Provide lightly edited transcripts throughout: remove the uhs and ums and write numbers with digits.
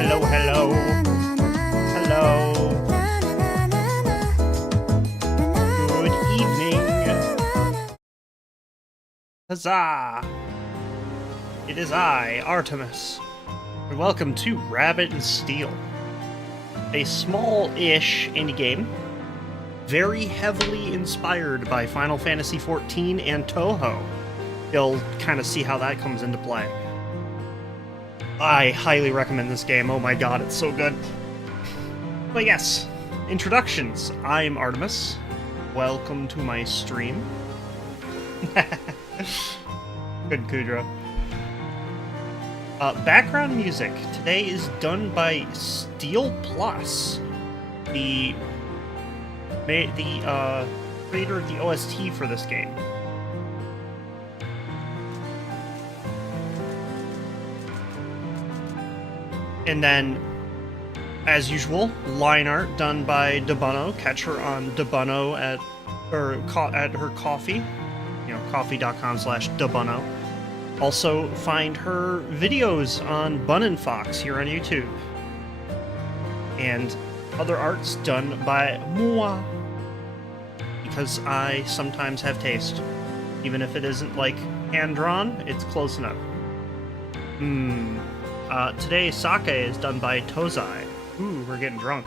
hello, hello. Hello. Good evening. Huzzah! It is I, Artemis, and welcome to Rabbit and Steel, a small-ish indie game, very heavily inspired by Final Fantasy XIV and Toho. You'll kind of see how that comes into play. I highly recommend this game. Oh my god, it's so good. But yes, introductions. I'm Artemis. Welcome to my stream. Good Kudra. Background music today is done by Steel Plus, the creator of the OST for this game. And then, as usual, line art done by Debunno. Catch her on Debunno at her coffee, coffee.com/Debunno. Also, find her videos on Bun and Fox here on YouTube. And other art's done by moi, because I sometimes have taste. Even if it isn't, like, hand-drawn, it's close enough. Today, sake is done by Tozai. Ooh, we're getting drunk.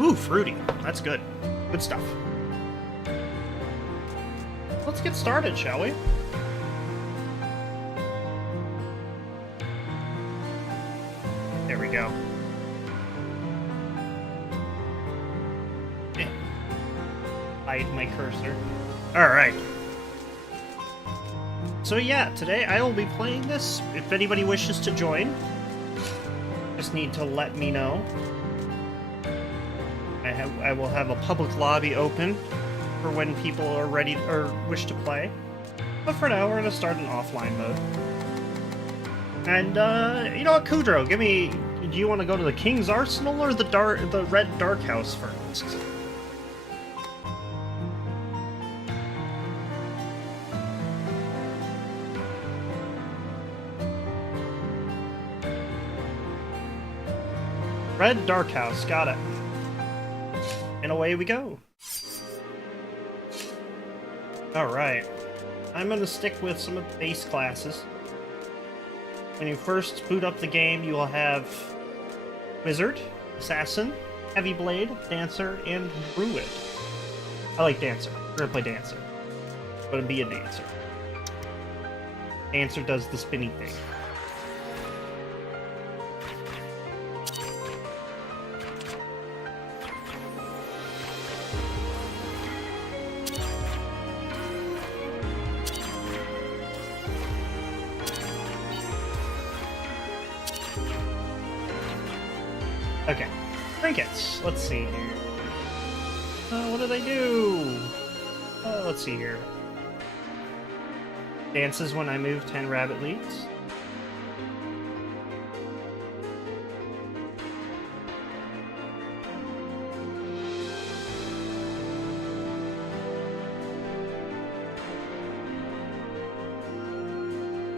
Ooh, fruity. That's good. Good stuff. Let's get started, shall we? There we go. Hide my cursor. Alright. So yeah, today I will be playing this. If anybody wishes to join, just need to let me know. I will have a public lobby open for when people are ready or wish to play. But for now, we're gonna start in offline mode. And you know what, Kudro, do you want to go to the King's Arsenal or the Red Dark House first? Red Dark House, got it. And away we go. Alright. I'm gonna stick with some of the base classes. When you first boot up the game, you will have Wizard, Assassin, Heavy Blade, Dancer, and Druid. I like Dancer. We're gonna play Dancer. I'm gonna be a Dancer. Dancer does the spinny thing. Okay, trinkets. Let's see here. What do they do? Let's see here. Dances when I move 10 rabbit leads.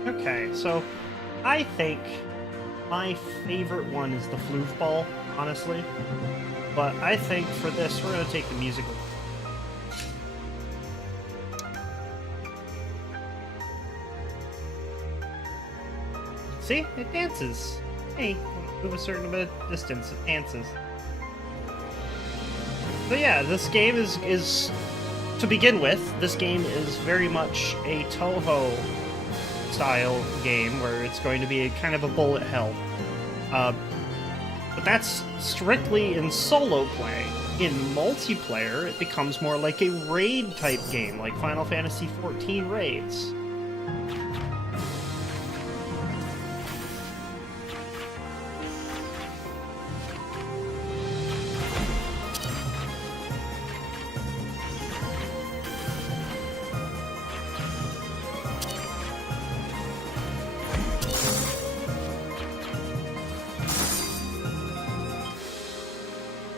Okay, so I think my favorite one is the floof ball, honestly. But I think for this, we're going to take the musical. See? It dances. Hey, move a certain bit of distance, it dances. So yeah, this game is to begin with, this game is very much a Toho style game where it's going to be kind of a bullet hell. But that's strictly in solo play. In multiplayer, it becomes more like a raid type game, like Final Fantasy XIV raids.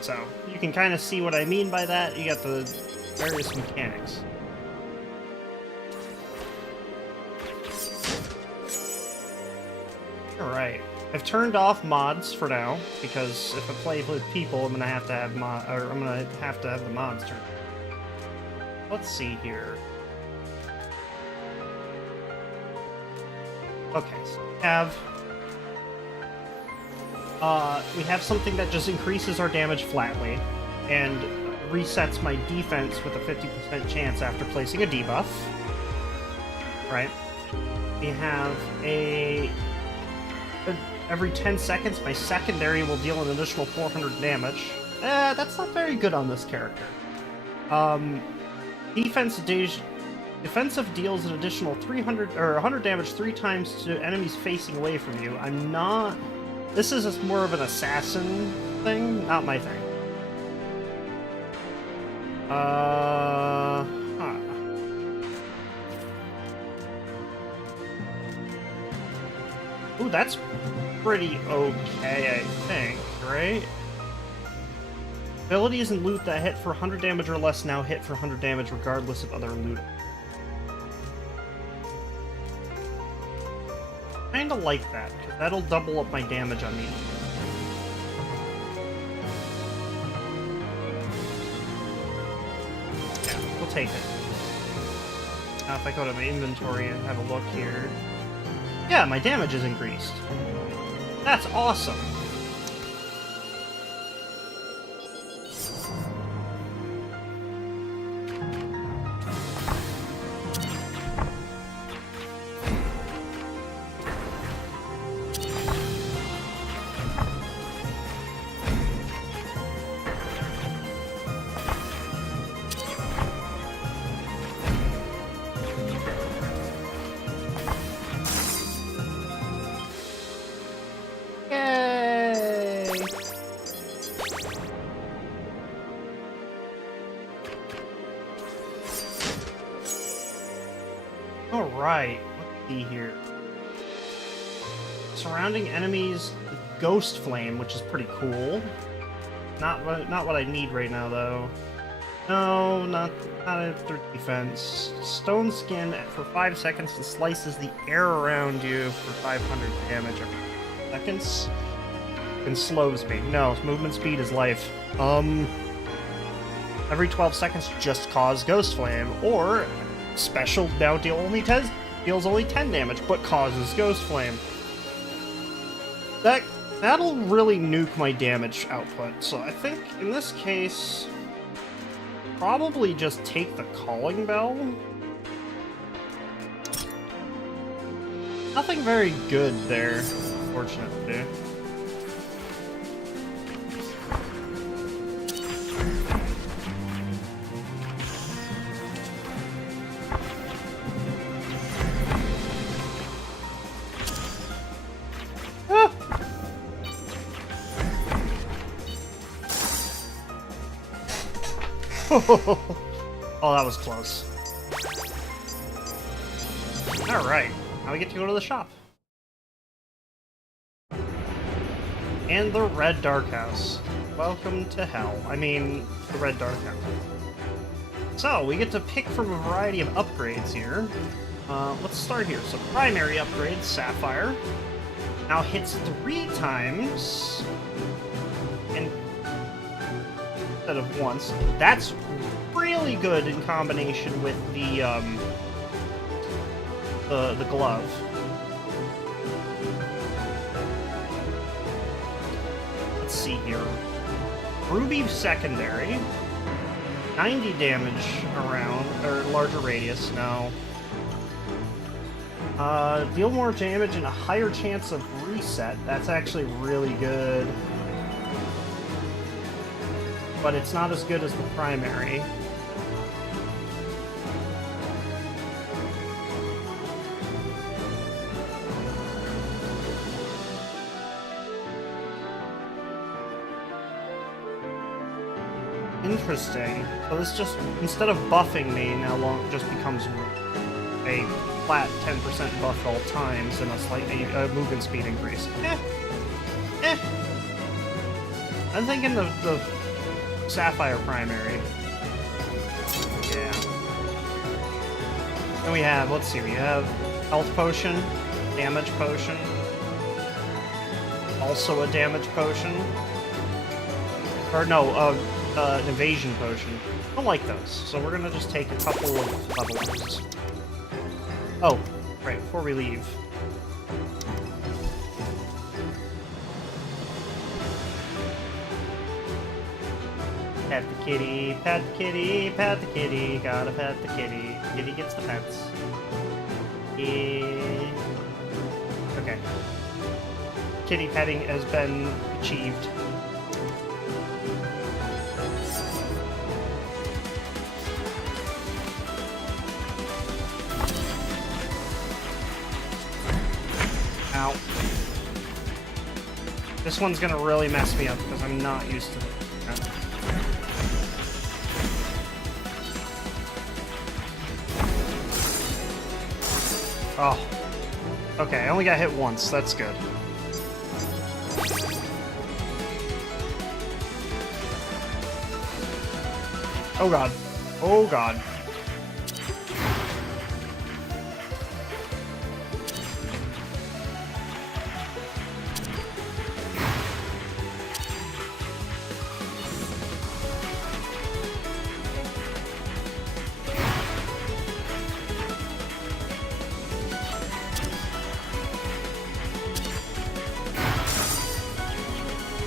So, you can kind of see what I mean by that. You got the various mechanics. Alright. I've turned off mods for now, because if I play with people, I'm gonna have to have the mods turned. Let's see here. Okay, so we have something that just increases our damage flatly, and resets my defense with a 50% chance after placing a debuff. Right? We have every 10 seconds, my secondary will deal an additional 400 damage. That's not very good on this character. Defensive deals an additional 300 or 100 damage 3 times to enemies facing away from you. This is more of an assassin thing, not my thing. Ooh, that's pretty okay, I think, right? Abilities and loot that hit for 100 damage or less now hit for 100 damage regardless of other loot. Kinda like that, because that'll double up my damage on me. Yeah, we'll take it. Now if I go to my inventory and have a look here... Yeah, my damage is increased. That's awesome. Alright, let's see here. Surrounding enemies with Ghost Flame, which is pretty cool. Not what I need right now, though. No, not after defense. Stone Skin for 5 seconds and slices the air around you for 500 damage every seconds. And slows me. No, movement speed is life. Every 12 seconds just cause Ghost Flame, or special now deals only 10 damage, but causes Ghost Flame. That'll really nuke my damage output, so I think in this case, probably just take the Calling Bell. Nothing very good there, unfortunately. Oh, that was close. Alright, now we get to go to the shop. And the Red Dark House. Welcome to hell. I mean, the Red Dark House. So, we get to pick from a variety of upgrades here. Let's start here. So, primary upgrade, Sapphire. Now hits 3 times. And instead of once. That's really good in combination with the glove. Let's see here. Ruby secondary. 90 damage around, or larger radius, no. Deal more damage and a higher chance of reset. That's actually really good. But it's not as good as the primary. Interesting. So this just, instead of buffing me, now just becomes a flat 10% buff at all times and a slight movement speed increase. I'm thinking the Sapphire primary. Yeah. And we have, let's see, we have health potion, damage potion, also a damage potion. Or no, an evasion potion. I don't like those, so we're gonna just take a couple of level ups. Oh, right, before we leave. Pat the kitty, pat the kitty, pat the kitty, gotta pat the kitty. Kitty gets the pets. Yeah. Okay. Kitty petting has been achieved. Ow. This one's gonna really mess me up because I'm not used to it. Oh. Okay, I only got hit once. That's good. Oh god. Oh god.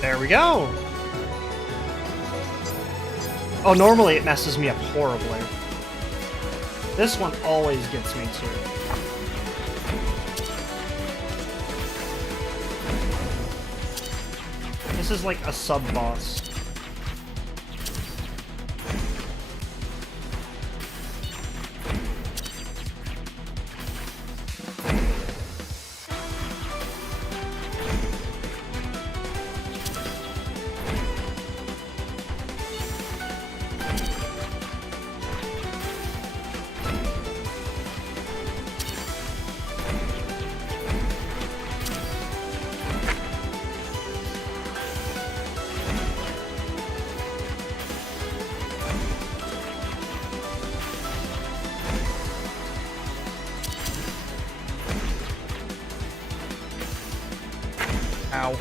There we go! Oh, normally it messes me up horribly. This one always gets me too. This is like a sub-boss. Ow.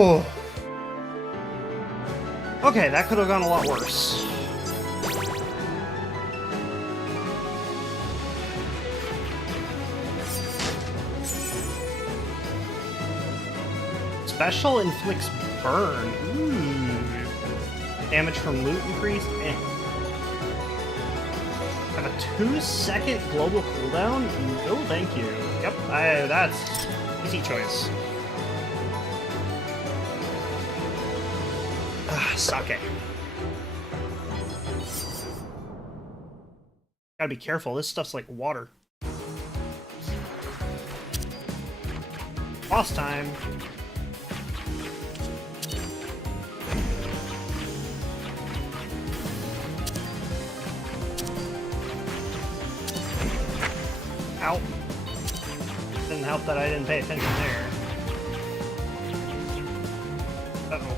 Oh. Okay, that could have gone a lot worse. Special inflicts burn. Ooh. Damage from loot increased. Have a 2-second global cooldown? No, thank you. Yep, that's easy choice. Sake. Gotta be careful, this stuff's like water. Boss time! Ow. Didn't help that I didn't pay attention there. Uh-oh.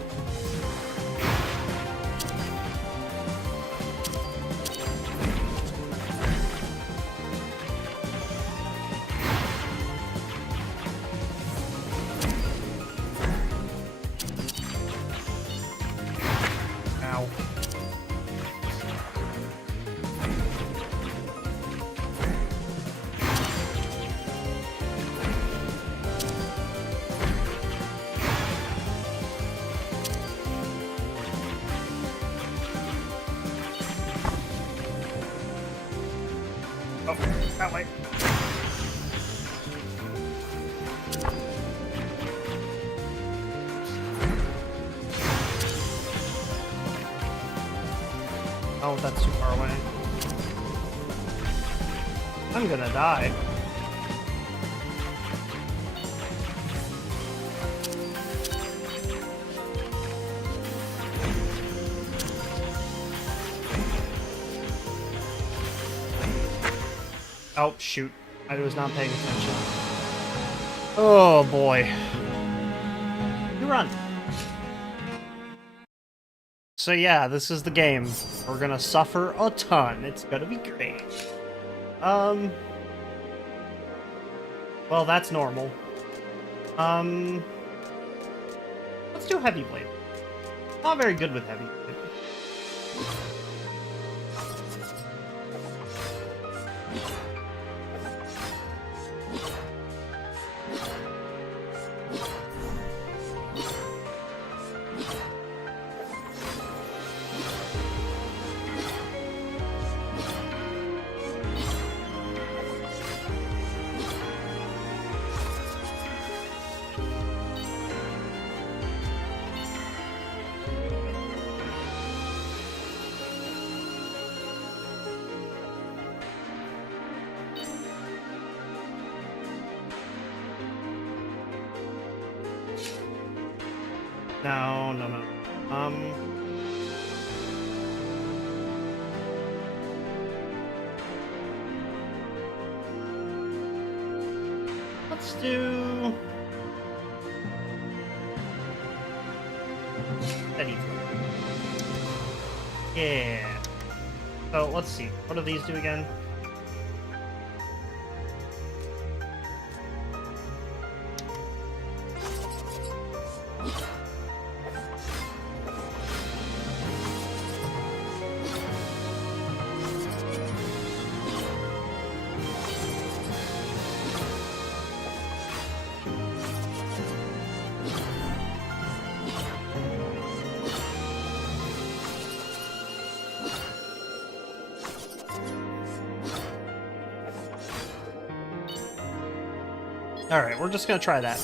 Oh, that way. Oh, that's too far away. I'm gonna die. Oh, shoot. I was not paying attention. Oh, boy. You run. So yeah, this is the game. We're gonna suffer a ton. It's gonna be great. Well, that's normal. Let's do Heavy Blade. Not very good with Heavy Blade. No, no, no. Let's do... Steady. Yeah. So, let's see. What do these do again? Alright, we're just gonna try that.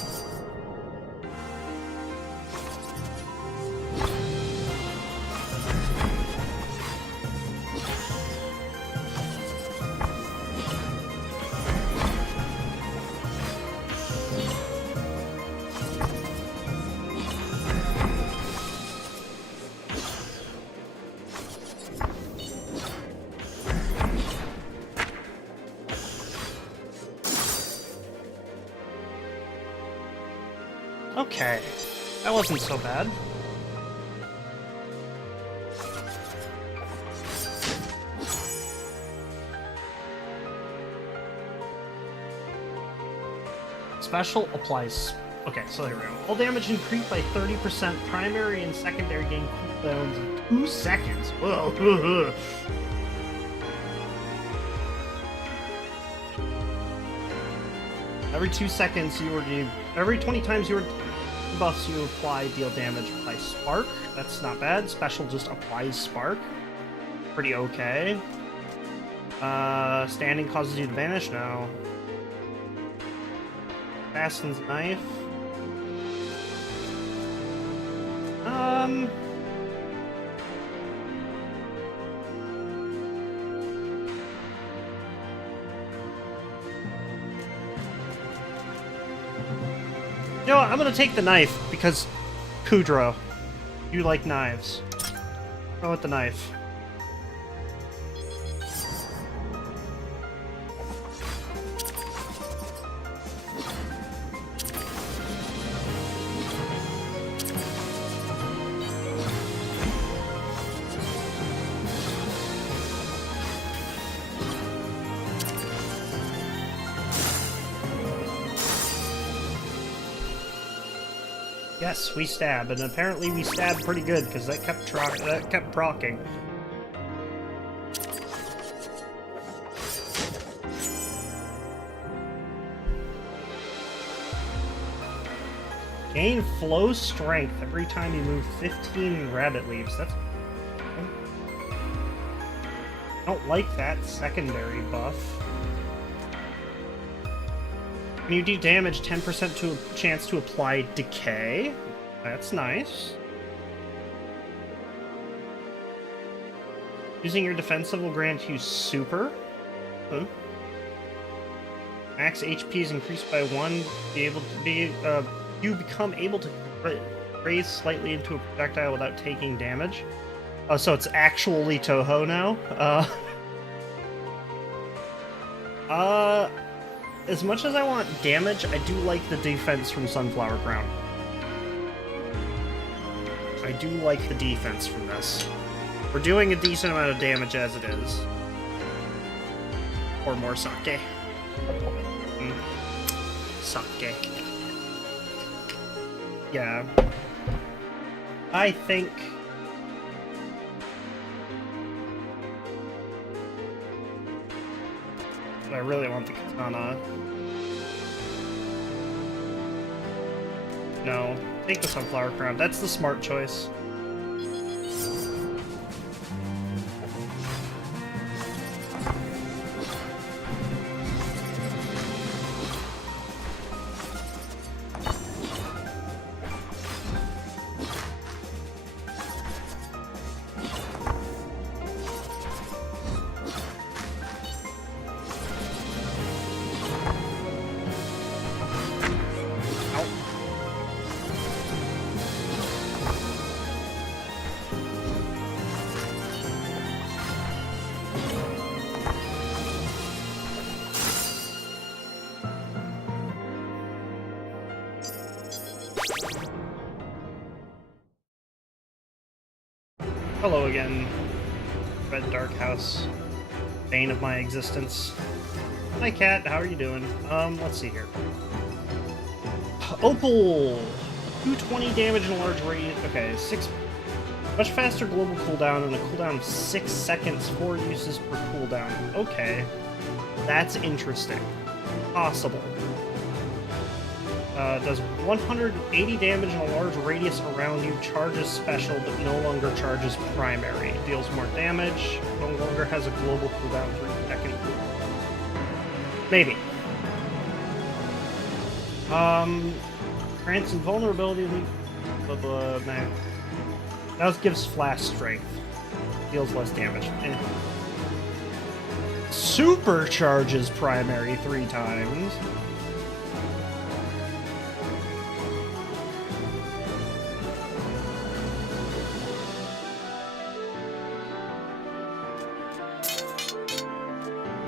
Okay, that wasn't so bad. Special applies. Okay, so here we go. All damage increased by 30%. Primary and secondary gain cooldowns in 2 seconds. Whoa. Every 2 seconds you were to... Every 20 times you were buffs you apply deal damage by spark. That's not bad. Special just applies spark. Pretty okay. Standing causes you to vanish? No. Assassin's Knife. You know what? I'm gonna take the knife because Kudro, you like knives. Go with the knife. Yes, we stab, and apparently we stabbed pretty good because that kept proccing. Gain flow strength every time you move 15 rabbit leaves. That's... I don't like that secondary buff. When you do damage, 10% to a chance to apply decay. That's nice. Using your defensive will grant you super. Huh. Max HP is increased by 1. You become able to raise slightly into a projectile without taking damage. Oh, so it's actually Toho now? As much as I want damage, I do like the defense from Sunflower Crown. I do like the defense from this. We're doing a decent amount of damage as it is. Or more sake. Sake. Yeah. I think... I really want the katana. No, take the Sunflower Crown. That's the smart choice. Hello again, Red Dark House, bane of my existence. Hi Cat, how are you doing? Let's see here. Opal! 220 damage and large radius. Okay, 6... Much faster global cooldown and a cooldown of 6 seconds, 4 uses per cooldown. Okay. That's interesting. Possible. Does 180 damage and a large radius around you, charges special, but no longer charges primary. Deals more damage, no longer has a global cooldown for a second. Maybe. Grants invulnerability, blah blah, nah. That gives flash strength. Deals less damage. Supercharges primary 3 times.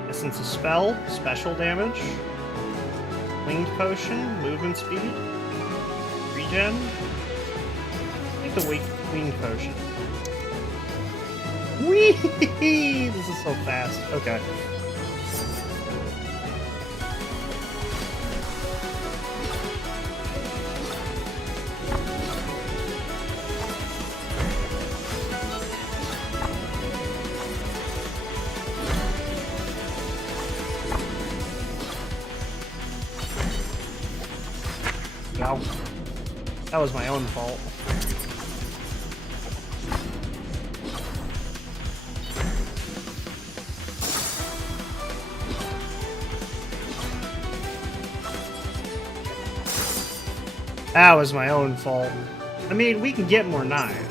Essence of Spell, special damage, Winged Potion, movement speed, regen. Take the Winged Potion. Whee! This is so fast. Okay. Wow. That was my own fault. That was my own fault. I mean, we can get more knives.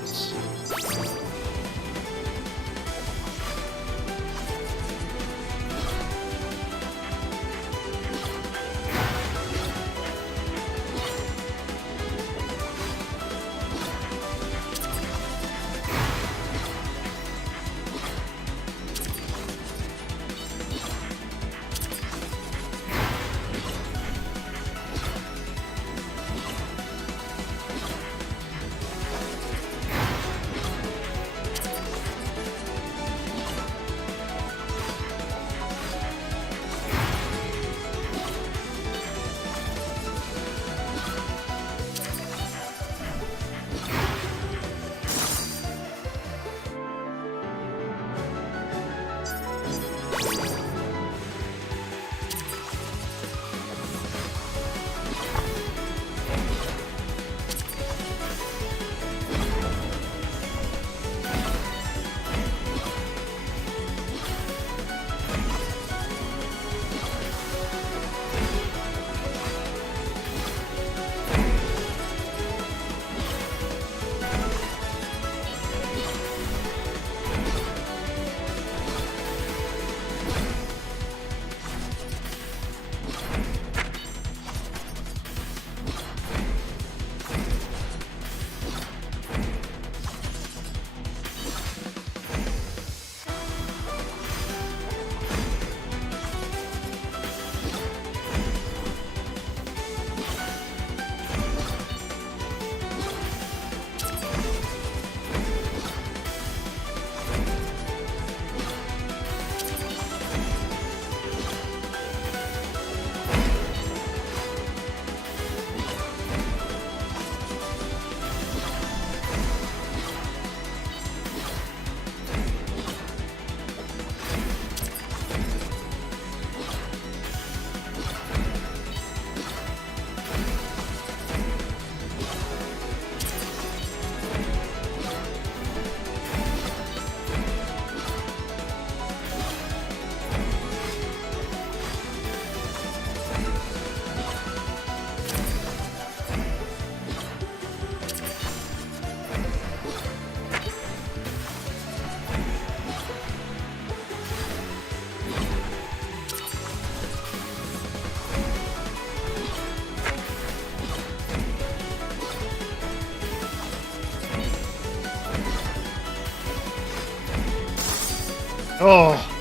Oh!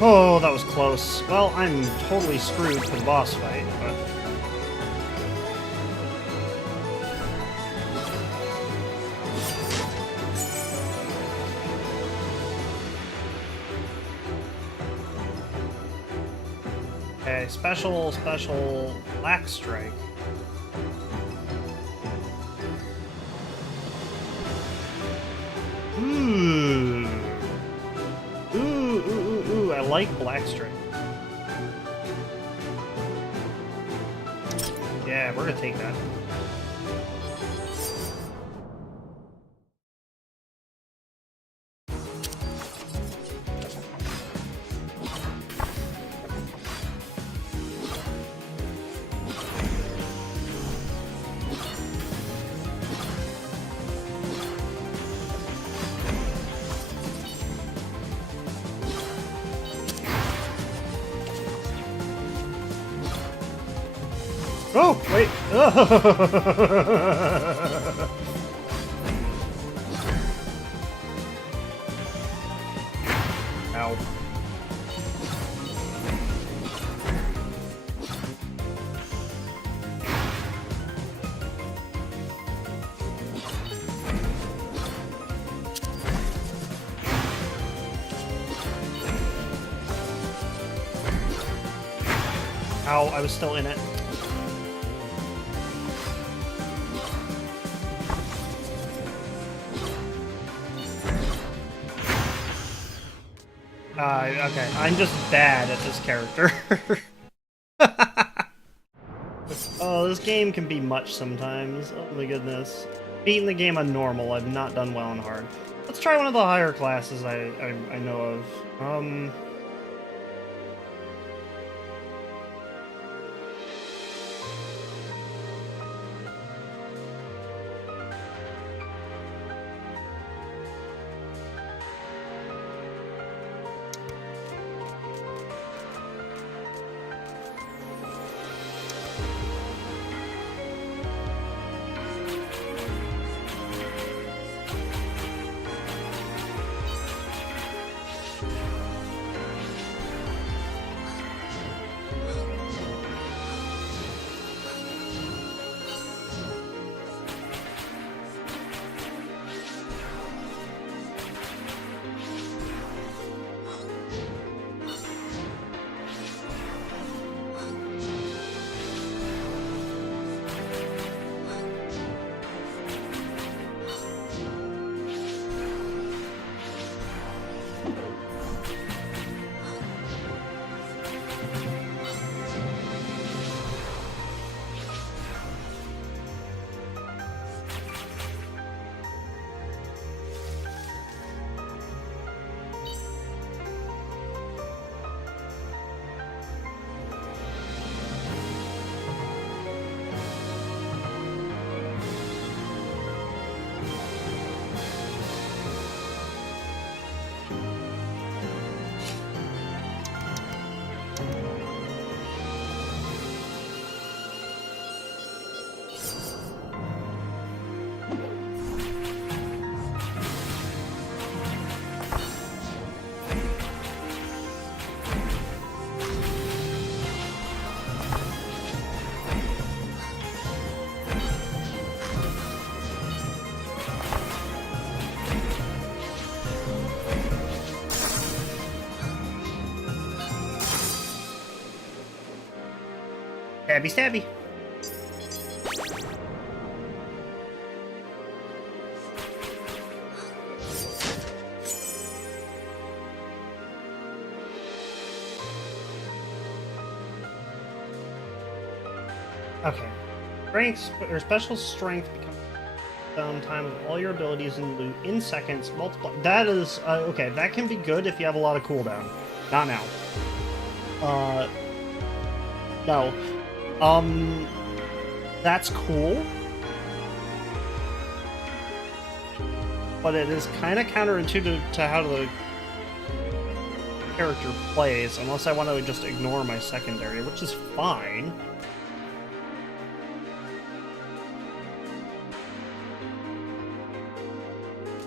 Oh, that was close. Well, I'm totally screwed for the boss fight, but... Okay, special black strike. Ooh. Ooh, I like black strike. Yeah, we're gonna take that. Oh, wait! Ow. Ow, I was still in it. Okay, I'm just bad at this character. Oh, this game can be much sometimes. Oh my goodness. Beating the game on normal, I've not done well on hard. Let's try one of the higher classes I know of. Stabby, stabby. Okay. Strength or special strength becomes downtime of all your abilities and loot in seconds. Multiply. That is okay. That can be good if you have a lot of cooldown. Not now. No. That's cool. But it is kind of counterintuitive to how the character plays, unless I want to just ignore my secondary, which is fine.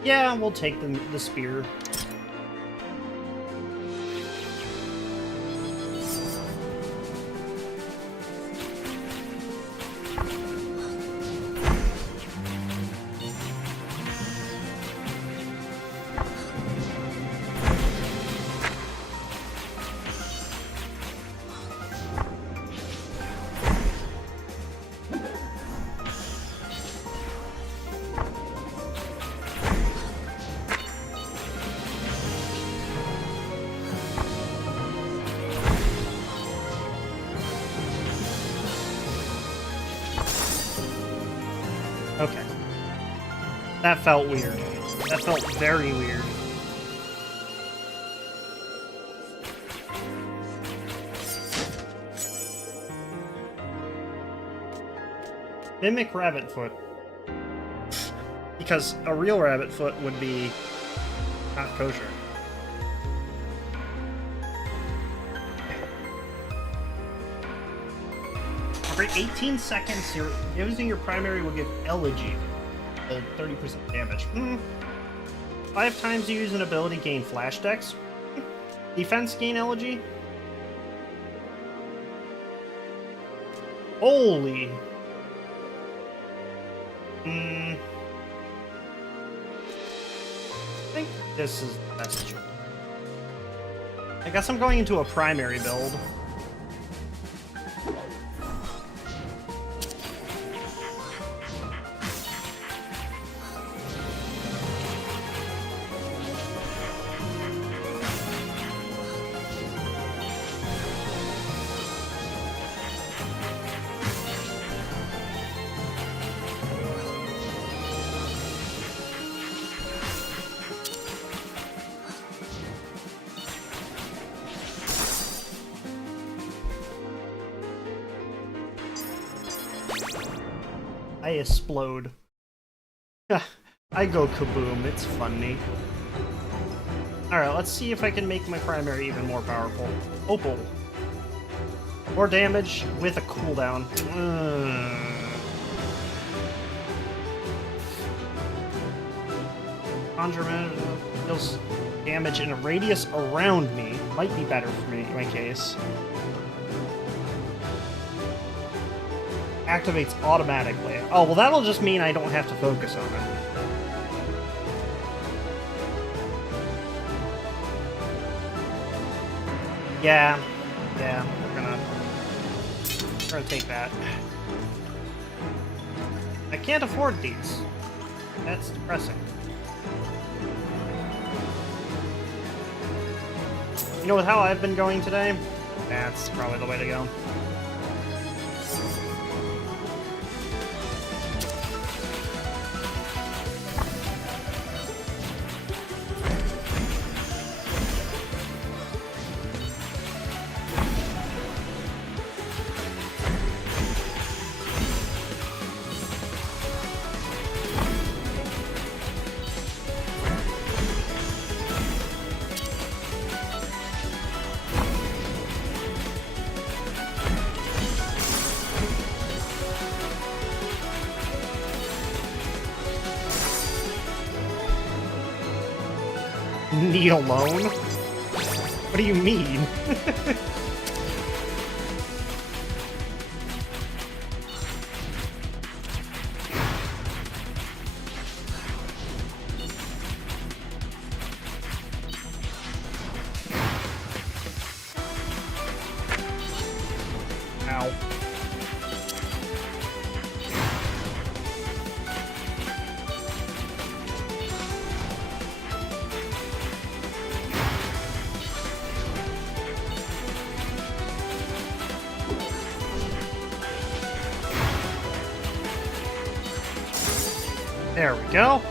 Yeah, we'll take the spear. Okay. That felt weird. That felt very weird. Mimic rabbit foot. Because a real rabbit foot would be not kosher. Every 18 seconds, using your primary will give elegy 30% damage. 5 times you use an ability, gain flash decks. Defense, gain elegy. Holy. I think this is the best. I guess I'm going into a primary build. I explode. I go kaboom, it's funny. Alright, let's see if I can make my primary even more powerful. Opal. More damage with a cooldown. Conjurement deals damage in a radius around me. Might be better for me in my case. Activates automatically. Oh, well that'll just mean I don't have to focus on it. Yeah, we're gonna take that. I can't afford these. That's depressing. You know, with how I've been going today, that's probably the way to go. Me alone? What do you mean? Ow. There we go.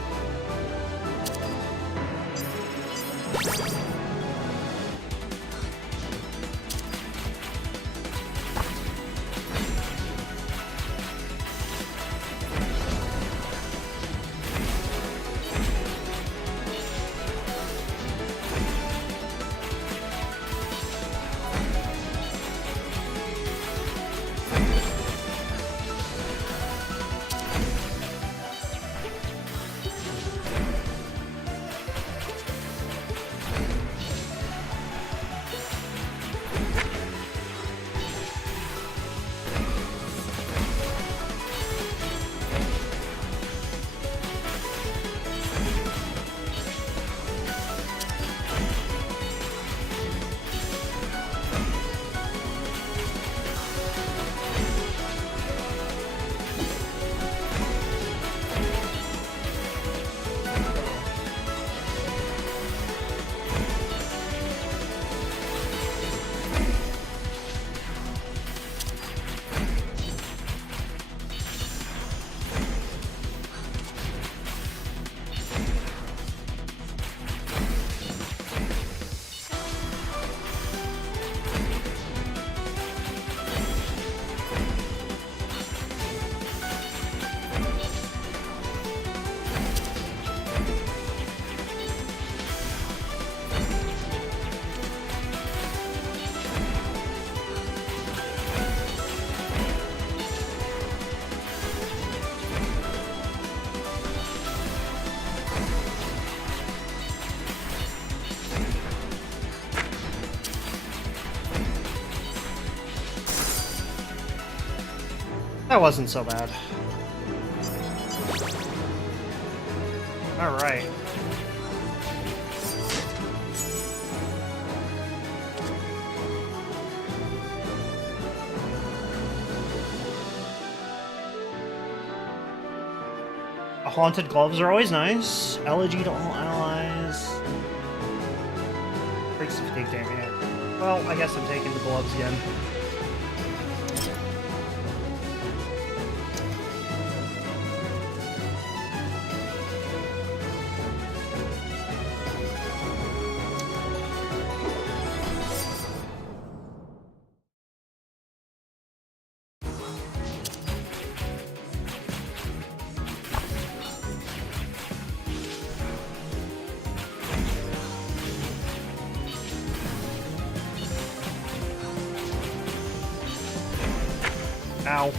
That wasn't so bad. Alright. Haunted gloves are always nice. Elegy to all allies. Breaks the fatigue damage. Well, I guess I'm taking the gloves again. Ow.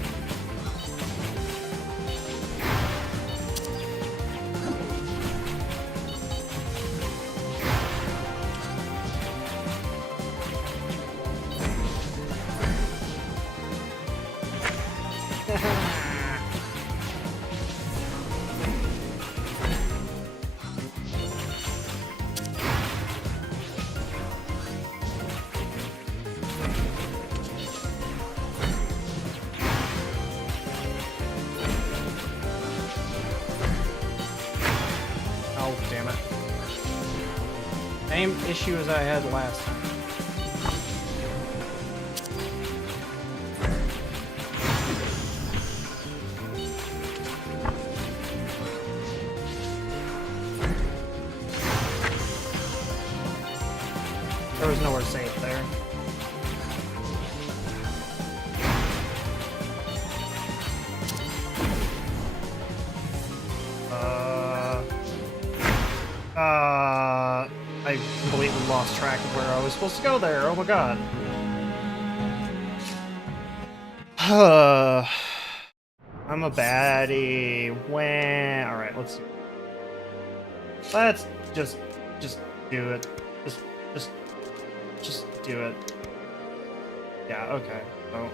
Damn it. Same issue as I had last time. There was nowhere safe there. I completely lost track of where I was supposed to go there. Oh my god. I'm a baddie. When? Alright, let's see. Let's just do it. Just do it. Yeah, okay. So.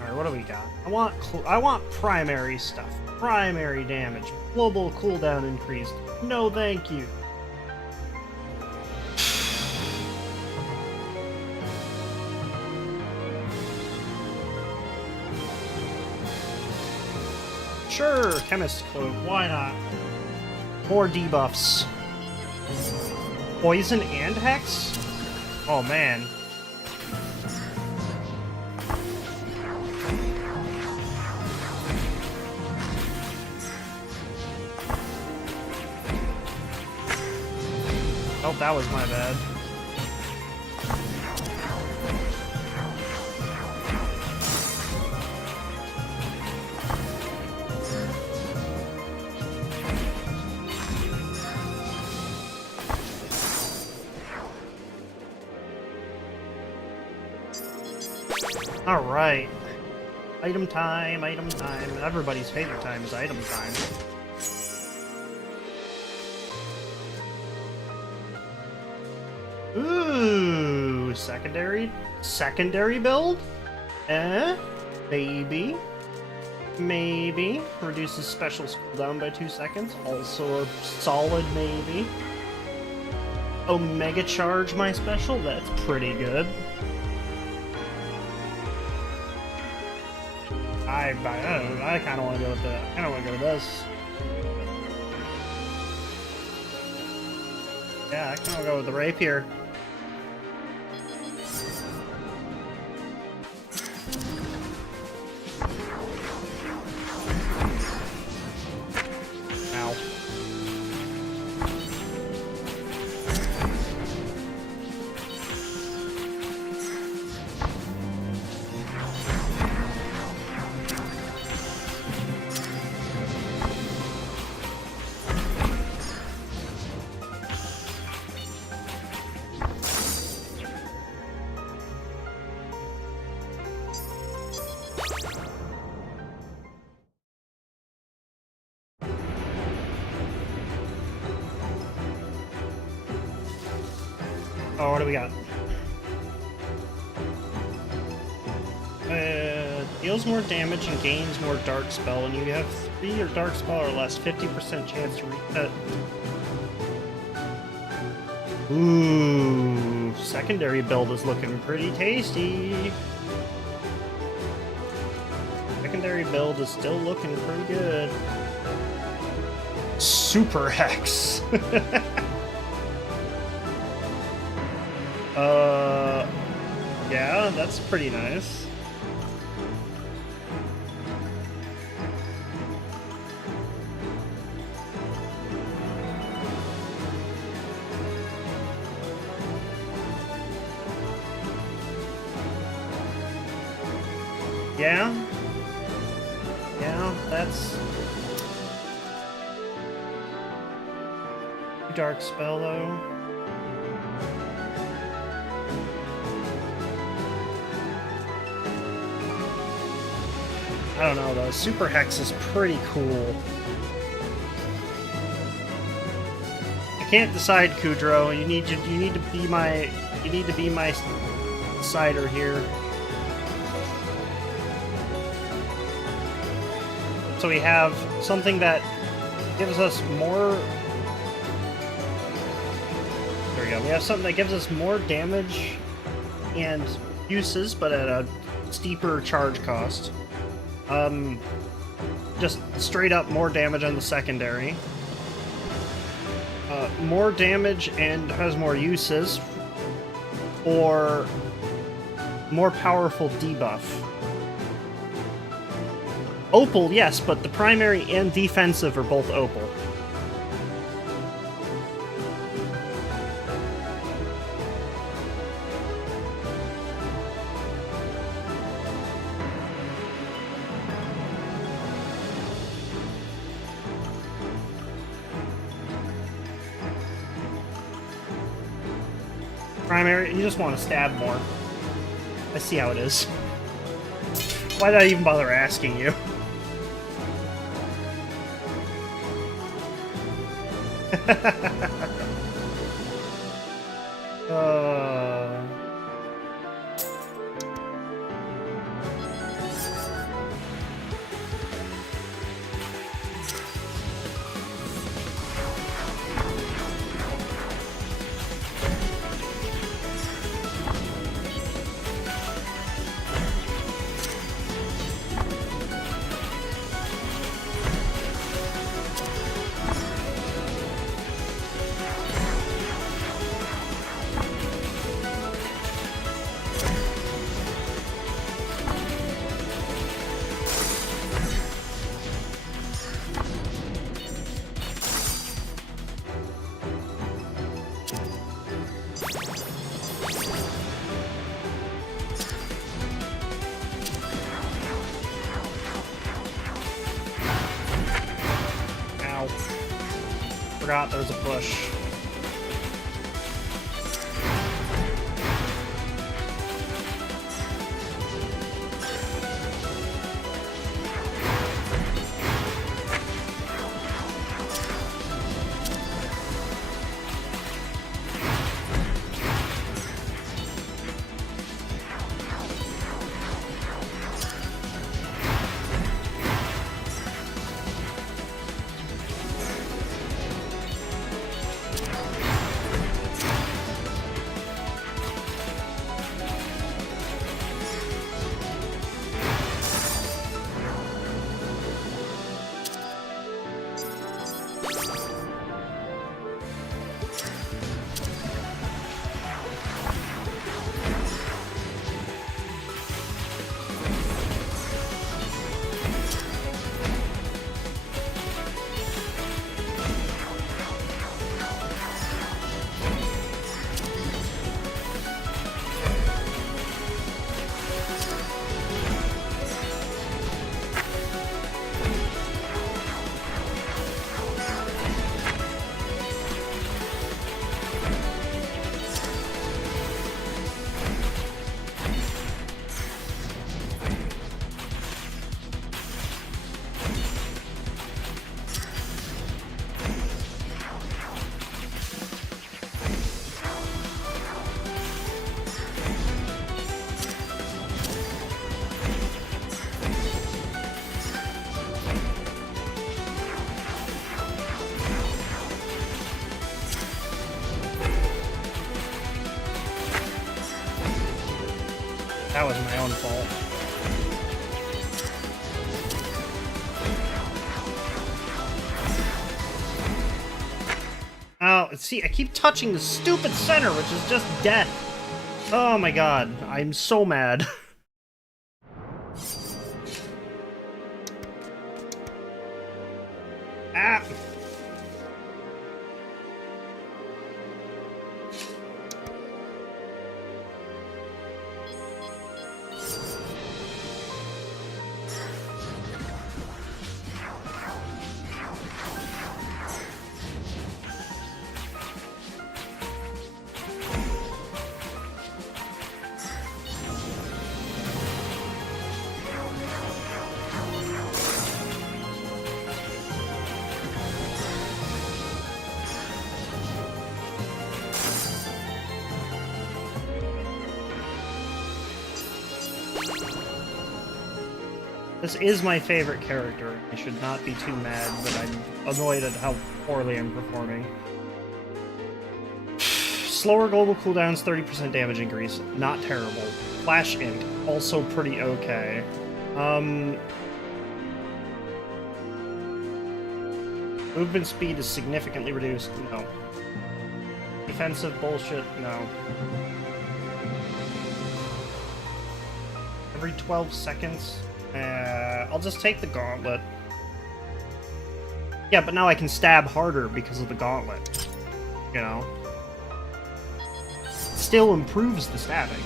Alright, what do we got? I want primary stuff. Primary damage. Global cooldown increased. No thank you. Sure, Chemist Cloak, why not? More debuffs. Poison and Hex? Oh man. Oh, that was my bad. Alright. Item time, item time. Everybody's favorite time is item time. Ooh, secondary build? Maybe. Maybe. Reduces special cooldown by 2 seconds. Also a solid maybe. Omega charge my special? That's pretty good. I kind of want to go with the. I kind of want to go with this. Yeah, I kind of want to go with the rapier. Ow. Oh, what do we got? Deals more damage and gains more dark spell. When you have 3 or dark spell or less, 50% chance to reset. Ooh, secondary build is looking pretty tasty. Secondary build is still looking pretty good. Super Hex. Yeah, that's pretty nice. Yeah? Yeah, that's... Dark spell, though. I don't know, though. Super Hex is pretty cool. I can't decide, Kudrow. You need to be my cider here. So we have something that gives us more. There we go. We have something that gives us more damage and uses, but at a steeper charge cost. Just straight up more damage on the secondary. More damage and has more uses, or more powerful debuff. Opal, yes, but the primary and defensive are both Opal. Primary, you just want to stab more. I see how it is. Why did I even bother asking you? Forgot there's a push. That was my own fault. Oh, see, I keep touching the stupid center, which is just death. Oh my god, I'm so mad. Ah! This is my favorite character. I should not be too mad, but I'm annoyed at how poorly I'm performing. Slower global cooldowns, 30% damage increase. Not terrible. Flash Ink, also pretty okay. Movement speed is significantly reduced. No. Defensive bullshit. No. Every 12 seconds. I'll just take the gauntlet. Yeah, but now I can stab harder because of the gauntlet. You know? Still improves the stabbing.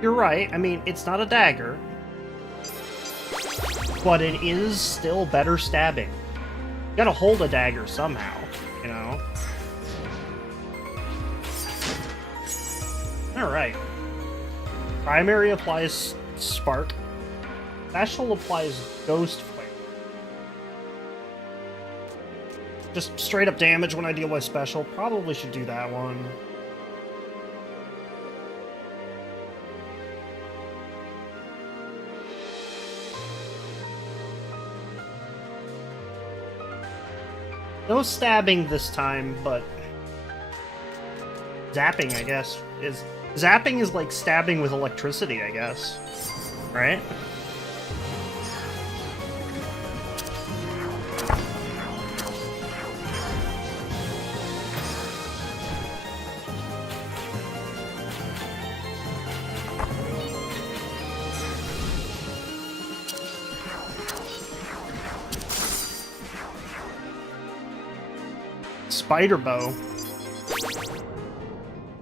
You're right. I mean, it's not a dagger, but it is still better stabbing. You gotta hold a dagger somehow, you know? Alright. Primary applies Spark. Special applies Ghost Flare. Just straight up damage when I deal with special. Probably should do that one. No stabbing this time, but zapping, I guess, is... Zapping is like stabbing with electricity, I guess. Right? Spider bow.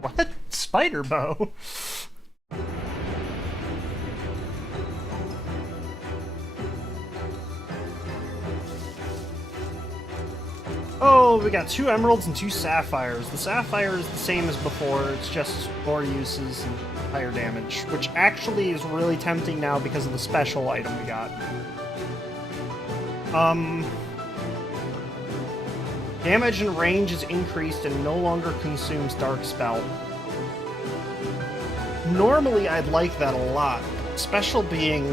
What? Spider bow? Oh, we got 2 emeralds and 2 sapphires. The sapphire is the same as before, it's just more uses and higher damage, which actually is really tempting now because of the special item we got. Damage and range is increased and no longer consumes Dark Spell. Normally, I'd like that a lot. Special being...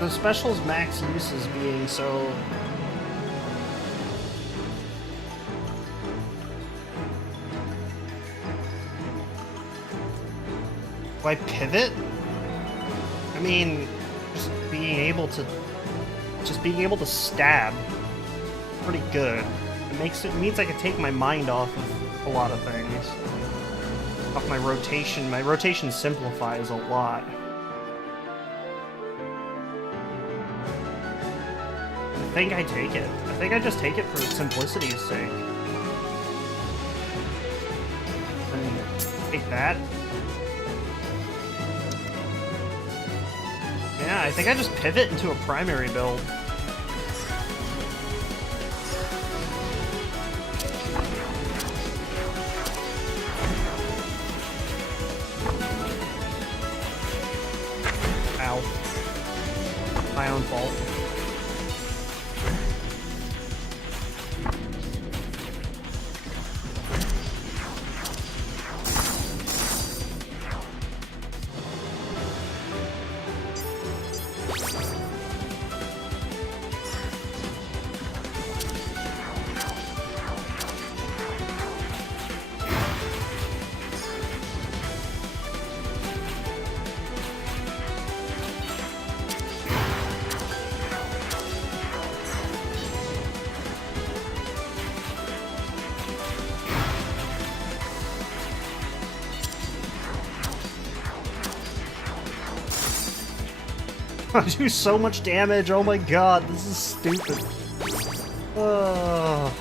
The special's max uses being so... Do I pivot? I mean, just being able to stab. Pretty good. It means I can take my mind off of a lot of things. Off my rotation. My rotation simplifies a lot. I think I take it. I think I just take it for simplicity's sake. And take that. Yeah, I think I just pivot into a primary build. Ow. My own fault. I do so much damage. Oh my god, this is stupid. Oh.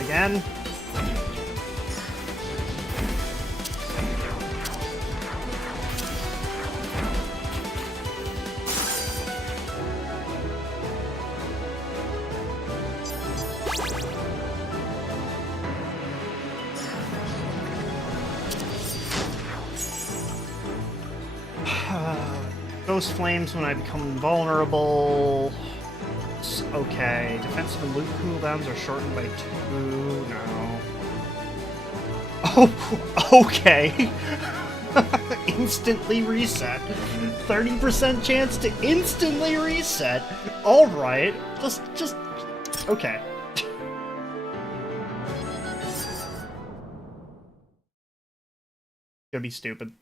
Again. Ghost flames when I become invulnerable. Okay, defensive and loot cooldowns are shortened by 2. No. Oh, okay. Instantly reset. 30% chance to instantly reset. All right. Just okay. Gonna be stupid.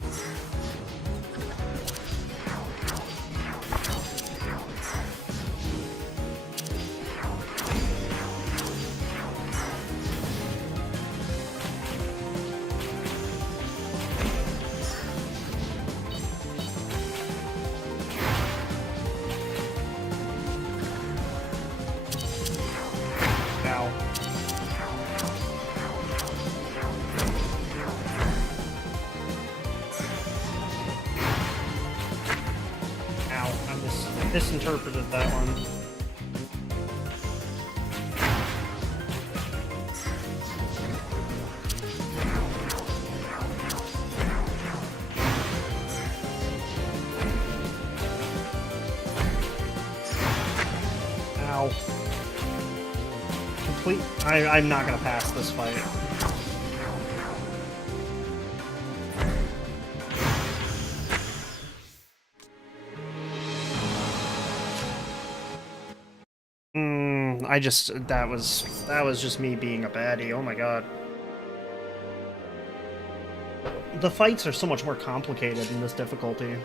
Misinterpreted that one. Ow. I'm not gonna pass this fight. That was just me being a baddie. Oh my god. The fights are so much more complicated in this difficulty.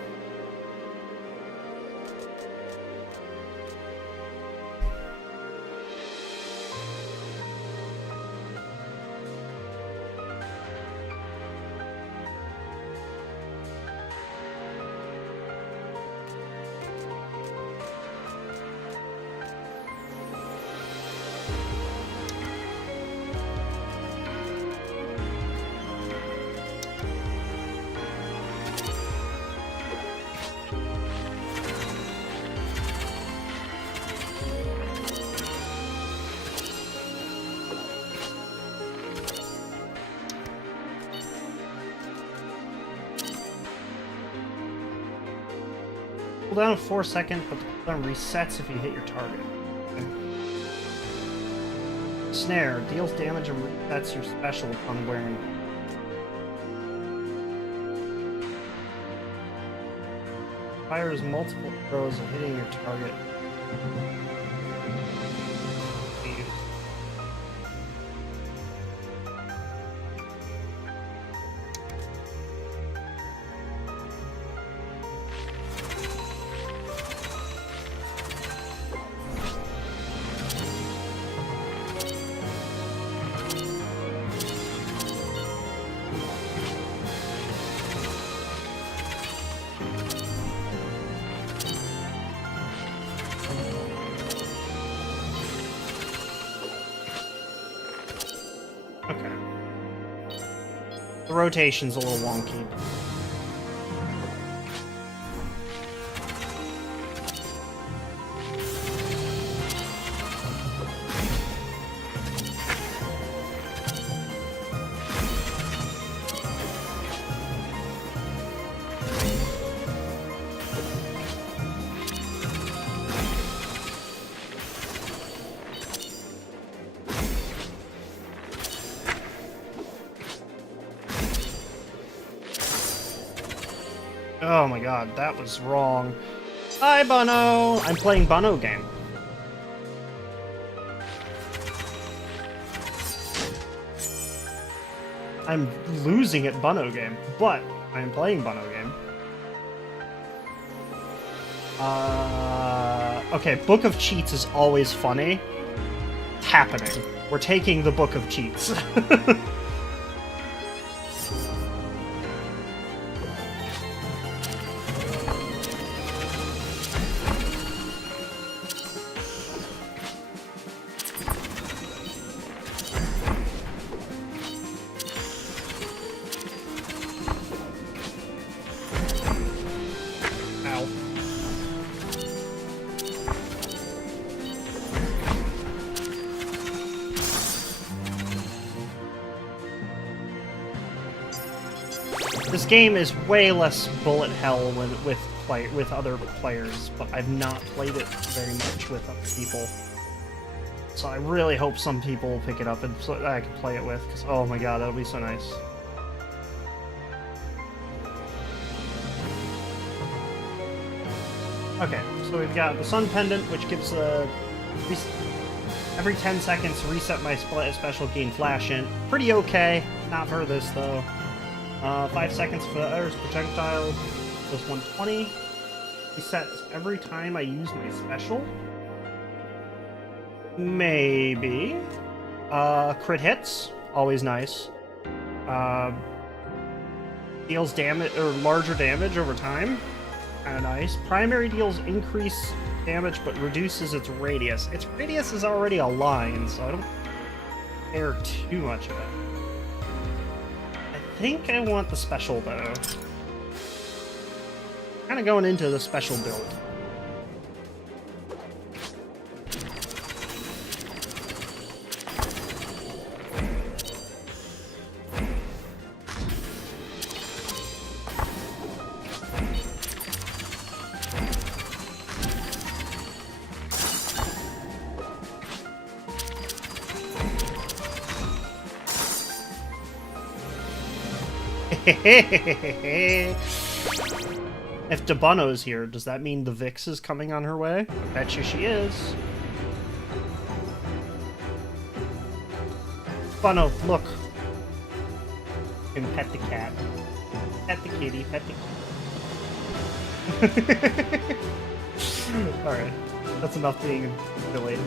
Cooldown of 4 seconds, but the cooldown resets if you hit your target. Okay. Snare deals damage and resets your special upon wearing. Fires multiple throws of hitting your target. The rotation's a little wonky. Oh my god, that was wrong. Hi, Bunno! I'm playing Bunno game. I'm losing at Bunno game, but I'm playing Bunno game. Okay, Book of Cheats is always funny. It's happening. We're taking the Book of Cheats. This game is way less bullet hell with other players, but I've not played it very much with other people. So I really hope some people will pick it up and so that I can play it with, because oh my god, that'll be so nice. Okay, so we've got the Sun Pendant, which gives every 10 seconds reset my special gain flash in. Pretty okay, not for this though. 5 seconds for the Iris projectile, plus 120. Resets every time I use my special. Maybe. Crit hits, always nice. Deals damage or larger damage over time, kind of nice. Primary deals increase damage but reduces its radius. Its radius is already a line, so I don't care too much of it. I think I want the special, though. Kind of going into the special build. If Debunno's here, does that mean the Vix is coming on her way? I bet you she is. Bunno, look. You can pet the cat. Pet the kitty, pet the kitty. Alright, that's enough being delayed.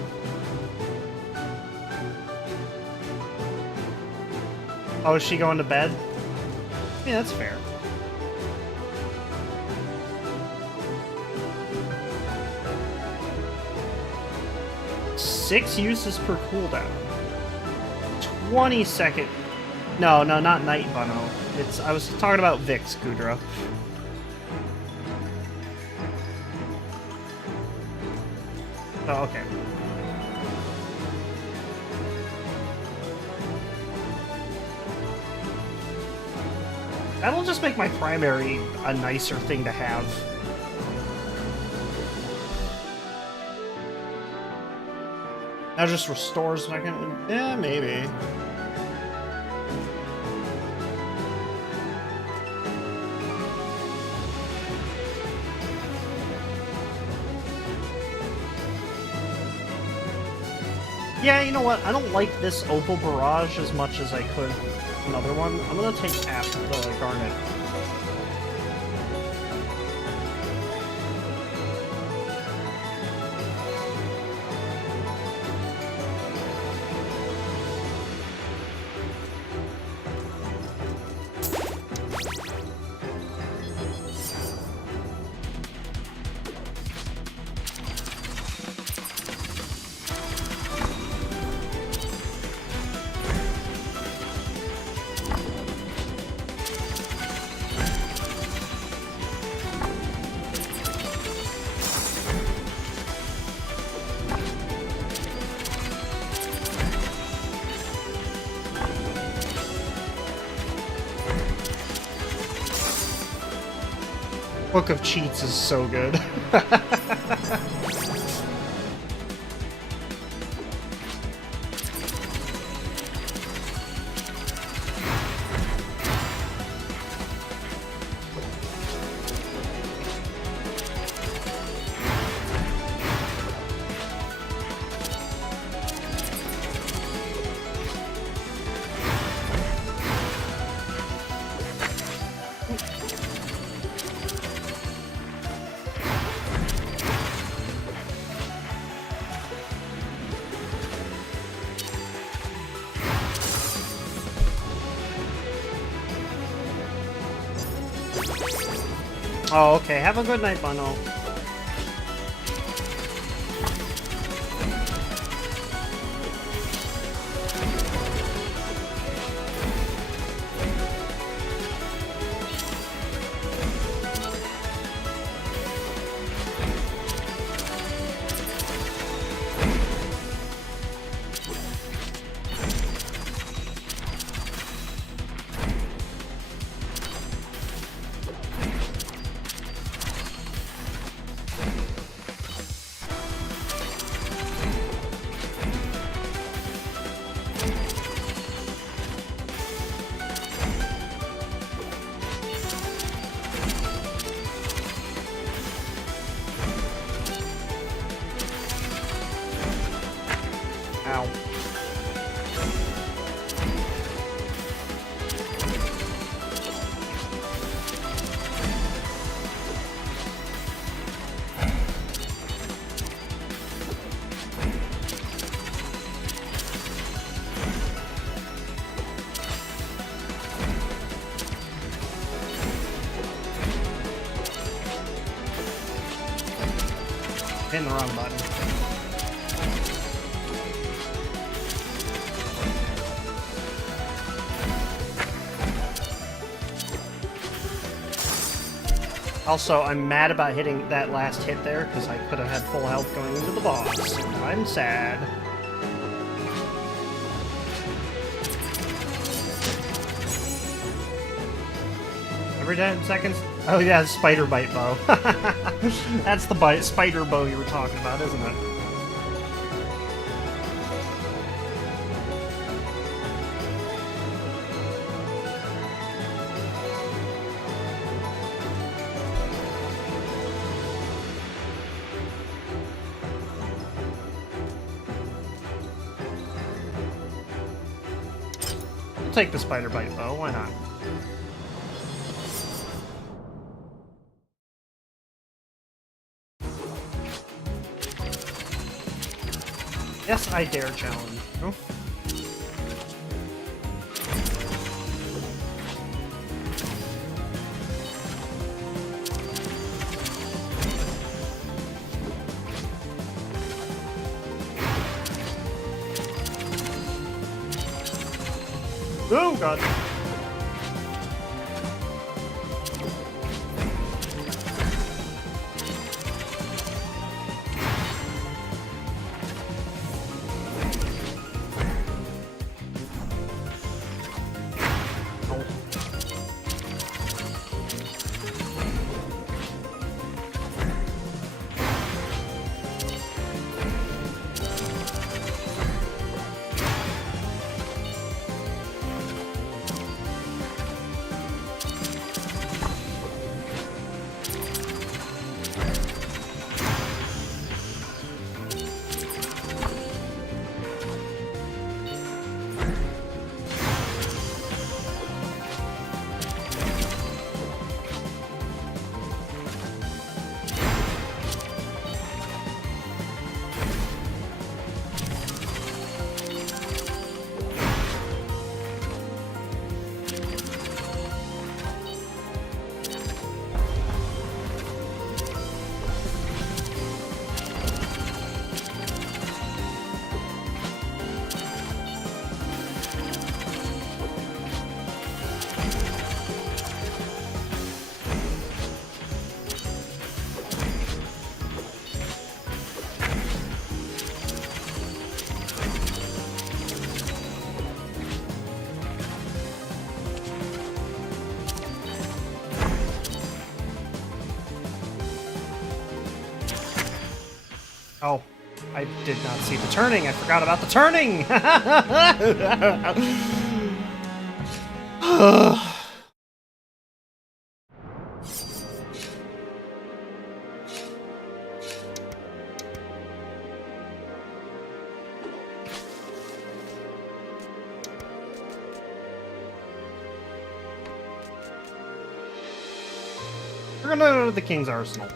Oh, is she going to bed? Yeah, that's fair. Six uses per cooldown. 20-second. No, not Night Bunno. I was talking about Vix, Kudra. Oh, okay. That'll just make my primary a nicer thing to have. That just restores my kind of... Yeah, maybe. Yeah, you know what? I don't like this Opal Barrage as much as I could another one. I'm gonna take after the Garnet. Book of Cheats is so good. Oh, okay. Have a good night, Bono. Ow. Hitting the wrong button. Also, I'm mad about hitting that last hit there, because I could have had full health going into the boss. I'm sad. Every 10 seconds... Oh yeah, spider bite bow. That's the spider bow you were talking about, isn't it? I'll take the spider bite bow, why not? Yes, I dare challenge. Oh. Oh, God. I did not see the turning. I forgot about the turning. We're gonna go to the King's Arsenal.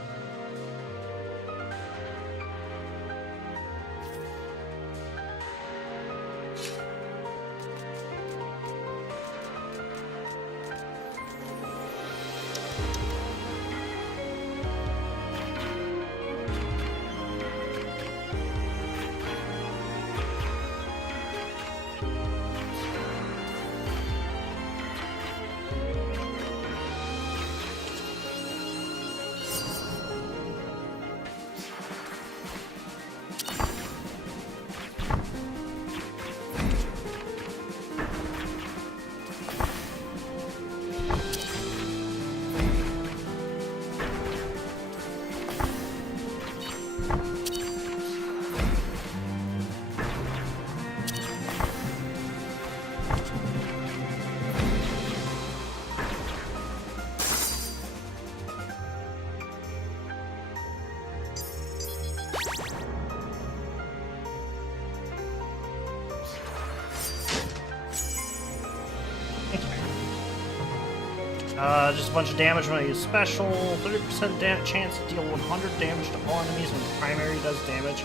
Just a bunch of damage when I use special. 30% chance to deal 100 damage to all enemies when primary does damage.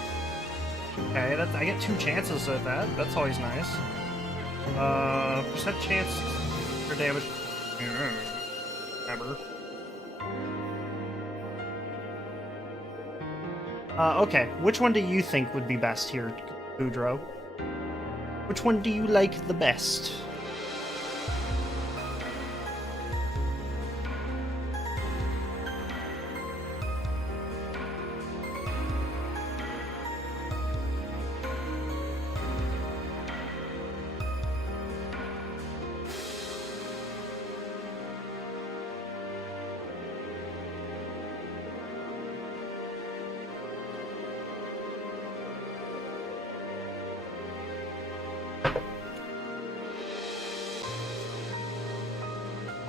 Okay, I get 2 chances at that. That's always nice. Percent chance for damage. Remember. Okay, which one do you think would be best here, Boudreaux? Which one do you like the best?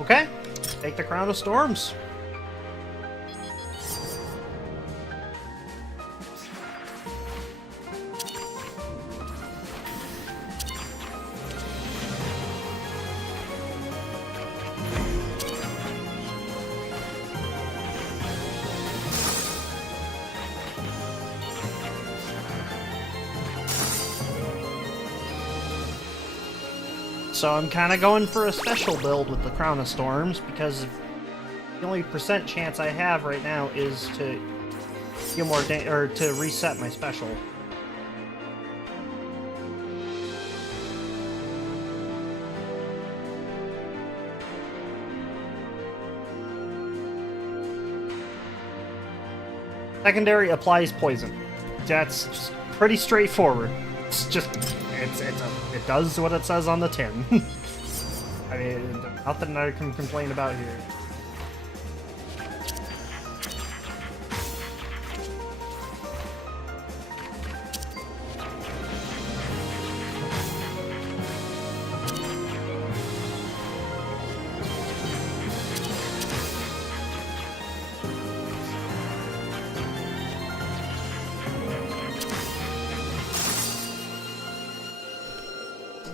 Okay, take the Crown of Storms. So I'm kind of going for a special build with the Crown of Storms because the only percent chance I have right now is to get more or to reset my special. Secondary applies poison. That's just pretty straightforward. It's just it does what it says on the tin. I mean, nothing I can complain about here.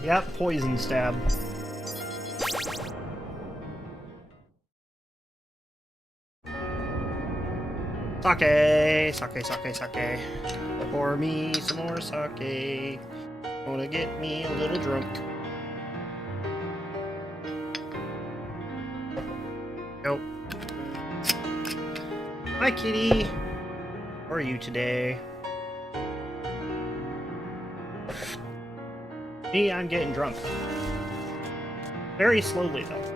Yep, poison stab. Sake, sake, sake, sake. Pour me some more sake. Wanna get me a little drunk. Nope. Hi, kitty. How are you today? Me, I'm getting drunk. Very slowly, though.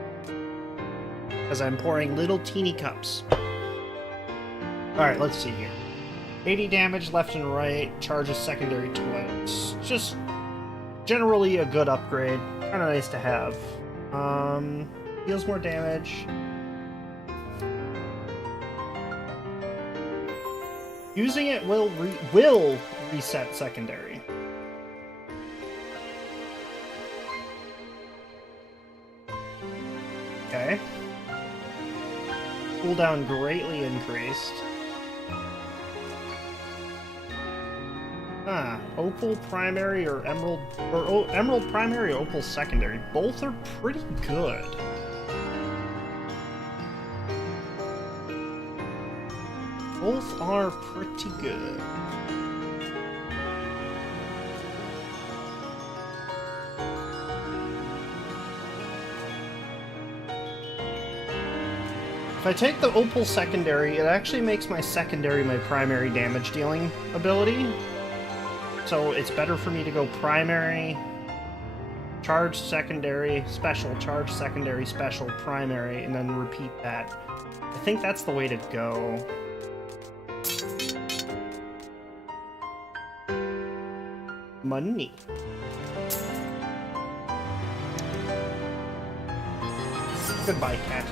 Because I'm pouring little teeny cups. Alright, let's see here. 80 damage left and right, charges secondary twice. Just generally a good upgrade. Kinda nice to have. Deals more damage. Using it will reset secondary. Okay. Cooldown greatly increased. Ah, Opal primary or Emerald... Or Emerald primary or Opal secondary. Both are pretty good. Both are pretty good. If I take the Opal secondary, it actually makes my secondary my primary damage dealing ability. So it's better for me to go primary, charge secondary, special, charge secondary, special, primary, and then repeat that. I think that's the way to go. Money. Goodbye, cat.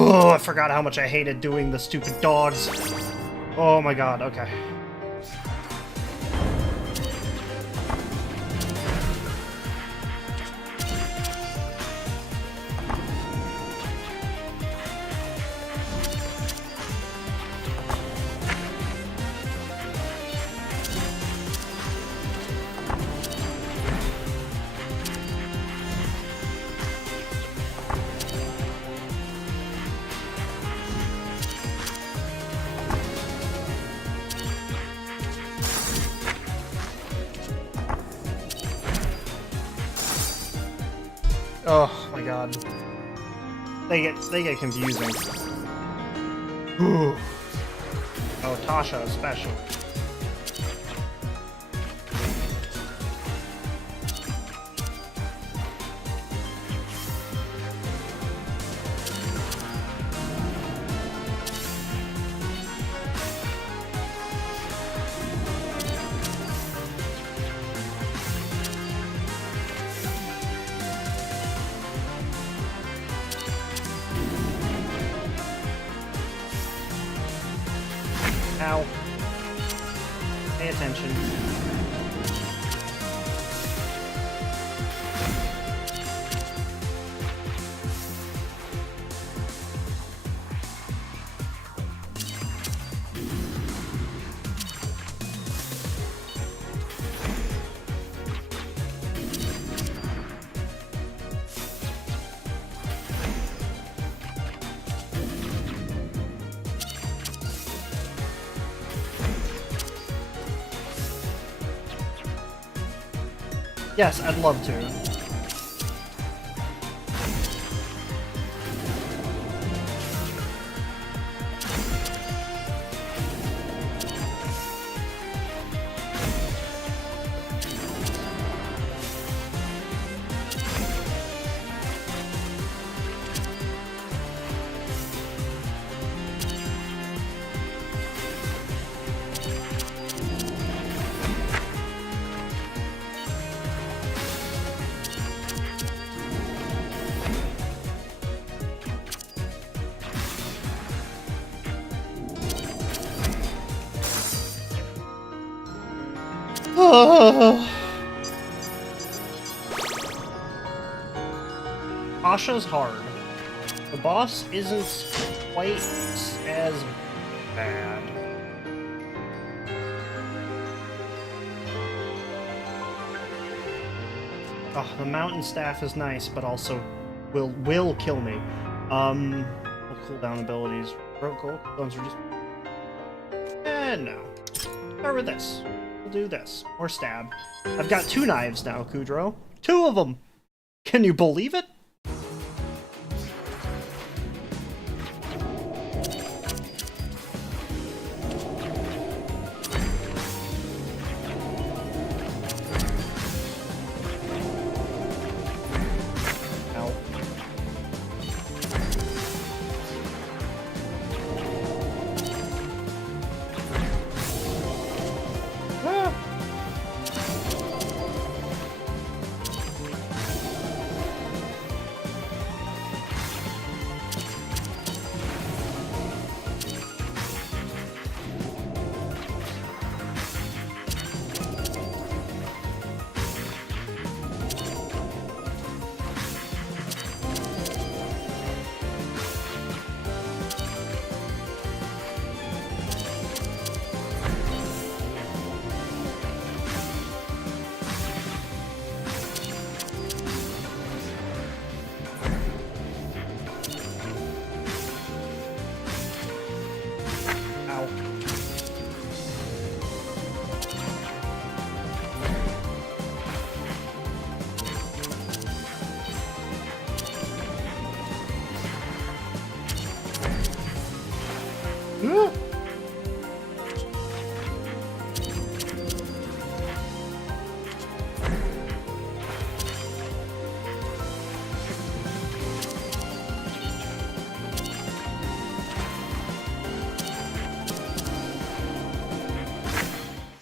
Oh, I forgot how much I hated doing the stupid dogs. Oh my god, okay. Oh my god. They get confusing. Ooh. Oh, Tasha especially. Ow. Pay attention. Yes, I'd love to. Asha's hard. The boss isn't quite as bad. Oh, the mountain staff is nice, but also will kill me. Cooldown abilities. Cooldowns are just... no. Start with this. We'll do this. Or stab. I've got 2 knives now, Kudro. 2 of them! Can you believe it?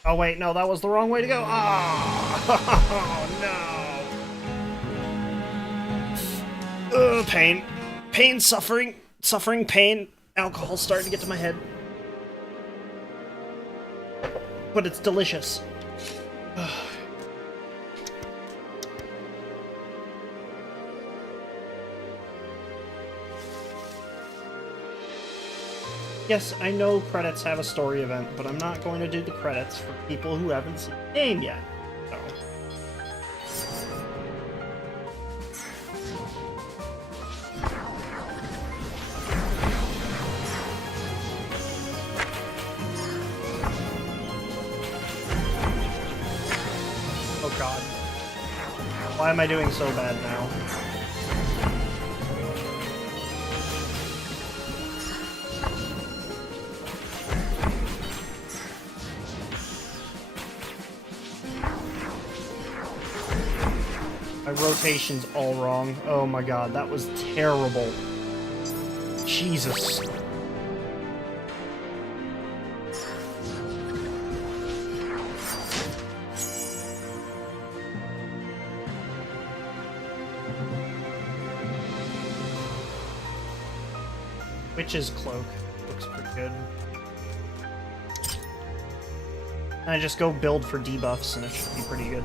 Oh wait, no, that was the wrong way to go. Oh, no. Pain. Pain, suffering. Suffering, pain. Alcohol's starting to get to my head. But it's delicious. Yes, I know credits have a story event, but I'm not going to do the credits for people who haven't seen the game yet. So. Oh god. Why am I doing so bad now? My rotation's all wrong. Oh my god, that was terrible. Jesus. Witch's Cloak looks pretty good. And I just go build for debuffs and it should be pretty good.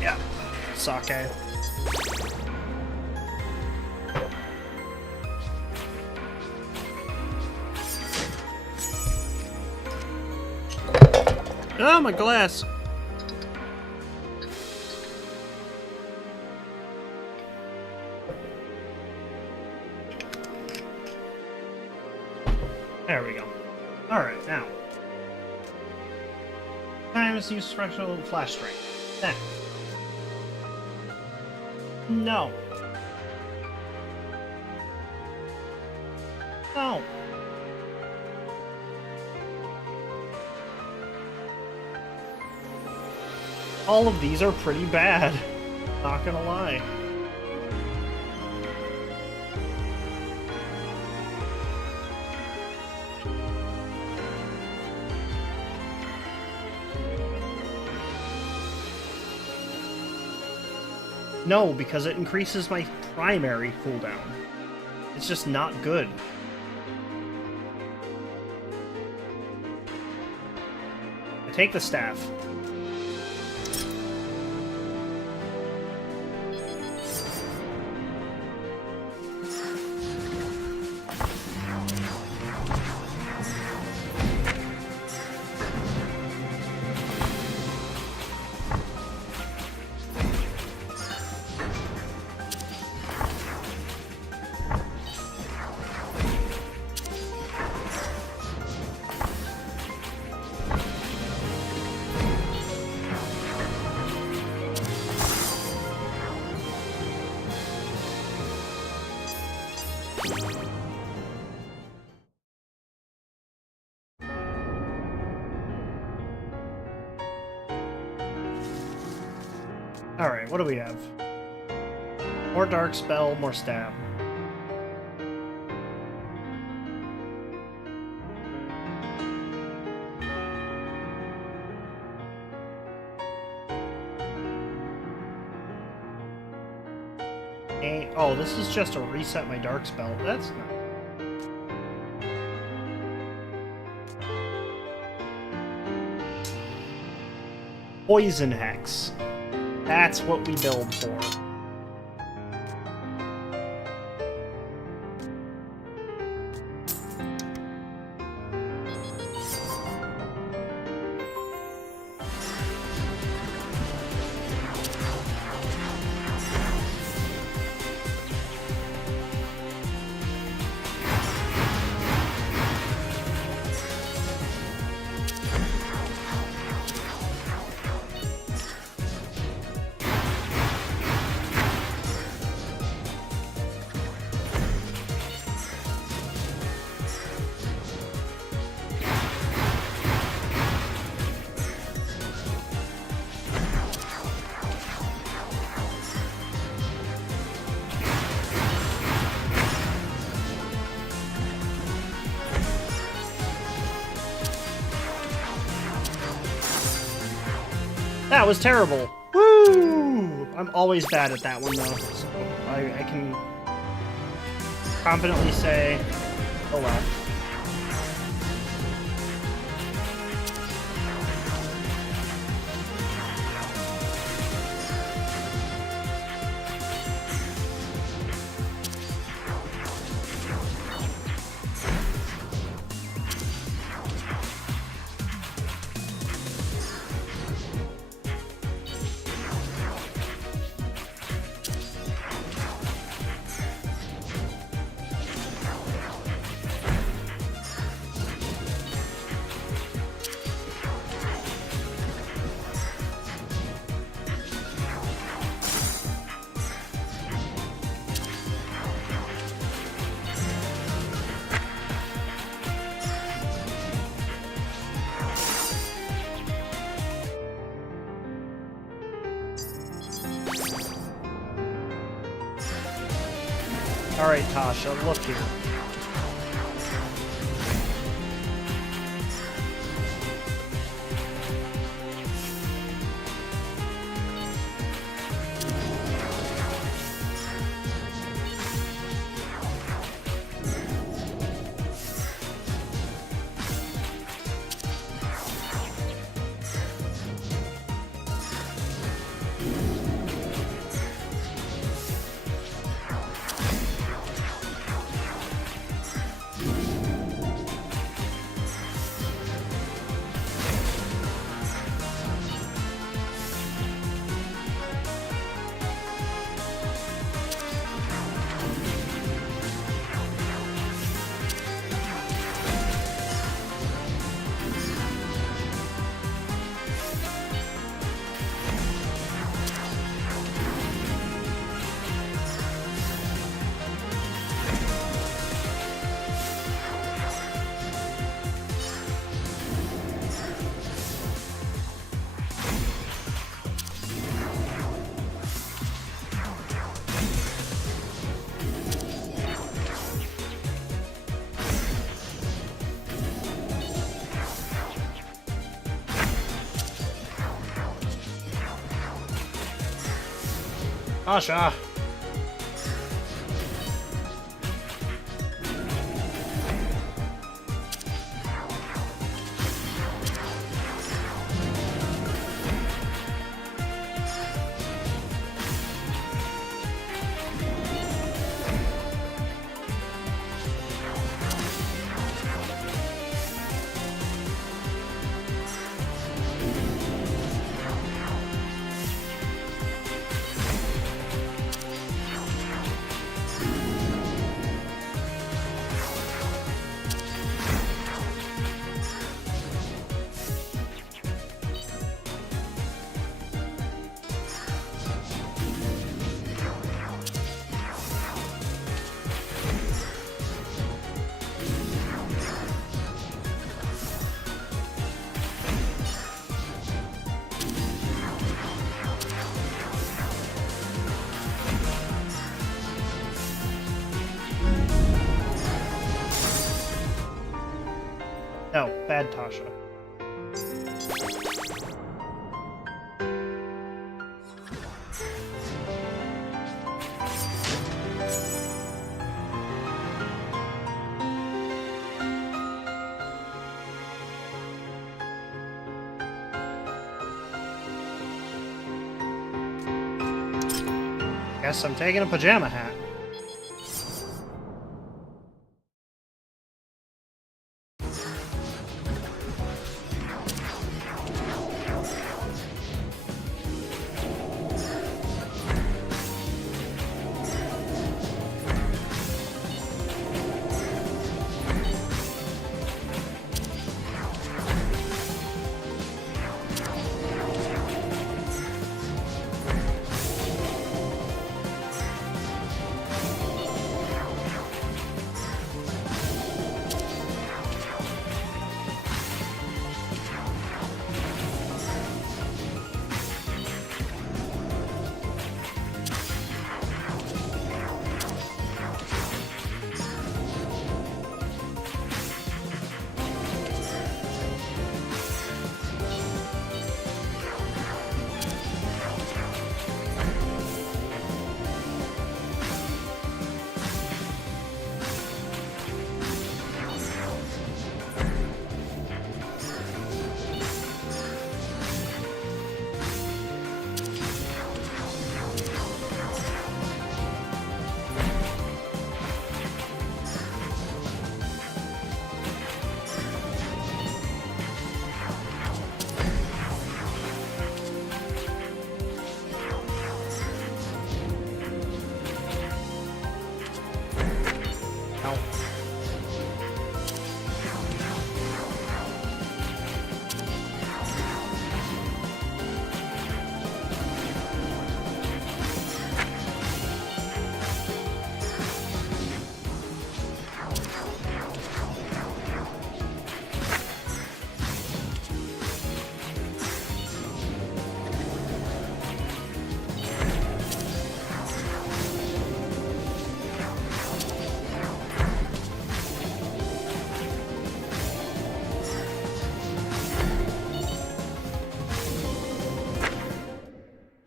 Yeah. Sake. Oh, my glass. There we go. Alright, now. Time to use special flash strength. Then. No. No. All of these are pretty bad. Not gonna lie. No, because it increases my primary cooldown. It's just not good. I take the staff. Alright, what do we have? More Dark Spell, more Stab. Okay. Oh, this is just to reset my Dark Spell. That's not... Poison Hex. That's what we build for. That was terrible. Woo! I'm always bad at that one, though. So I can confidently say, oh well. Alright, Tasha, look here. Tasha! No, bad Tasha. Guess I'm taking a pajama hat.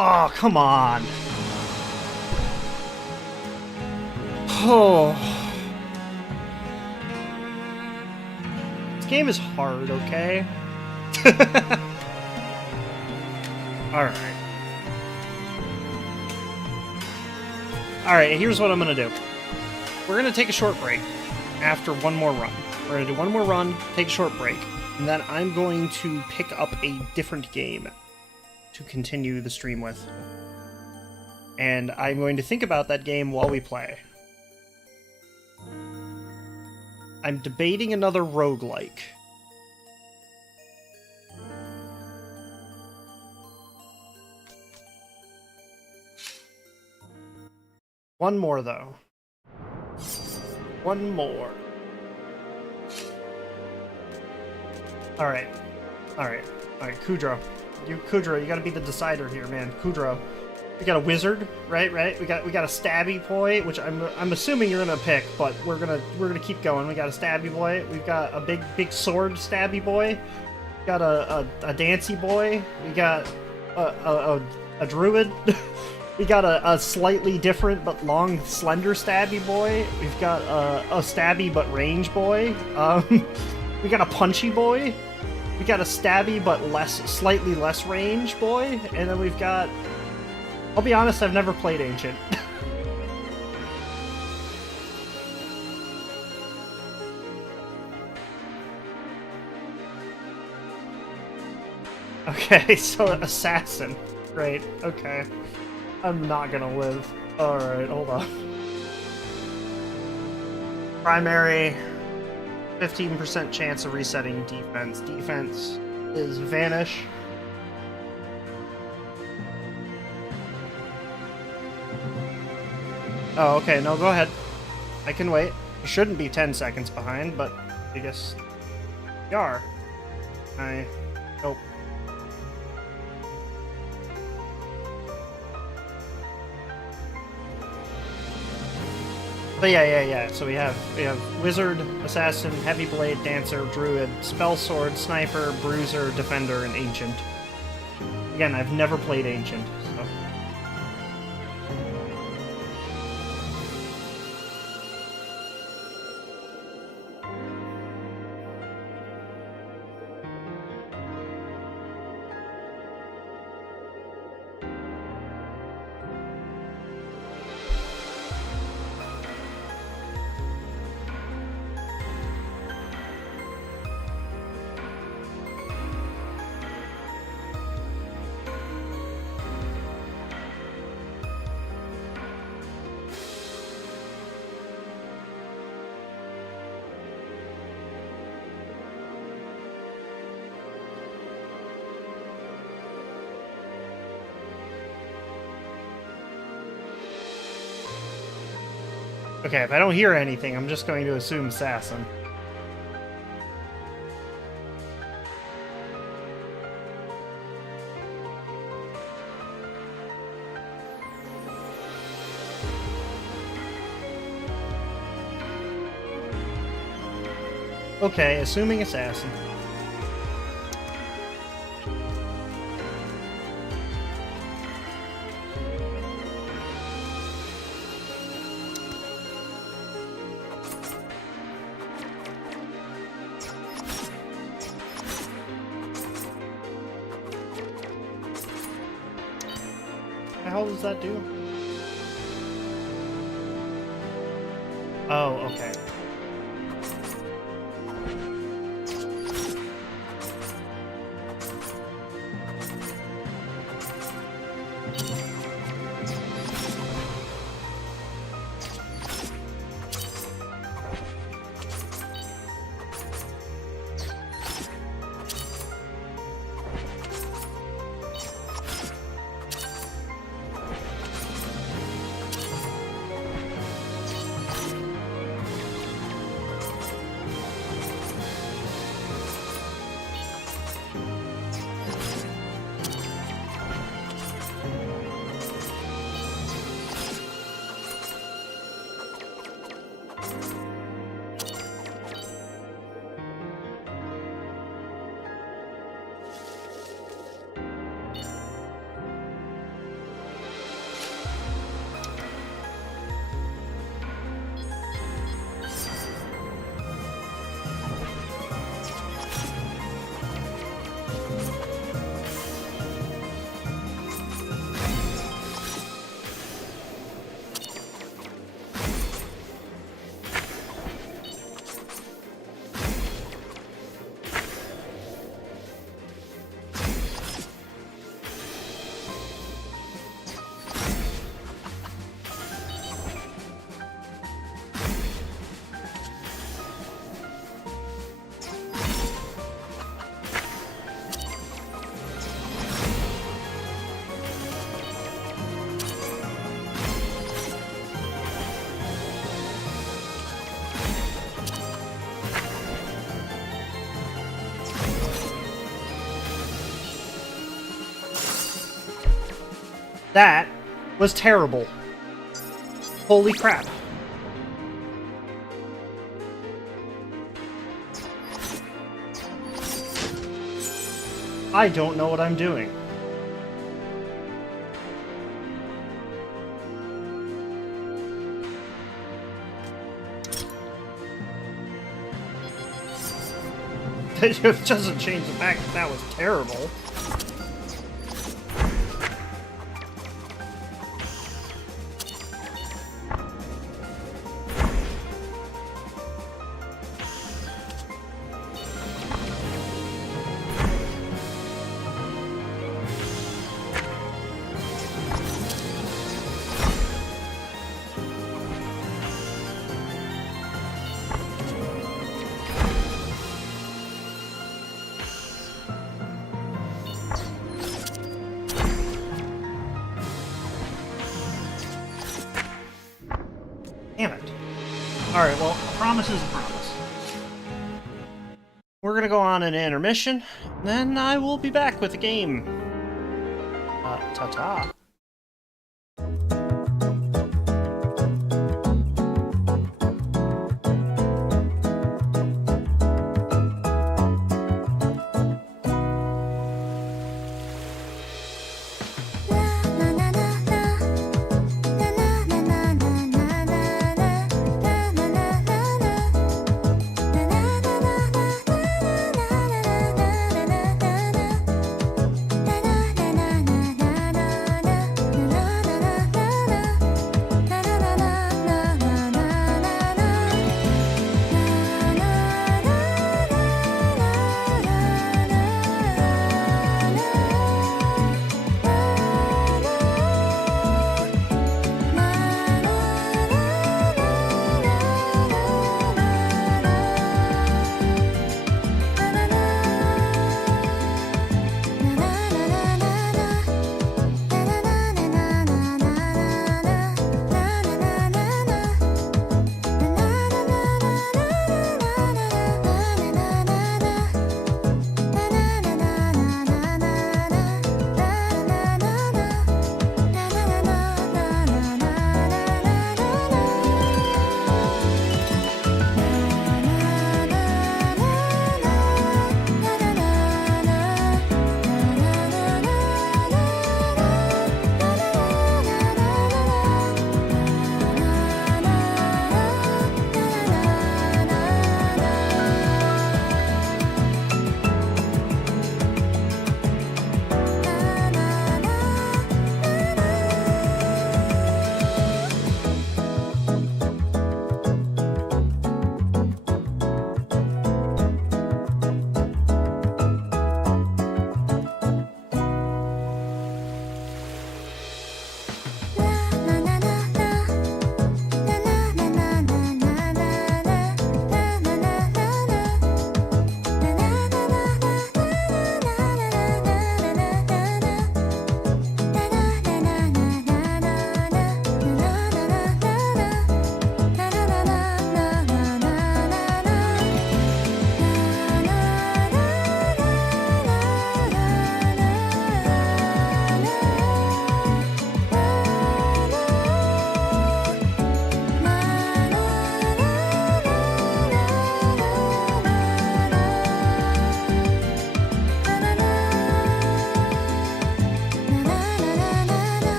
Oh, come on. Oh. This game is hard, okay? Alright. Alright, here's what I'm gonna do. We're gonna take a short break after one more run. We're gonna do one more run, take a short break, and then I'm going to pick up a different game to continue the stream with. And I'm going to think about that game while we play. I'm debating another roguelike. One more, though. One more. Alright. Alright. Alright, Kudro. Kudro, you gotta be the decider here, man. Kudro. We got a wizard, right? We got a stabby boy, which I'm assuming you're gonna pick, but we're gonna keep going. We got a stabby boy. We've got a big sword stabby boy. We got a dancy boy. We got a druid. We got a slightly different but long, slender stabby boy. We've got a stabby but range boy. We got a punchy boy. We got a stabby but slightly less range boy. And then we've got... I'll be honest, I've never played Ancient. Okay, so assassin. Great, okay. I'm not gonna live. Alright, hold on. Primary, 15% chance of resetting defense. Defense is Vanish. Oh, okay, no, go ahead. I can wait. You shouldn't be 10 seconds behind, but I guess you are. Oh. But yeah. So we have Wizard, Assassin, Heavy Blade, Dancer, Druid, Spell Sword, Sniper, Bruiser, Defender, and Ancient. Again, I've never played Ancient, so... Okay, if I don't hear anything, I'm just going to assume Assassin. Okay, assuming Assassin. What the hell does that do? Oh, okay. That was terrible. Holy crap. I don't know what I'm doing. It doesn't change the fact that that was terrible. Damn it. Alright, well, a promise is a promise. We're gonna go on an intermission, then I will be back with the game. Ta-ta.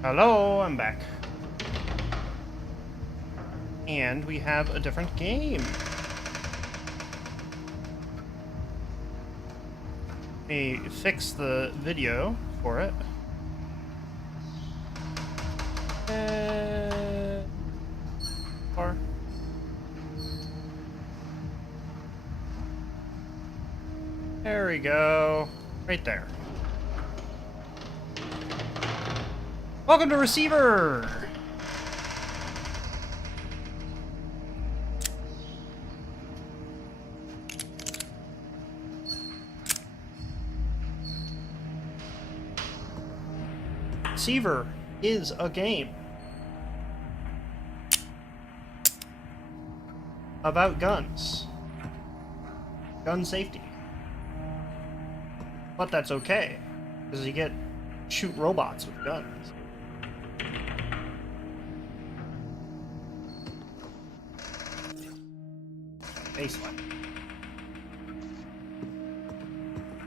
Hello, I'm back. And we have a different game. Let me fix the video for it. Or there we go. Right there. Welcome to Receiver! Receiver is a game about guns. Gun safety. But that's okay, because you get to shoot robots with guns. Baseline.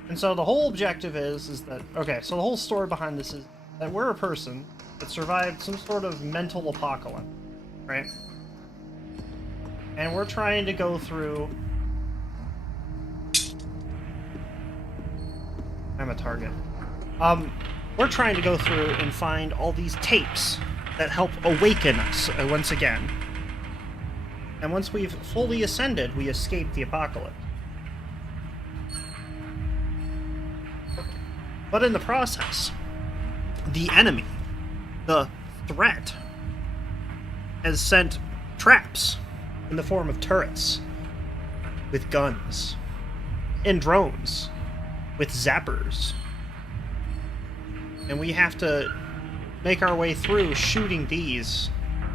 And so the whole objective is that, okay, so the whole story behind this is that we're a person that survived some sort of mental apocalypse, right? And we're trying to go through... I'm a target. We're trying to go through and find all these tapes that help awaken us once again. And once we've fully ascended, we escape the apocalypse. But in the process, the enemy, the threat, has sent traps in the form of turrets with guns and drones with zappers. And we have to make our way through shooting these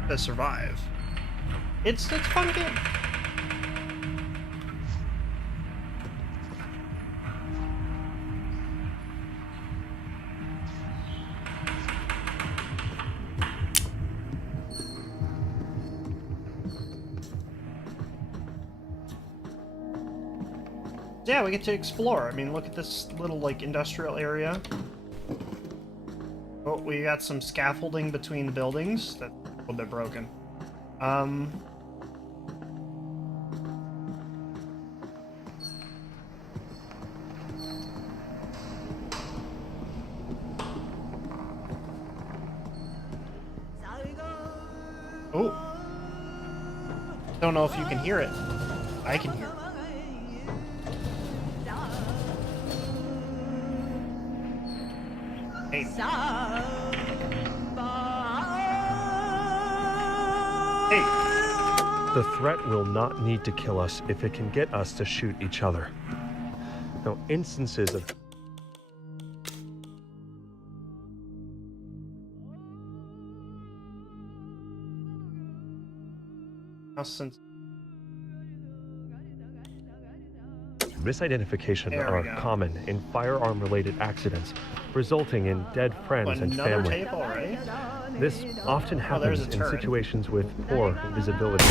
to survive. It's a fun game. Yeah, we get to explore. I mean, look at this little, like, industrial area. Oh, we got some scaffolding between the buildings. That's a little bit broken. Oh. Don't know if you can hear it. I can hear it. Hey. Hey. The threat will not need to kill us if it can get us to shoot each other. Now, instances of misidentification are common in firearm-related accidents, resulting in dead friends and family. Table, right? This often happens in situations with poor visibility.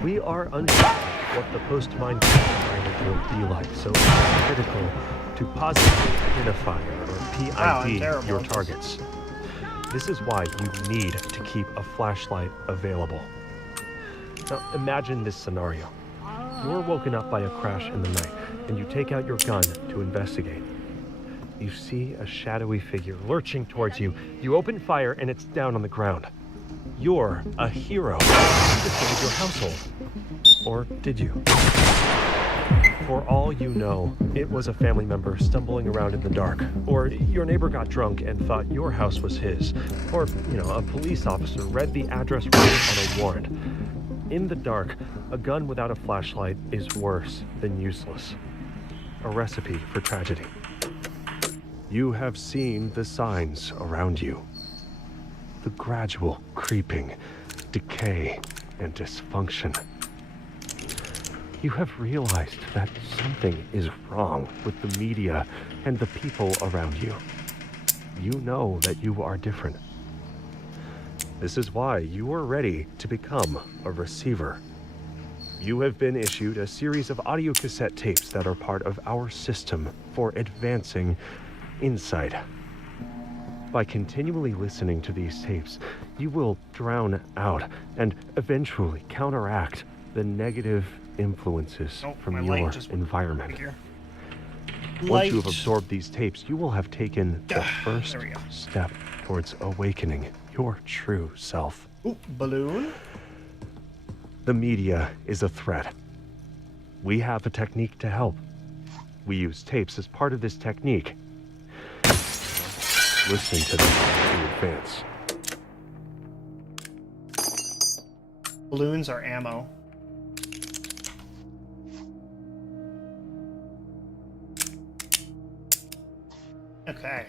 We are unsure what the post-mine environment will be like, so it's critical to positively identify or PID your targets. This is why you need to keep a flashlight available. Now, imagine this scenario. You're woken up by a crash in the night, and you take out your gun to investigate. You see a shadowy figure lurching towards you. You open fire, and it's down on the ground. You're a hero. You defended your household. Or did you? For all you know, it was a family member stumbling around in the dark. Or your neighbor got drunk and thought your house was his. Or, a police officer read the address wrong on a warrant. In the dark, a gun without a flashlight is worse than useless. A recipe for tragedy. You have seen the signs around you. The gradual creeping, decay, and dysfunction. You have realized that something is wrong with the media and the people around you. You know that you are different. This is why you are ready to become a receiver. You have been issued a series of audio cassette tapes that are part of our system for advancing insight. By continually listening to these tapes, you will drown out and eventually counteract the negative influences from your environment. Once you have absorbed these tapes, you will have taken the first step towards awakening your true self. Ooh, balloon? The media is a threat. We have a technique to help. We use tapes as part of this technique. Listen to them in advance. Balloons are ammo. Okay.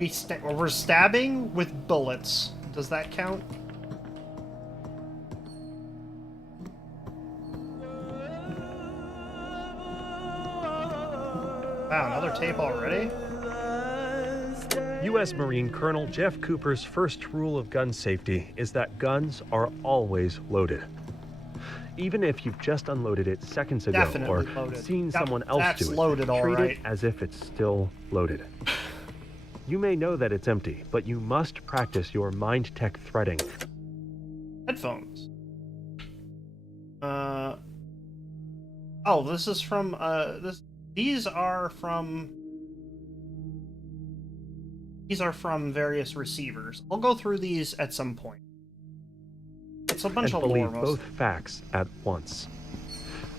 We're stabbing with bullets. Does that count? Wow, another tape already? U.S. Marine Colonel Jeff Cooper's first rule of gun safety is that guns are always loaded. Even if you've just unloaded it seconds ago or seen someone else do it, treat it as if it's still loaded. You may know that it's empty, but you must practice your mind tech threading. Headphones. Oh, this is from, These are from various receivers. I'll go through these at some point. It's a bunch of lore. And believe both facts at once.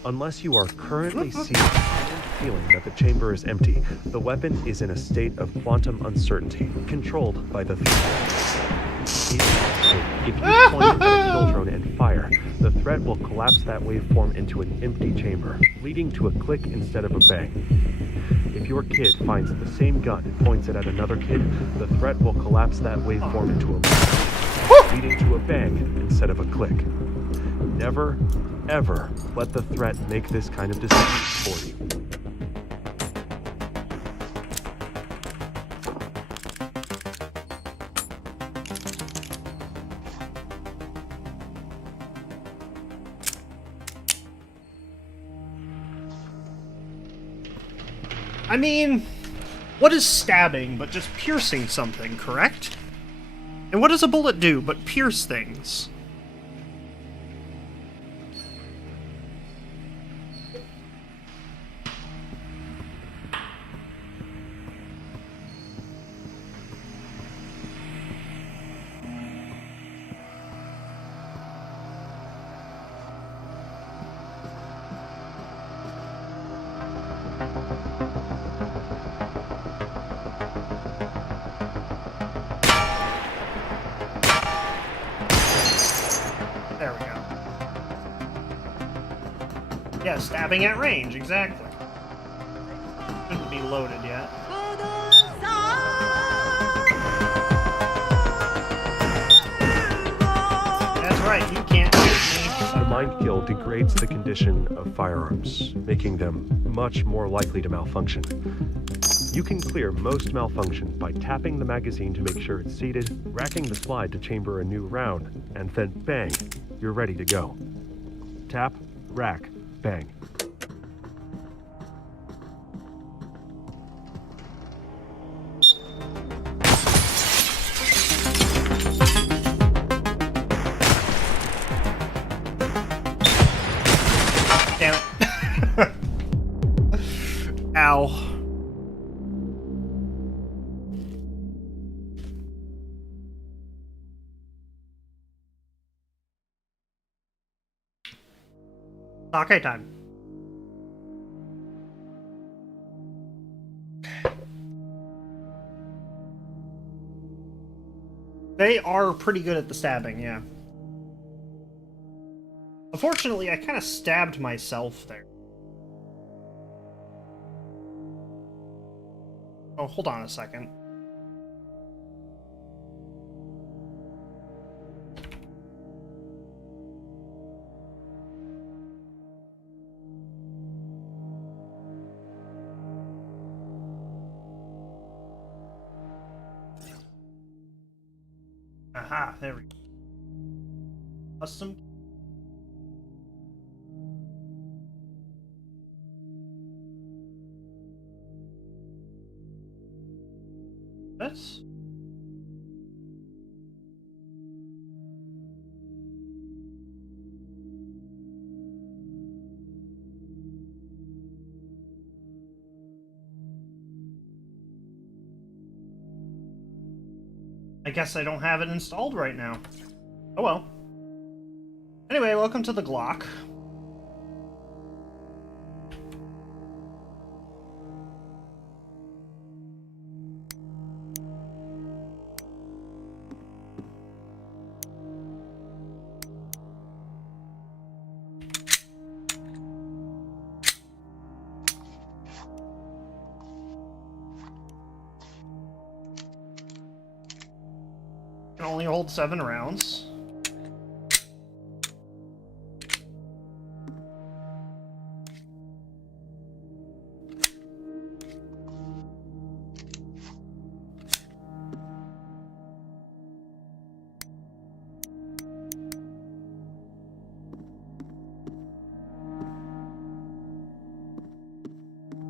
Unless you are currently seeing and feeling that the chamber is empty, the weapon is in a state of quantum uncertainty, controlled by the threat. If you point at a kill drone and fire, the threat will collapse that waveform into an empty chamber, leading to a click instead of a bang. If your kid finds the same gun and points it at another kid, the threat will collapse that waveform into a loop, leading to a bang instead of a click. Never, ever let the threat make this kind of decision for you. I mean, what is stabbing but just piercing something, correct? And what does a bullet do but pierce things? Yeah, stabbing at range, exactly. Shouldn't be loaded yet. That's right, you can't shoot me. The mind kill degrades the condition of firearms, making them much more likely to malfunction. You can clear most malfunctions by tapping the magazine to make sure it's seated, racking the slide to chamber a new round, and then bang, you're ready to go. Tap, rack, bang. Damn it. Ow. Okay, time. They are pretty good at the stabbing, yeah. Unfortunately, I kind of stabbed myself there. Oh, hold on a second. Aha, there we go. Custom. this. I guess I don't have it installed right now. Oh well. Anyway, welcome to the Glock. Can only hold 7 rounds.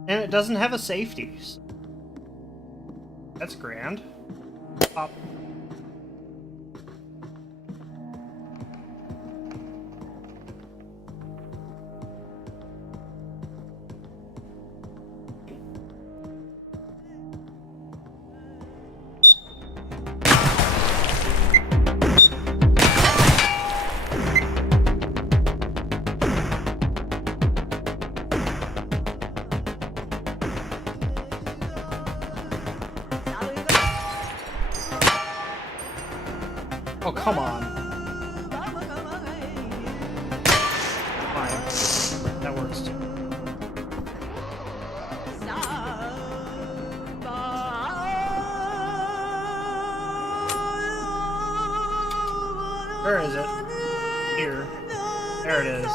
And it doesn't have a safety. That's grand. Pop. Oh, come on. Fine. That works too. Where is it? Here. There it is.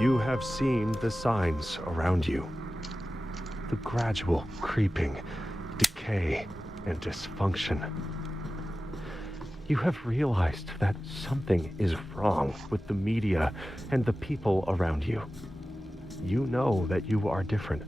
You have seen the signs around you. The gradual creeping, decay, and dysfunction. You have realized that something is wrong with the media and the people around you. You know that you are different.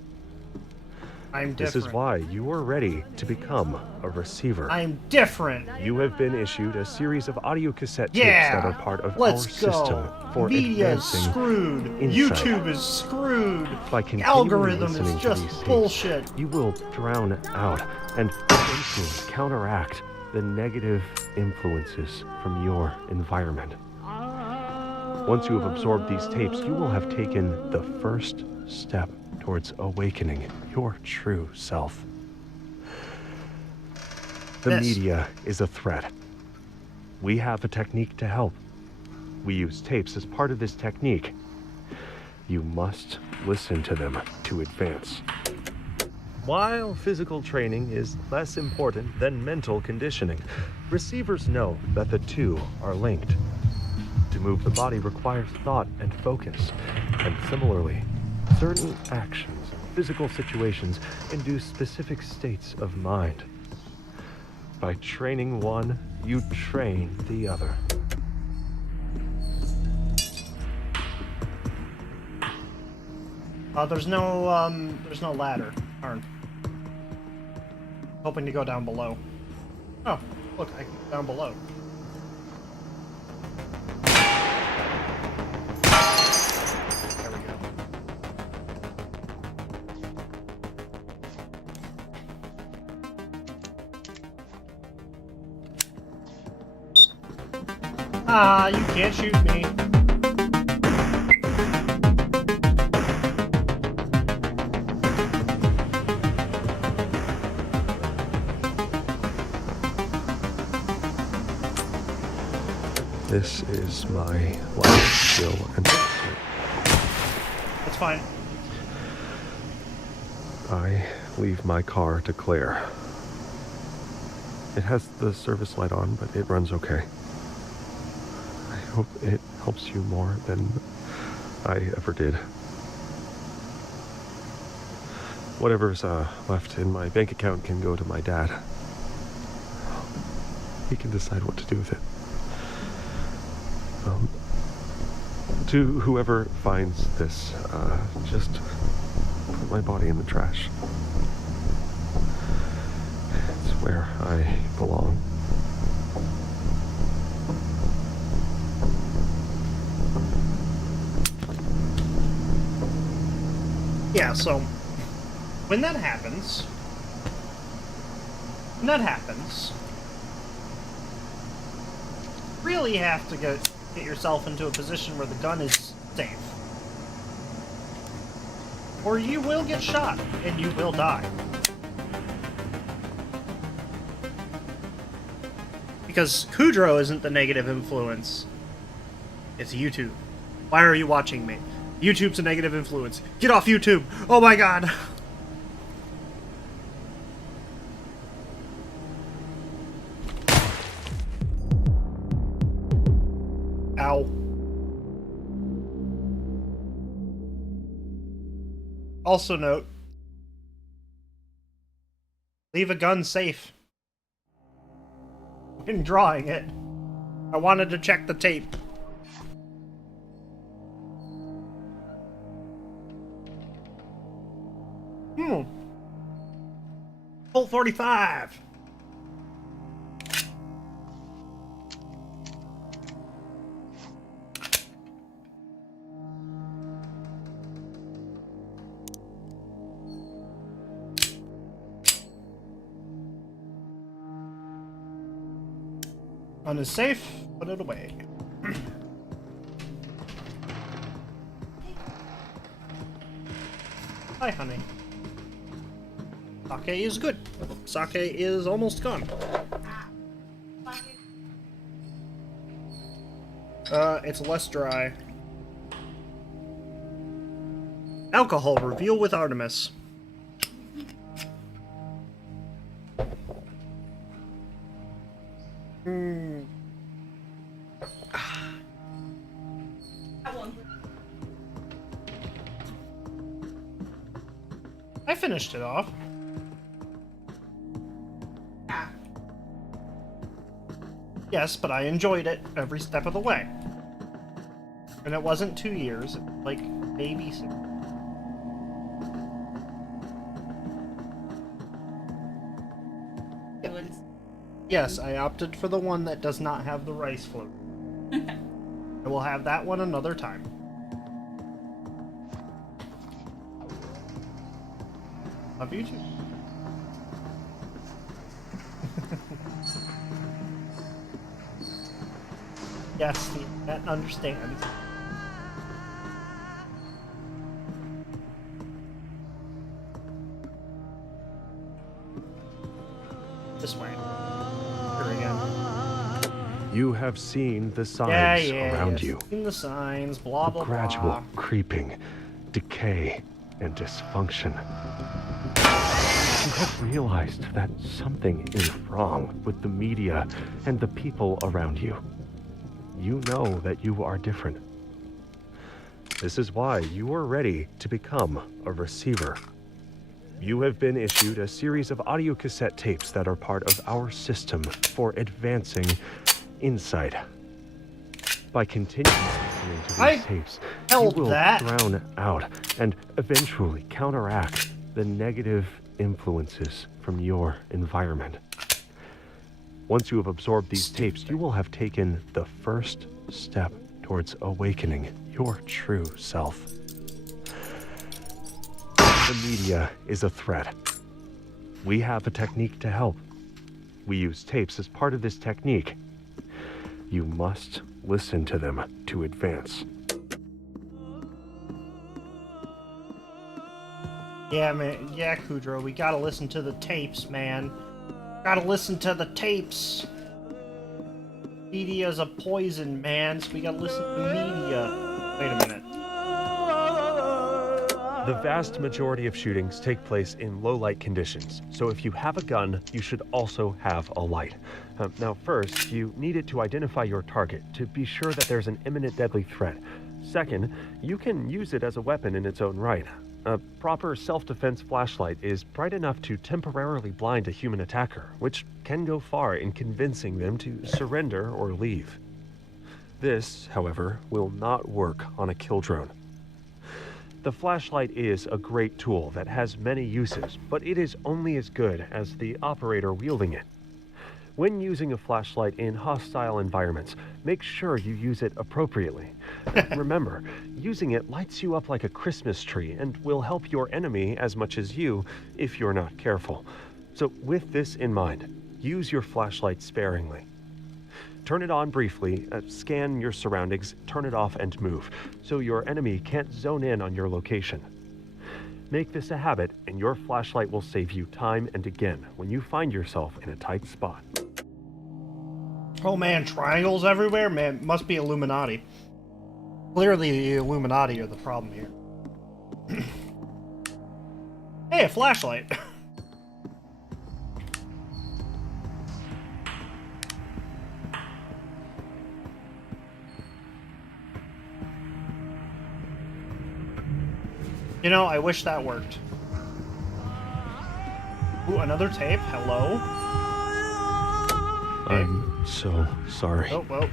I'm different. This is why you are ready to become a receiver. I'm different. You have been issued a series of audio cassette tapes that are part of our system for Media is advancing screwed. insight. YouTube is screwed. By continually Algorithm listening is to just these tapes, bullshit. you will drown out and eventually counteract the negative influences from your environment. Once you have absorbed these tapes, you will have taken the first step towards awakening your true self. The media is a threat. We have a technique to help. We use tapes as part of this technique. You must listen to them to advance. While physical training is less important than mental conditioning, receivers know that the two are linked. To move the body requires thought and focus, and similarly, certain actions, physical situations, induce specific states of mind. By training one, you train the other. There's no ladder. Darn. Hoping to go down below. Oh, look, I can go down below. There we go. Ah, you can't shoot me. This is my life skill and That's fine. I leave my car to Claire. It has the service light on, but it runs okay. I hope it helps you more than I ever did. Whatever's left in my bank account can go to my dad. He can decide what to do with it. To whoever finds this, just put my body in the trash. It's where I belong. Yeah, so when that happens, really have to get yourself into a position where the gun is safe. Or you will get shot, and you will die. Because Kudro isn't the negative influence. It's YouTube. Why are you watching me? YouTube's a negative influence. Get off YouTube! Oh my god! Ow. Also note, leave a gun safe when drawing it. I wanted to check the tape. Colt 45. Gun is safe, put it away. Hi, honey. Sake is good. Sake is almost gone. It's less dry. Alcohol reveal with Artemis. I finished it off. Yes, but I enjoyed it every step of the way. And it wasn't 2 years, like maybe 6. Yes, I opted for the one that does not have the rice float. I will have that one another time. Love you too. Yes, the internet understands. This way. Here again. You have seen the signs around you. Seen the signs, blah, blah, the gradual blah. creeping, decay, and dysfunction. You have realized that something is wrong with the media and the people around you. You know that you are different. This is why you are ready to become a receiver. You have been issued a series of audio cassette tapes that are part of our system for advancing insight. By continuing listening to these tapes, you will drown out and eventually counteract the negative influences from your environment. Once you have absorbed these tapes, you will have taken the first step towards awakening your true self. The media is a threat. We have a technique to help. We use tapes as part of this technique. You must listen to them to advance. Yeah, man. Yeah, Kudro, we gotta listen to the tapes, man. Gotta listen to the tapes. Media's a poison, man, so we gotta listen to media. Wait a minute. The vast majority of shootings take place in low light conditions, so if you have a gun, you should also have a light. Now first, you needed to identify your target to be sure that there's an imminent deadly threat. Second, you can use it as a weapon in its own right. A proper self-defense flashlight is bright enough to temporarily blind a human attacker, which can go far in convincing them to surrender or leave. This, however, will not work on a kill drone. The flashlight is a great tool that has many uses, but it is only as good as the operator wielding it. When using a flashlight in hostile environments, make sure you use it appropriately. Remember, using it lights you up like a Christmas tree and will help your enemy as much as you if you're not careful. So with this in mind, use your flashlight sparingly. Turn it on briefly, scan your surroundings, turn it off and move, so your enemy can't zone in on your location. Make this a habit, and your flashlight will save you time and again when you find yourself in a tight spot. Oh man, triangles everywhere? Man, must be Illuminati. Clearly the Illuminati are the problem here. Hey, a flashlight! You know, I wish that worked. Ooh, another tape? Hello? I'm so sorry. Oh, well.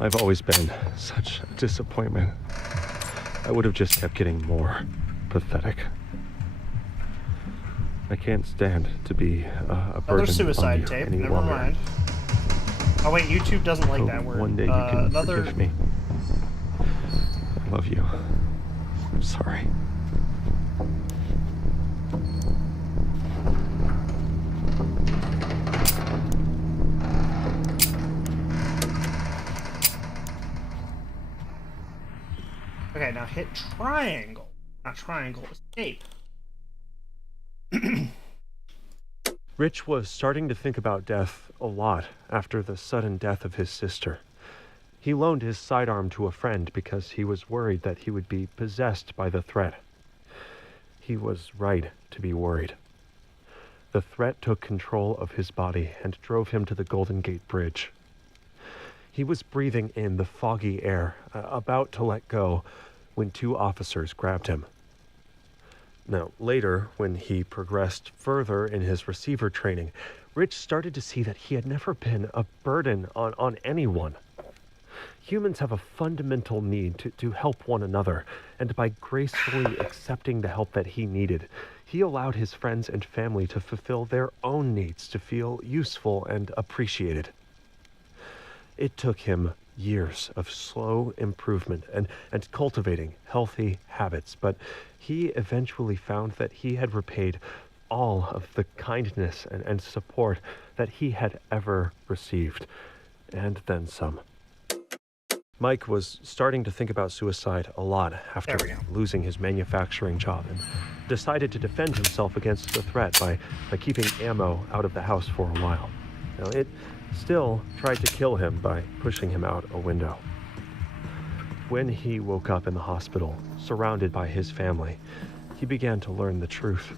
I've always been such a disappointment. I would have just kept getting more pathetic. I can't stand to be a burden Another suicide on you tape. any Never longer. mind. Oh wait, YouTube doesn't like that word. One day you can another... forgive me. I love you. I'm sorry. Okay, now hit triangle. Not triangle, escape. Rich was starting to think about death a lot after the sudden death of his sister. He loaned his sidearm to a friend because he was worried that he would be possessed by the threat. He was right to be worried. The threat took control of his body and drove him to the Golden Gate Bridge. He was breathing in the foggy air, about to let go, when two officers grabbed him. Now, later, when he progressed further in his receiver training, Rich started to see that he had never been a burden on anyone. Humans have a fundamental need to help one another, and by gracefully accepting the help that he needed, he allowed his friends and family to fulfill their own needs to feel useful and appreciated. It took him years of slow improvement and cultivating healthy habits, but he eventually found that he had repaid all of the kindness and support that he had ever received, and then some. Mike was starting to think about suicide a lot after losing his manufacturing job and decided to defend himself against the threat by keeping ammo out of the house for a while. Now, it still tried to kill him by pushing him out a window. When he woke up in the hospital, surrounded by his family, he began to learn the truth.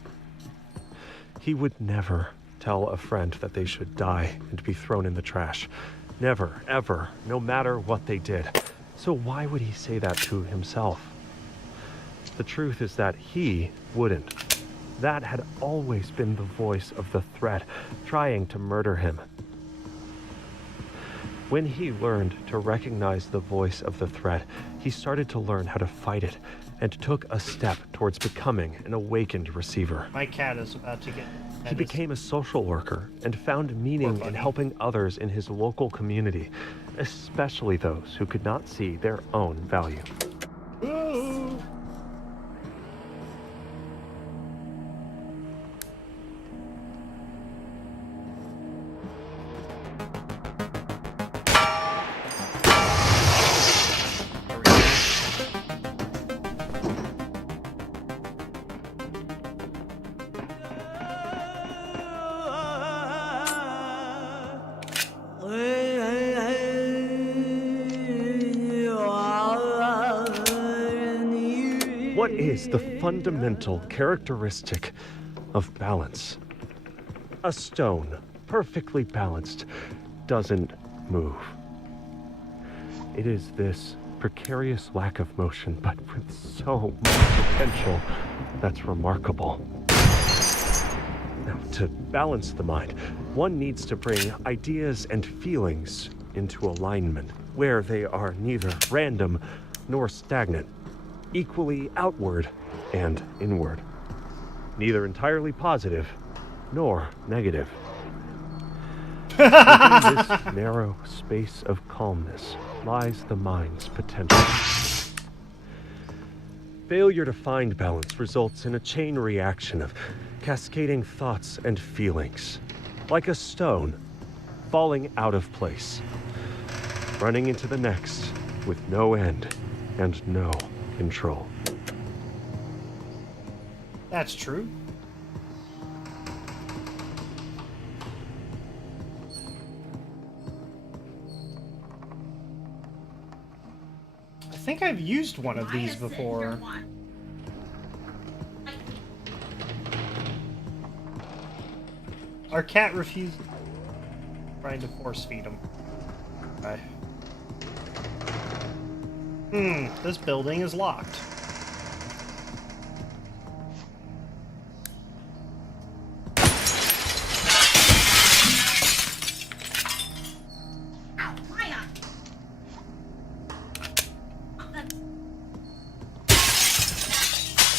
He would never tell a friend that they should die and be thrown in the trash. Never, ever, no matter what they did. So why would he say that to himself? The truth is that he wouldn't. That had always been the voice of the threat, trying to murder him. When he learned to recognize the voice of the threat, he started to learn how to fight it, and took a step towards becoming an awakened receiver. My cat is about to get... He became a social worker and found meaning in helping others in his local community, especially those who could not see their own value. Ooh. What is the fundamental characteristic of balance? A stone, perfectly balanced, doesn't move. It is this precarious lack of motion, but with so much potential, that's remarkable. Now, to balance the mind, one needs to bring ideas and feelings into alignment, where they are neither random nor stagnant, equally outward and inward, neither entirely positive nor negative. Within this narrow space of calmness lies the mind's potential. Failure to find balance results in a chain reaction of cascading thoughts and feelings, like a stone falling out of place, running into the next with no end and no control. That's true. I think I've used one of these before. Our cat refused. Trying to force feed him. Okay. This building is locked.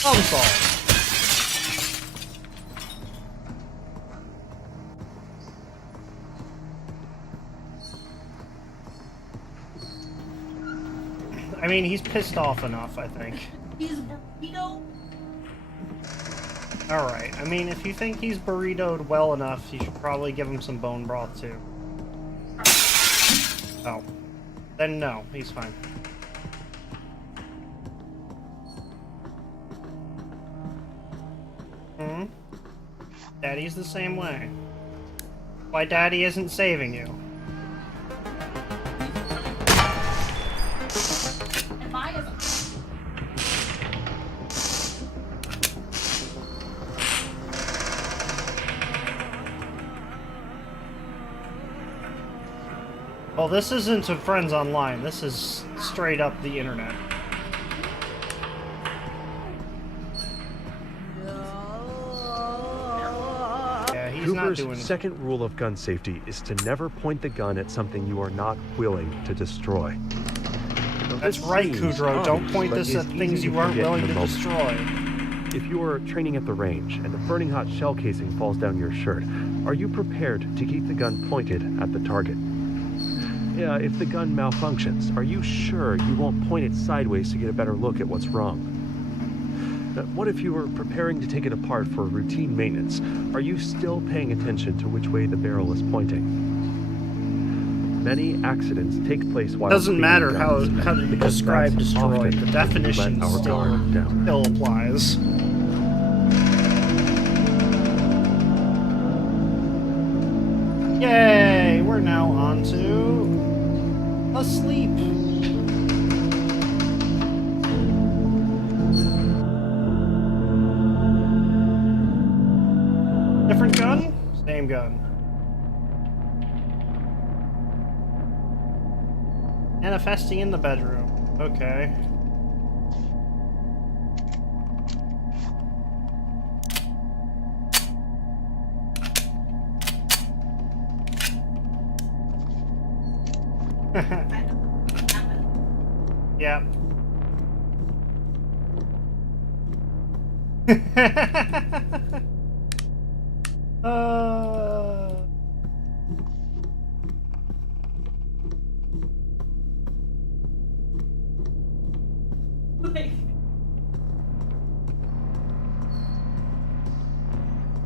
Problem solved. I mean, he's pissed off enough, I think. He's burrito. Alright, I mean, if you think he's burritoed well enough, you should probably give him some bone broth, too. Oh. Then no, he's fine. Daddy's the same way. Why Daddy isn't saving you? And mine isn't. Well, this isn't a friends online. This is straight up the internet. Cooper's second rule of gun safety is to never point the gun at something you are not willing to destroy. That's right, Kudrow. Don't point this at things you aren't willing to destroy. If you are training at the range and a burning hot shell casing falls down your shirt, are you prepared to keep the gun pointed at the target? Yeah, if the gun malfunctions, are you sure you won't point it sideways to get a better look at what's wrong? What if you were preparing to take it apart for routine maintenance? Are you still paying attention to which way the barrel is pointing? Many accidents take place while doesn't matter how you because describe that's destroy. often The definition our guard down. still applies. Yay! We're now on to asleep. Different gun? Same gun. Manifesting in the bedroom. Okay. Yeah.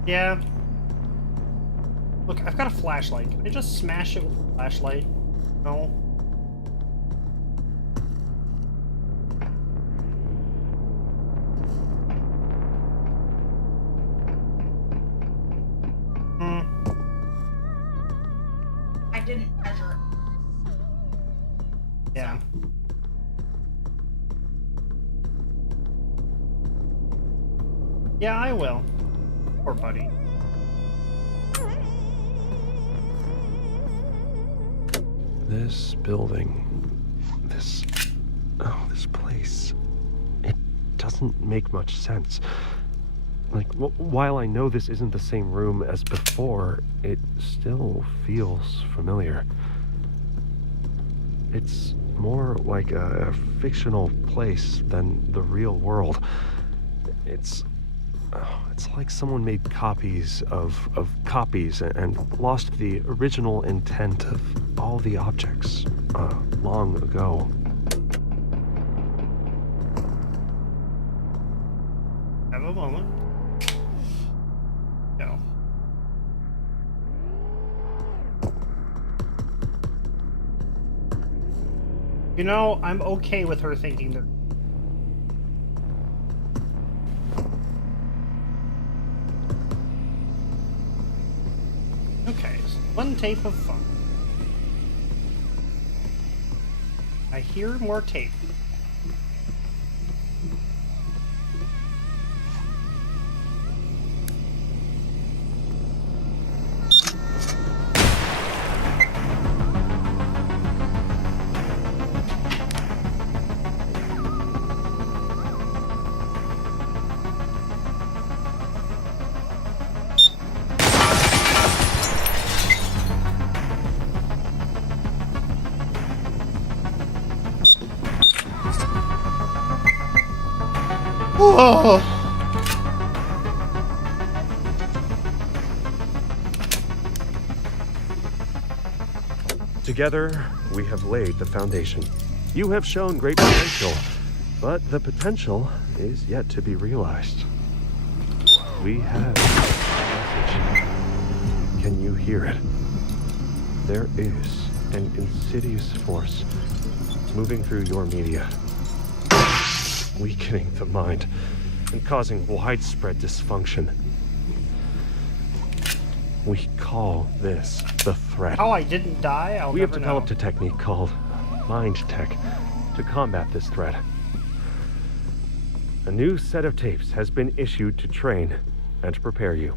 Yeah. Look, I've got a flashlight. Can I just smash it with a flashlight? No. I didn't measure it. Yeah. Yeah, I will. Poor buddy. This building, this place, it doesn't make much sense. Like, while I know this isn't the same room as before, it still feels familiar. It's more like a fictional place than the real world. It's It's like someone made copies of copies and lost the original intent of all the objects long ago. Have a moment. No. You know, I'm okay with her thinking that. Okay, so one tape of fun. I hear more tape. Oh. Together, we have laid the foundation. You have shown great potential, but the potential is yet to be realized. We have a message. Can you hear it? There is an insidious force moving through your media, weakening the mind and causing widespread dysfunction. We call this the threat. Oh, I didn't die? We have developed a technique called Mind Tech to combat this threat. A new set of tapes has been issued to train and prepare you.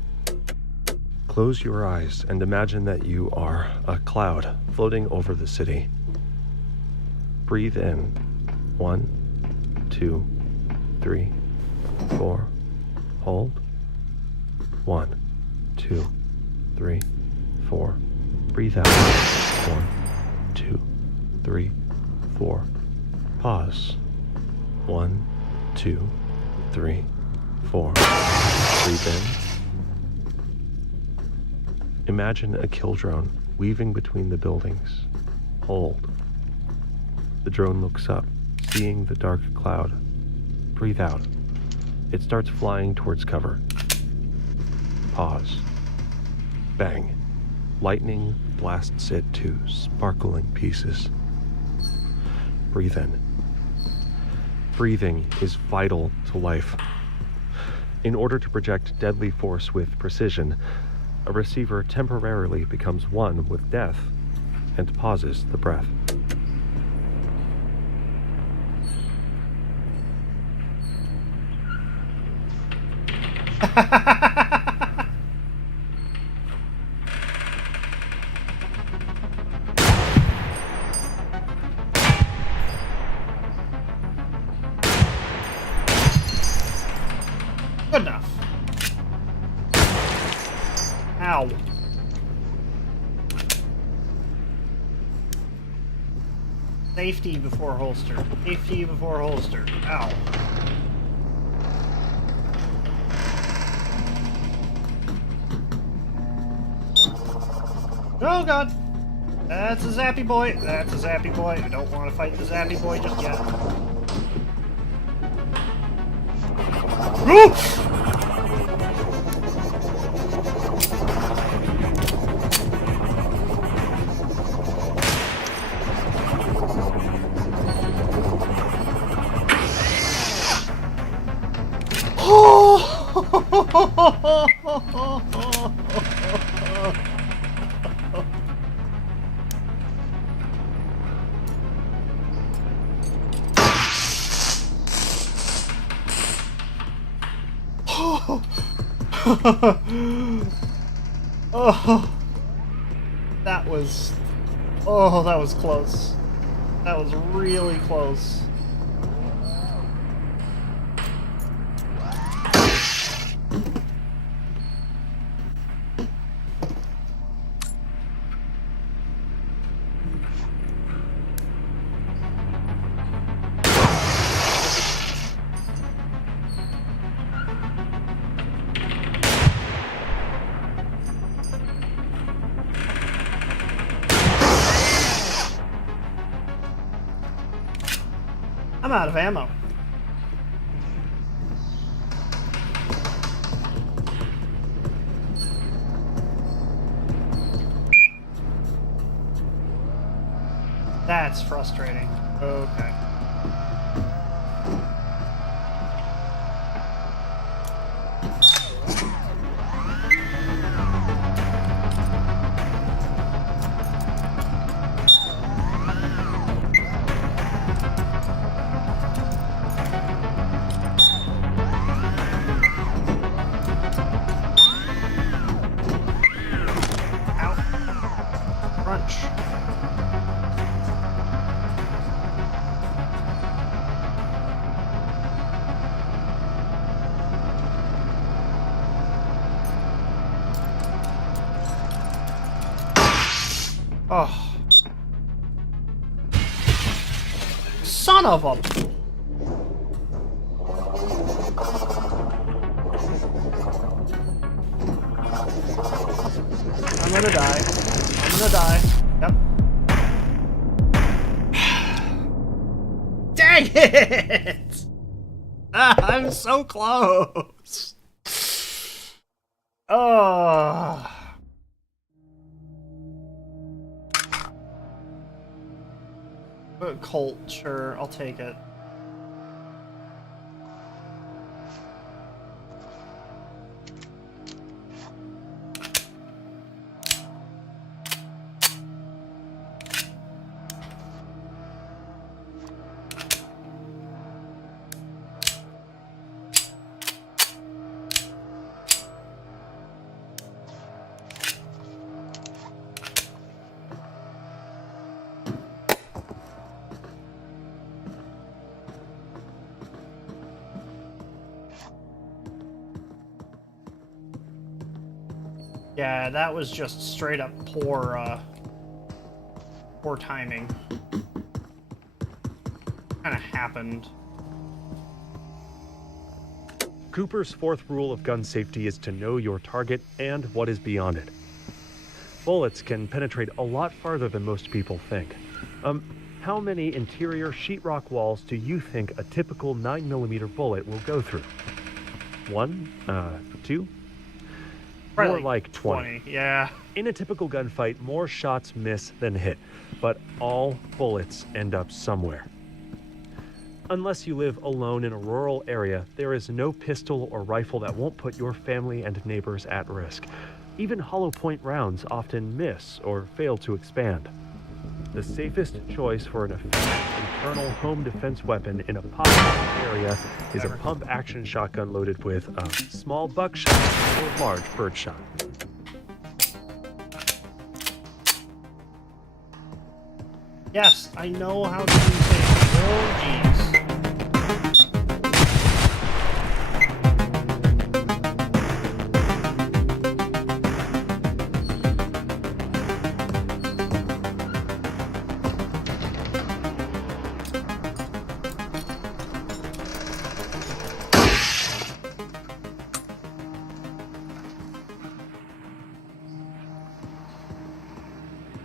Close your eyes and imagine that you are a cloud floating over the city. Breathe in. 1, 2, 3, 4. Hold. 1, 2, 3, 4. Breathe out. 1, 2, 3, 4. Pause. 1, 2, 3, 4. Breathe in. Imagine a kill drone weaving between the buildings. Hold. The drone looks up, seeing the dark cloud. Breathe out. It starts flying towards cover. Pause. Bang. Lightning blasts it to sparkling pieces. Breathe in. Breathing is vital to life. In order to project deadly force with precision, a receiver temporarily becomes one with death and pauses the breath. Good enough. Ow. Safety before holster. Safety before holster. Ow. Oh god! That's a zappy boy. That's a zappy boy. I don't want to fight the zappy boy just yet. Oof! Oh, that was close. That was really close. out of ammo. That's frustrating. Okay. Oh. Son of a... I'm gonna die. I'm gonna die. Yep. Dang it! I'm so close. Oh. Colt, sure, I'll take it. Yeah, that was just straight up poor timing. Kinda happened. Cooper's fourth rule of gun safety is to know your target and what is beyond it. Bullets can penetrate a lot farther than most people think. How many interior sheetrock walls do you think a typical 9mm bullet will go through? 1? 2? Probably More like 20. Yeah. In a typical gunfight, more shots miss than hit, but all bullets end up somewhere. Unless you live alone in a rural area, there is no pistol or rifle that won't put your family and neighbors at risk. Even hollow point rounds often miss or fail to expand. The safest choice for an effective internal home defense weapon in a populated area is a pump-action shotgun loaded with a small buckshot or large birdshot. Yes, I know how to do things. Oh, jeez.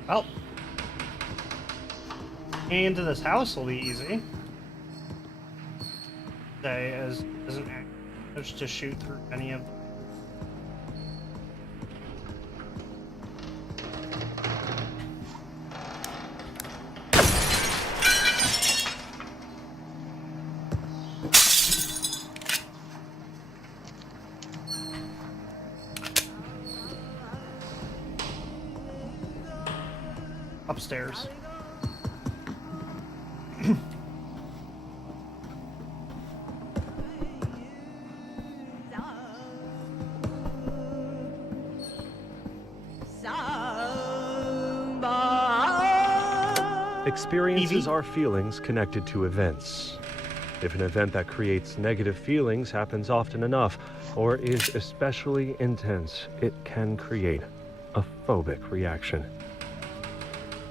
Well, getting into this house will be easy. Okay, as doesn't manage to shoot through any of them. Upstairs. Experiences are feelings connected to events. If an event that creates negative feelings happens often enough, or is especially intense, it can create a phobic reaction.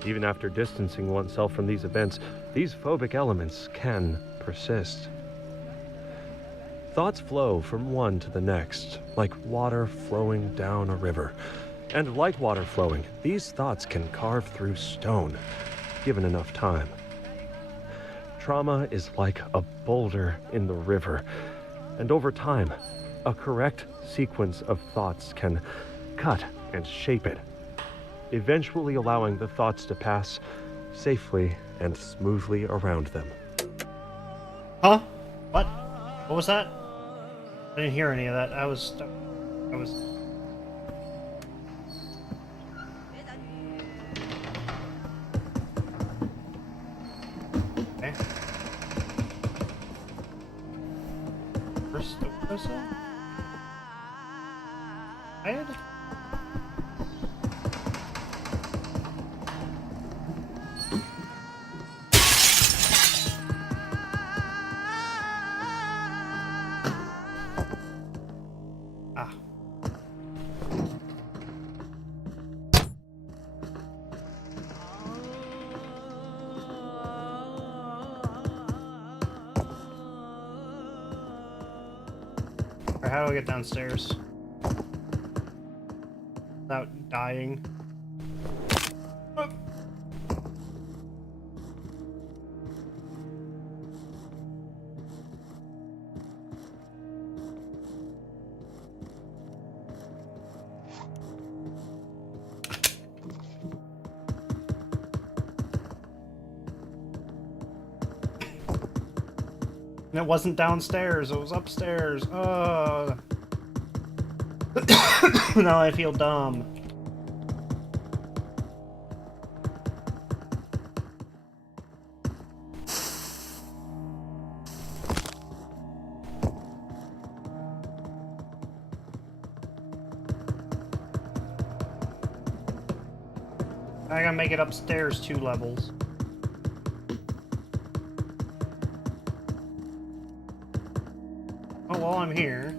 Even after distancing oneself from these events, these phobic elements can persist. Thoughts flow from one to the next, like water flowing down a river. And like water flowing, these thoughts can carve through stone, given enough time. Trauma is like a boulder in the river, and over time, a correct sequence of thoughts can cut and shape it, eventually allowing the thoughts to pass safely and smoothly around them. Huh? What? What was that? I didn't hear any of that. I was... Okay. First whistle? Red? Ah. Alright, how do I get downstairs? Without dying. Oh. And it wasn't downstairs, it was upstairs. Now I feel dumb. I gotta make it upstairs 2 levels. Oh, while I'm here.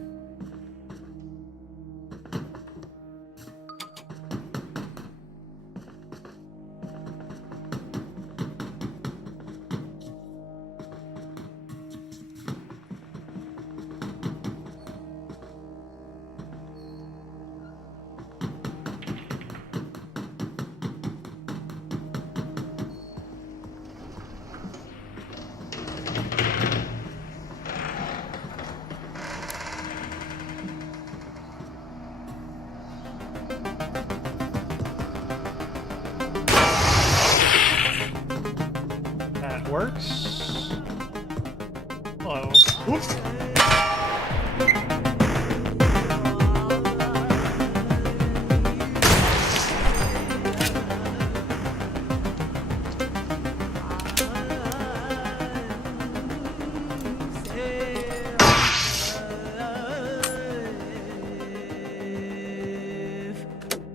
Works. Hello. Oops.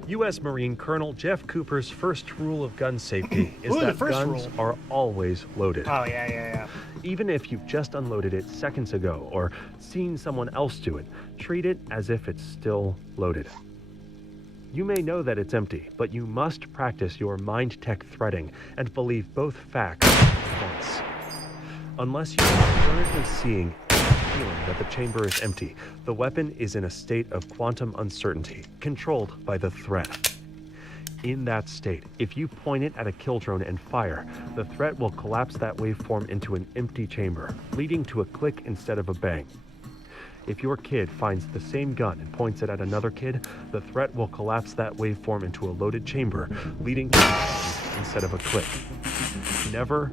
U.S. Marine Colonel Jeff Cooper's first rule of gun safety is Ooh, that guns are always loaded. Oh, yeah. Even if you've just unloaded it seconds ago or seen someone else do it, treat it as if it's still loaded. You may know that it's empty, but you must practice your mind tech threading and believe both facts at once. Unless you are currently seeing feeling that the chamber is empty, the weapon is in a state of quantum uncertainty, controlled by the threat. In that state, if you point it at a kill drone and fire, the threat will collapse that waveform into an empty chamber, leading to a click instead of a bang. If your kid finds the same gun and points it at another kid, the threat will collapse that waveform into a loaded chamber, leading to a bang instead of a click. Never,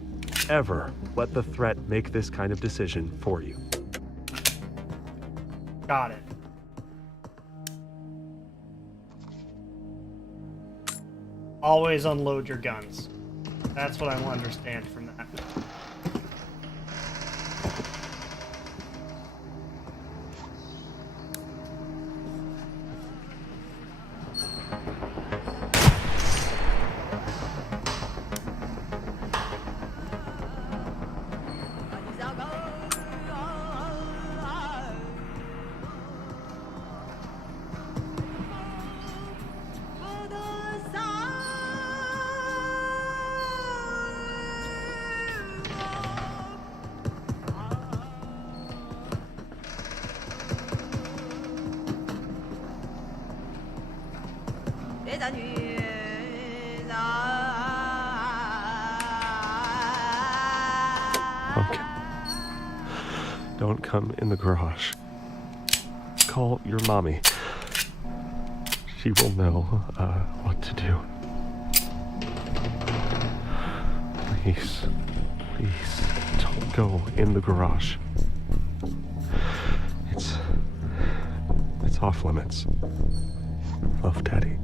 ever let the threat make this kind of decision for you. Got it. Always unload your guns. That's what I want to understand from that. don't come in the garage. Call your mommy. She will know what to do. Please, don't go in the garage. It's off limits. Love, Daddy.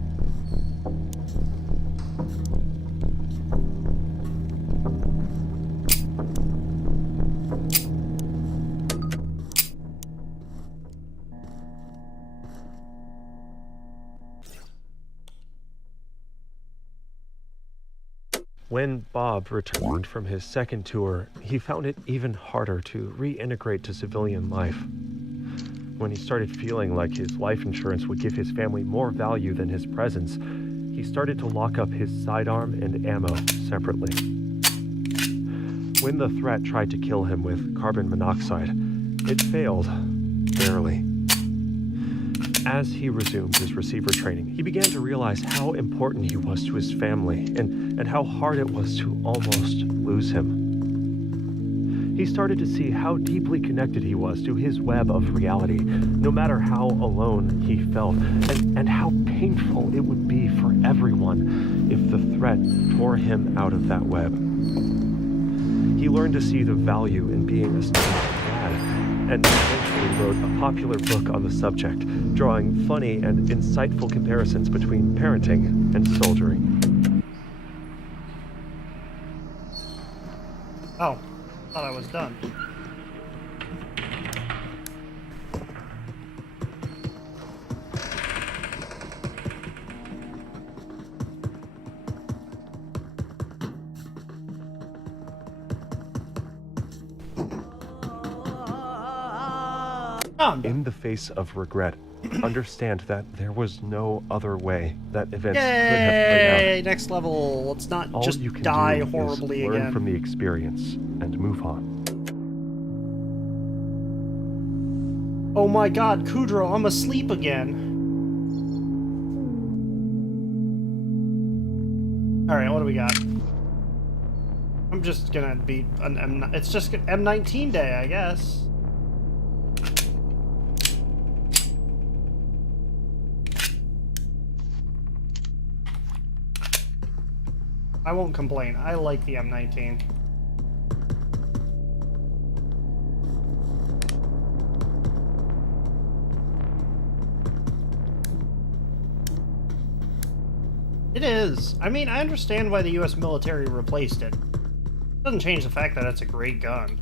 When Bob returned from his second tour, he found it even harder to reintegrate to civilian life. When he started feeling like his life insurance would give his family more value than his presence, he started to lock up his sidearm and ammo separately. When the threat tried to kill him with carbon monoxide, it failed, barely. As he resumed his receiver training, he began to realize how important he was to his family and how hard it was to almost lose him. He started to see how deeply connected he was to his web of reality, no matter how alone he felt, and how painful it would be for everyone if the threat tore him out of that web. He learned to see the value in being a stable dad, and eventually wrote a popular book on the subject, drawing funny and insightful comparisons between parenting and soldiering. Oh, thought I was done. In the face of regret, understand that there was no other way that events Yay! could have played out. Next level. Let's not All just you can die do horribly is learn again. from the experience and move on. Oh my god, Kudro, I'm asleep again. Alright, what do we got? I'm just gonna be an it's just M19 day, I guess. I won't complain. I like the M19. It is. I mean, I understand why the US military replaced it. Doesn't change the fact that it's a great gun.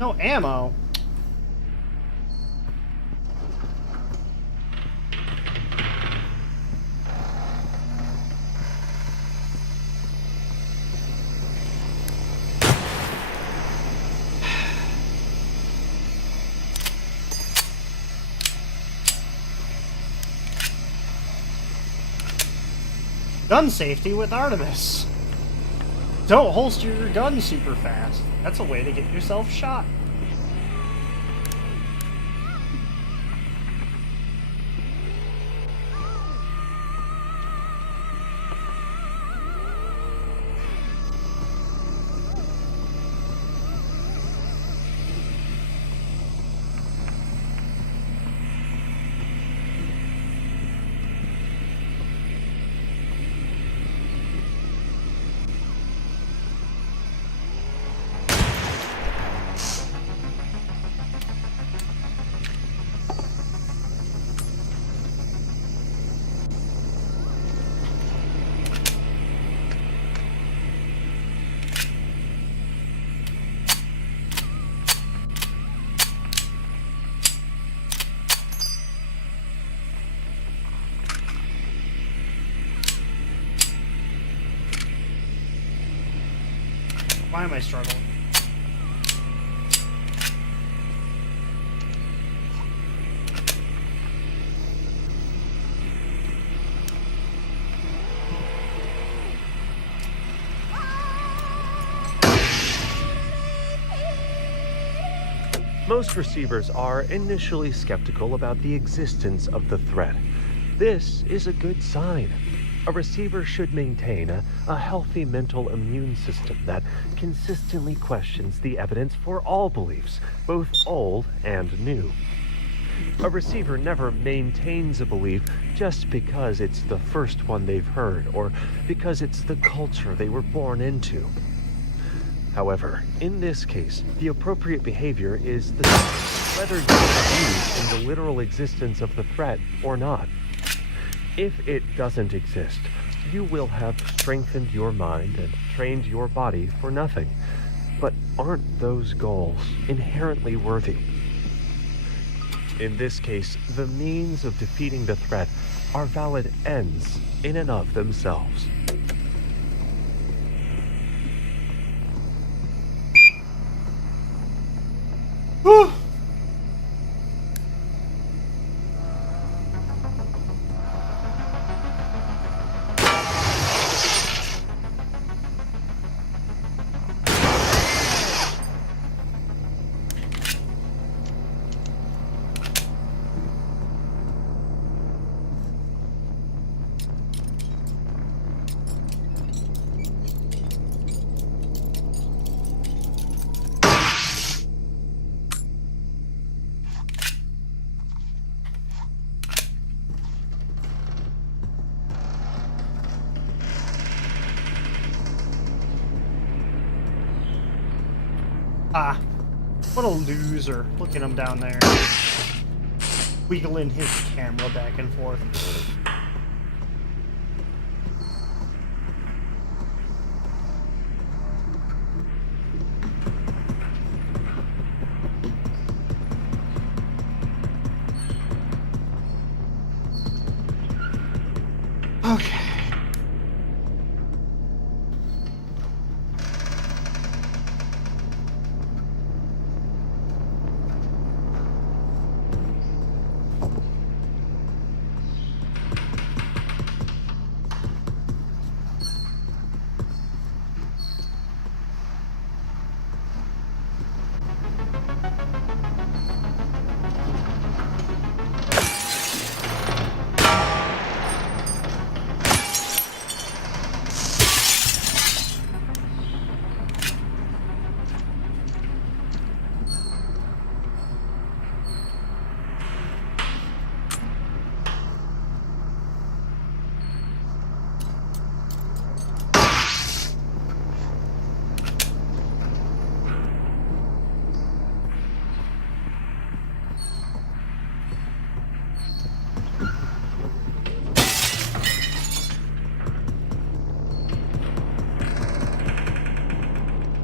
No ammo. Gun safety with Artemis. Don't holster your gun super fast. That's a way to get yourself shot. Why am I struggling? Most receivers are initially skeptical about the existence of the threat. This is a good sign. A receiver should maintain a healthy mental immune system that consistently questions the evidence for all beliefs, both old and new. A receiver never maintains a belief just because it's the first one they've heard or because it's the culture they were born into. However, in this case, the appropriate behavior is the same, whether you believe in the literal existence of the threat or not. If it doesn't exist, you will have strengthened your mind and trained your body for nothing. But aren't those goals inherently worthy? In this case, the means of defeating the threat are valid ends in and of themselves. Whew. Ah, what a loser. Look at him down there. Wiggling his camera back and forth. Okay.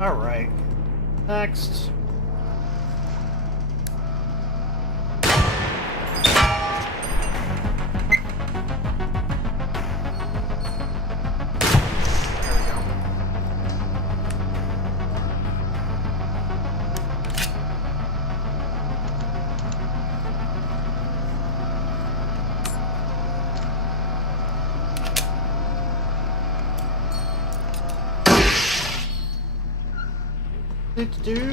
All right. Next. Do.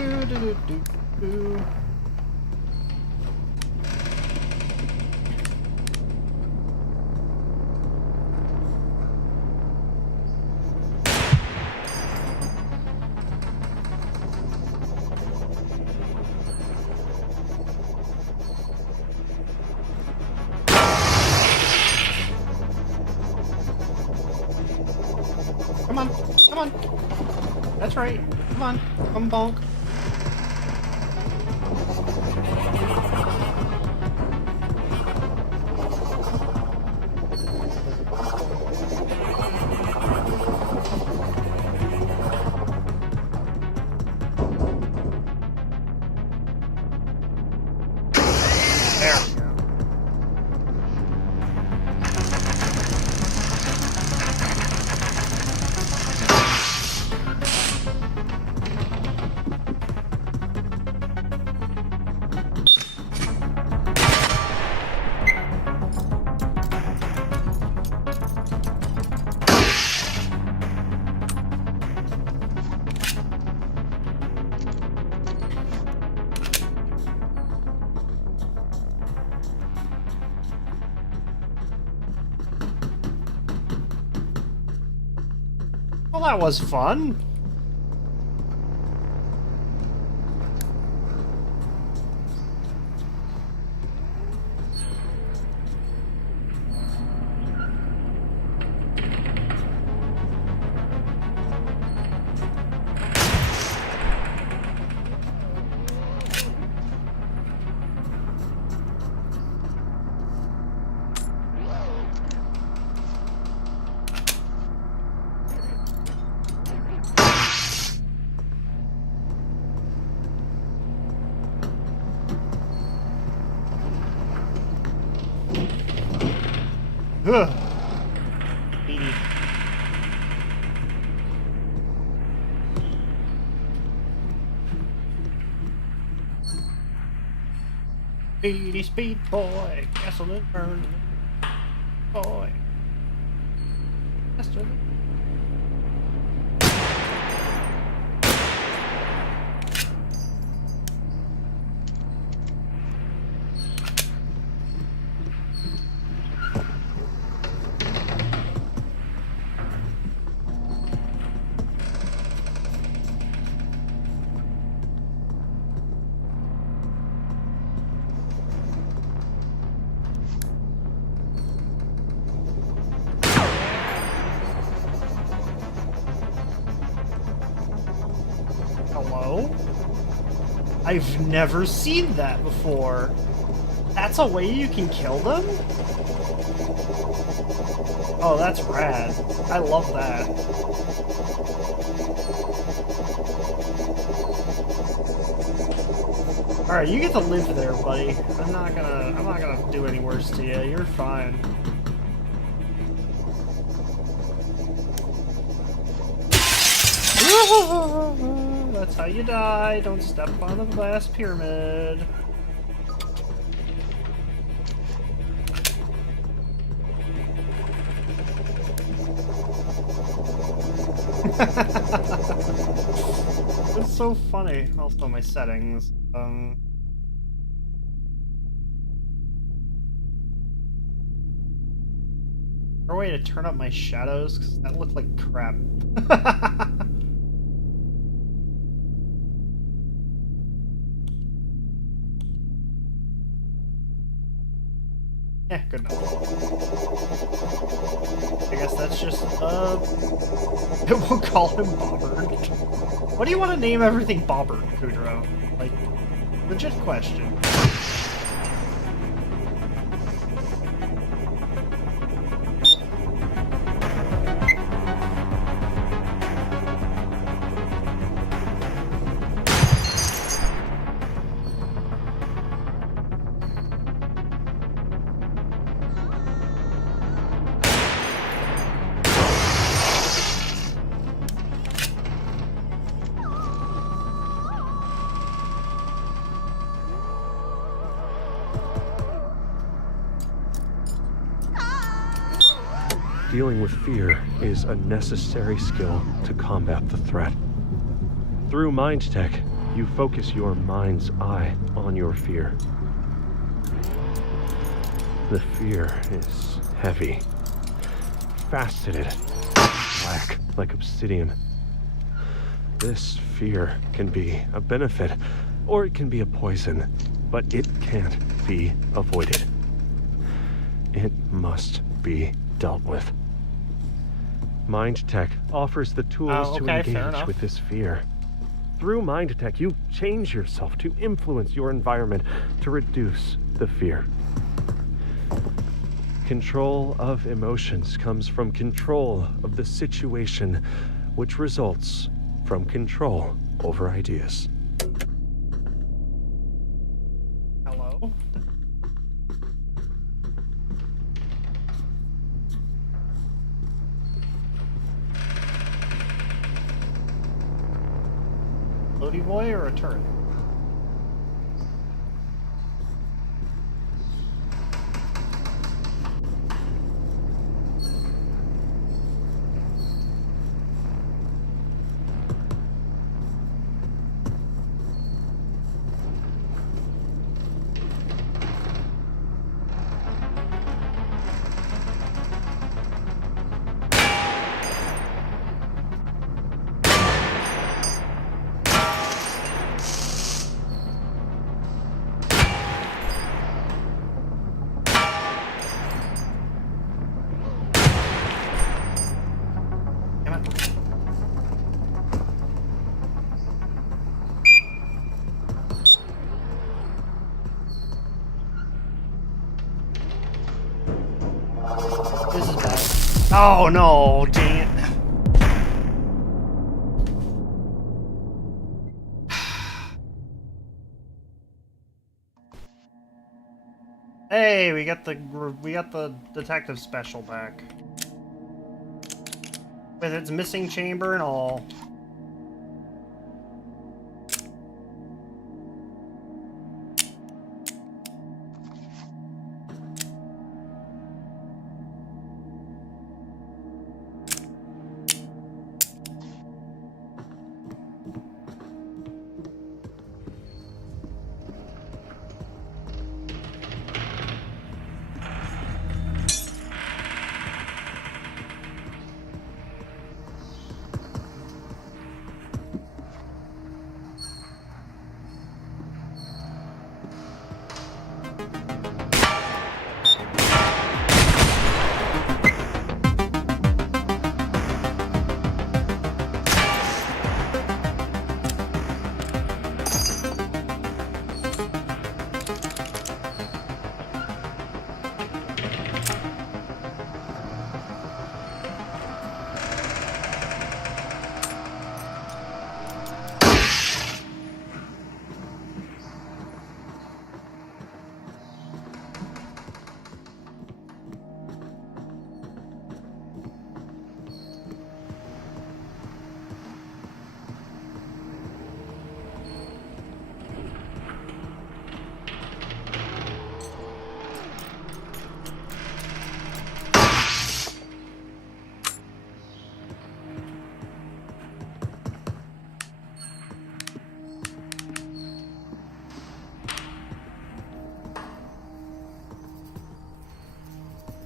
Come on, come on. That's right. Come on, come bonk. There we go. Well, that was fun. Ugh. Beanie. Speedy speed boy, gasoline burn boy. Faster. Hello? I've never seen that before. That's a way you can kill them? Oh, that's rad. I love that. Alright, you get to live there, buddy. I'm not gonna do any worse to you. You're fine. That's how you die. Don't step on the glass pyramid. It's so funny. Also, my settings. Is there a way to turn up my shadows? Because that looked like crap. Yeah, good enough. I guess that's just, we'll call him Bobbert. What do you want to name everything Bobbert, Kudrow? Like, legit question. Dealing with fear is a necessary skill to combat the threat. Through Mind Tech, you focus your mind's eye on your fear. The fear is heavy, faceted, black like obsidian. This fear can be a benefit, or it can be a poison, but it can't be avoided. It must be dealt with. Mind Tech offers the tools to engage with this fear. Through Mind Tech, you change yourself to influence your environment to reduce the fear. Control of emotions comes from control of the situation, which results from control over ideas. Hello? Floaty boy or a turret? Oh no, dang it. Hey, we got the detective special back. With its missing chamber and all.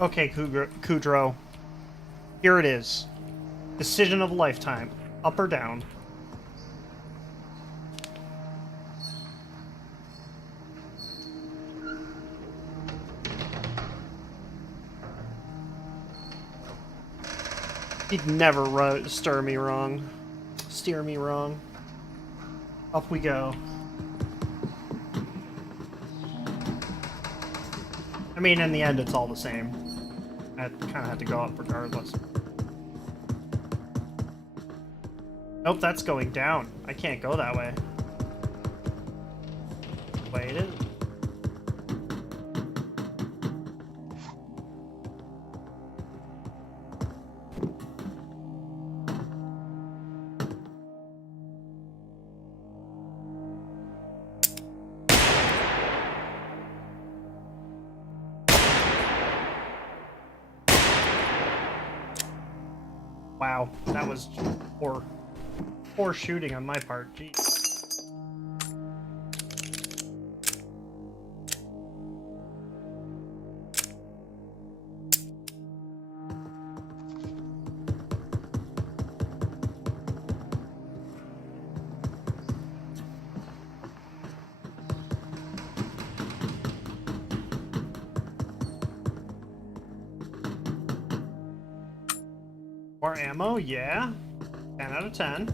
Okay, Kudro. Here it is. Decision of a lifetime. Up or down? He'd never steer me wrong. Up we go. I mean, in the end, it's all the same. I kind of had to go up regardless. Nope, that's going down. I can't go that way. Wait, it is. Wow, that was poor shooting on my part. Jeez. More ammo, yeah. 10 out of 10.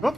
Whoop.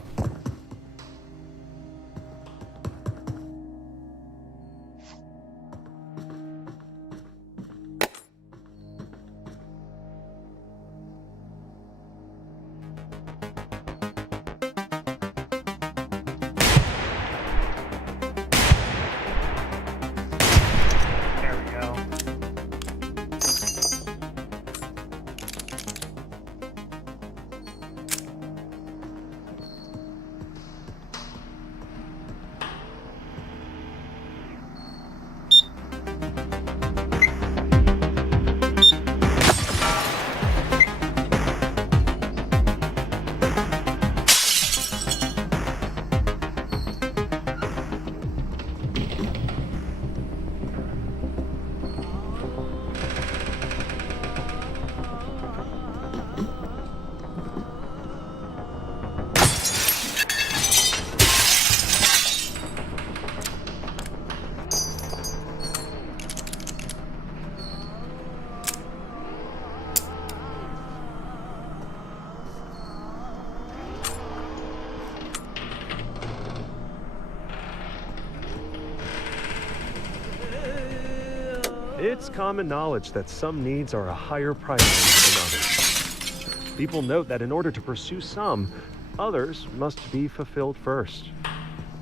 It's common knowledge that some needs are a higher priority than others. People note that in order to pursue some, others must be fulfilled first.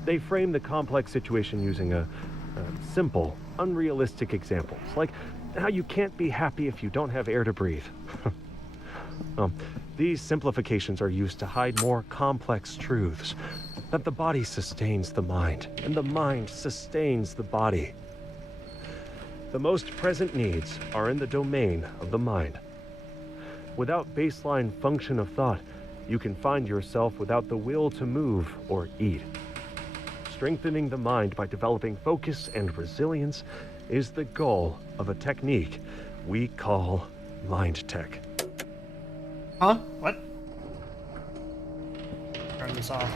They frame the complex situation using a simple, unrealistic examples, like how you can't be happy if you don't have air to breathe. These simplifications are used to hide more complex truths, that the body sustains the mind, and the mind sustains the body. The most present needs are in the domain of the mind. Without baseline function of thought, you can find yourself without the will to move or eat. Strengthening the mind by developing focus and resilience is the goal of a technique we call mind tech. Huh? What? Turn this off.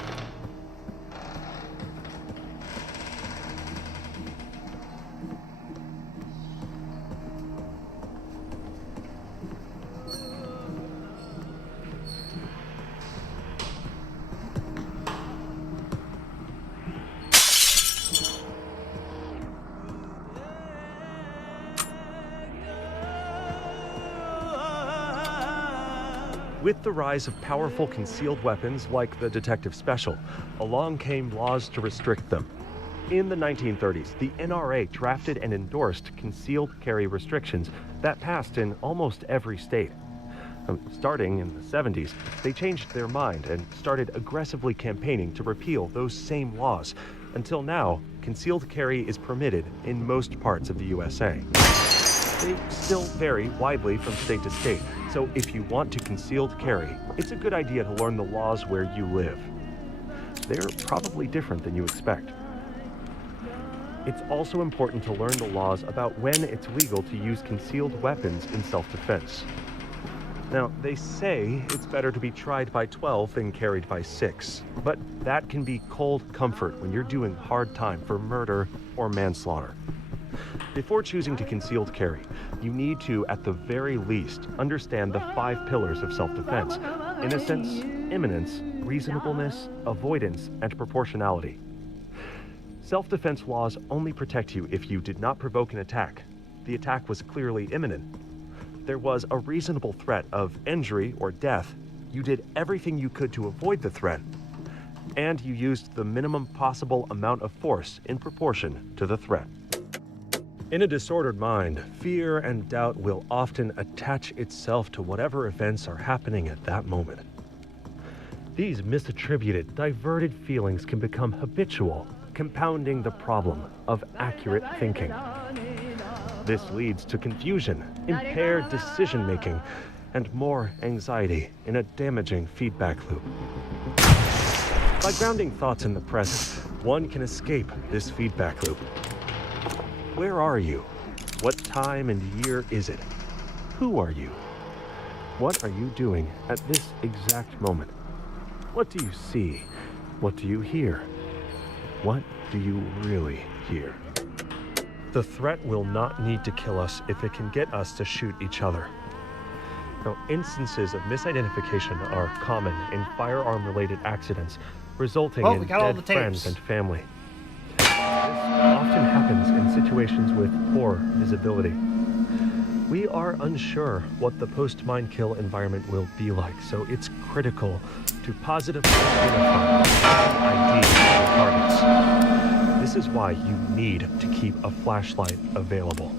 With the rise of powerful concealed weapons like the Detective Special, along came laws to restrict them. In the 1930s, the NRA drafted and endorsed concealed carry restrictions that passed in almost every state. Starting in the 70s, they changed their mind and started aggressively campaigning to repeal those same laws. Until now, concealed carry is permitted in most parts of the USA. They still vary widely from state to state, so if you want to concealed carry, it's a good idea to learn the laws where you live. They're probably different than you expect. It's also important to learn the laws about when it's legal to use concealed weapons in self-defense. Now, they say it's better to be tried by 12 than carried by 6, but that can be cold comfort when you're doing hard time for murder or manslaughter. Before choosing to concealed carry, you need to, at the very least, understand the 5 pillars of self-defense: innocence, imminence, reasonableness, avoidance, and proportionality. Self-defense laws only protect you if you did not provoke an attack. The attack was clearly imminent. There was a reasonable threat of injury or death. You did everything you could to avoid the threat. And you used the minimum possible amount of force in proportion to the threat. In a disordered mind, fear and doubt will often attach itself to whatever events are happening at that moment. These misattributed, diverted feelings can become habitual, compounding the problem of accurate thinking. This leads to confusion, impaired decision-making, and more anxiety in a damaging feedback loop. By grounding thoughts in the present, one can escape this feedback loop. Where are you? What time and year is it? Who are you? What are you doing at this exact moment? What do you see? What do you hear? What do you really hear? The threat will not need to kill us if it can get us to shoot each other. Now, instances of misidentification are common in firearm-related accidents, resulting in dead friends and family. This often happens in situations with poor visibility. We are unsure what the post-mine kill environment will be like, so it's critical to positively identify ID targets. This is why you need to keep a flashlight available.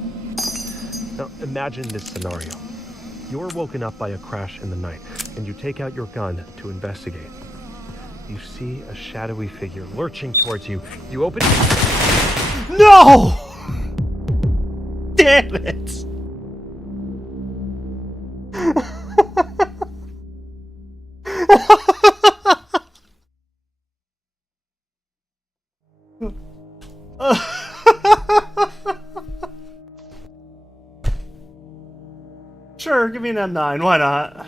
Now, imagine this scenario. You're woken up by a crash in the night, and you take out your gun to investigate. You see a shadowy figure lurching towards you. You open... No! Damn it! Sure, give me an M9, why not?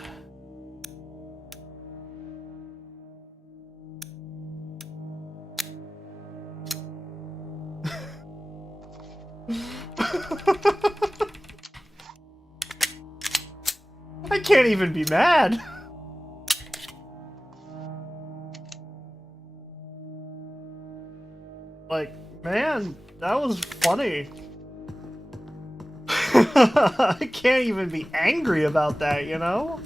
I can't even be mad. Like, man, that was funny. I can't even be angry about that, you know?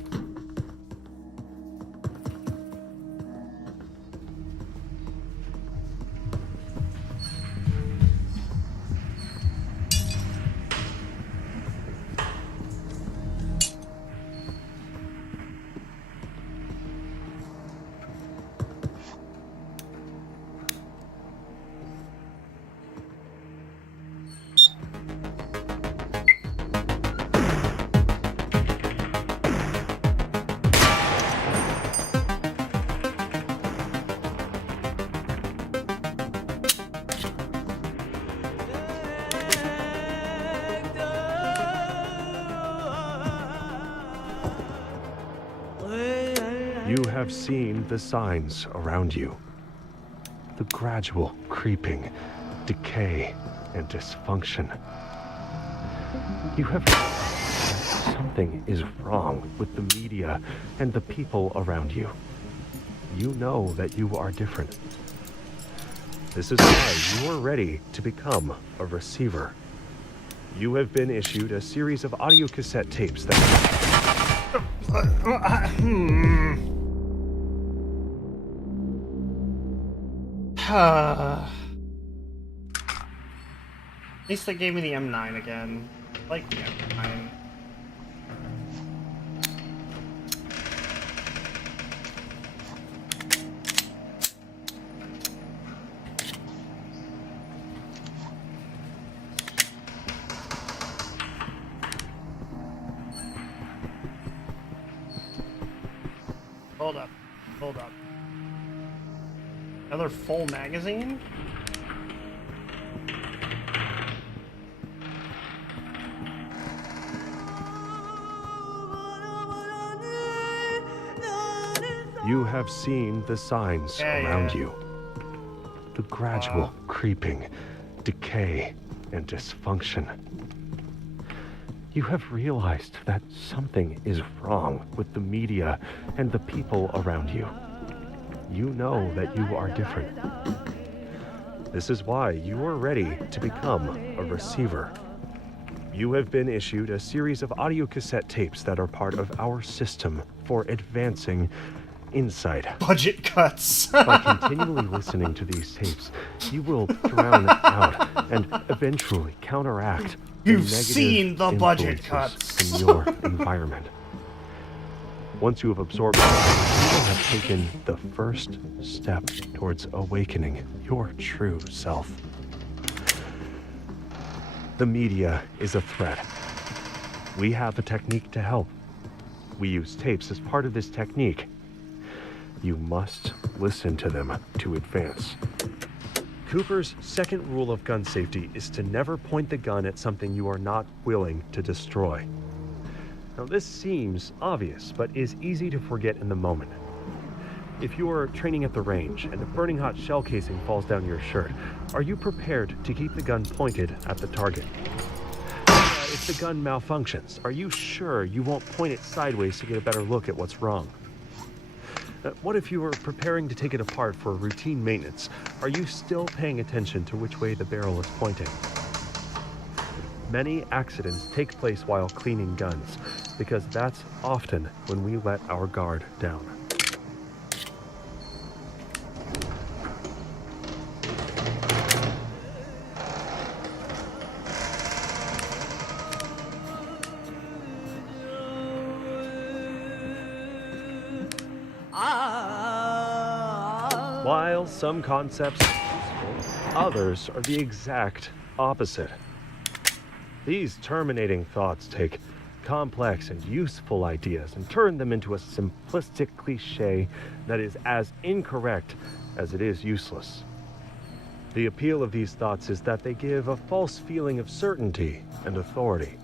You have seen the signs around you. The gradual creeping, decay, and dysfunction. You have something is wrong with the media and the people around you. You know that you are different. This is why you are ready to become a receiver. You have been issued a series of audio cassette tapes that... At least they gave me the M9 again. I like the M9. Hold up. Another full magazine? You have seen the signs around you. The gradual creeping, decay, and dysfunction. You have realized that something is wrong with the media and the people around you. You know that you are different. This is why you are ready to become a receiver. You have been issued a series of audio cassette tapes that are part of our system for advancing insight. Budget cuts. By continually listening to these tapes, you will drown out and eventually counteract You've seen the budget cuts in your environment. Once you have absorbed it, you will have taken the first step towards awakening your true self. The media is a threat. We have a technique to help. We use tapes as part of this technique. You must listen to them to advance. Cooper's second rule of gun safety is to never point the gun at something you are not willing to destroy. Now, this seems obvious, but is easy to forget in the moment. If you are training at the range and a burning hot shell casing falls down your shirt, are you prepared to keep the gun pointed at the target? If the gun malfunctions, are you sure you won't point it sideways to get a better look at what's wrong? What if you were preparing to take it apart for routine maintenance? Are you still paying attention to which way the barrel is pointing? Many accidents take place while cleaning guns, because that's often when we let our guard down. While some concepts are useful, others are the exact opposite. These terminating thoughts take complex and useful ideas and turn them into a simplistic cliche that is as incorrect as it is useless. The appeal of these thoughts is that they give a false feeling of certainty and authority,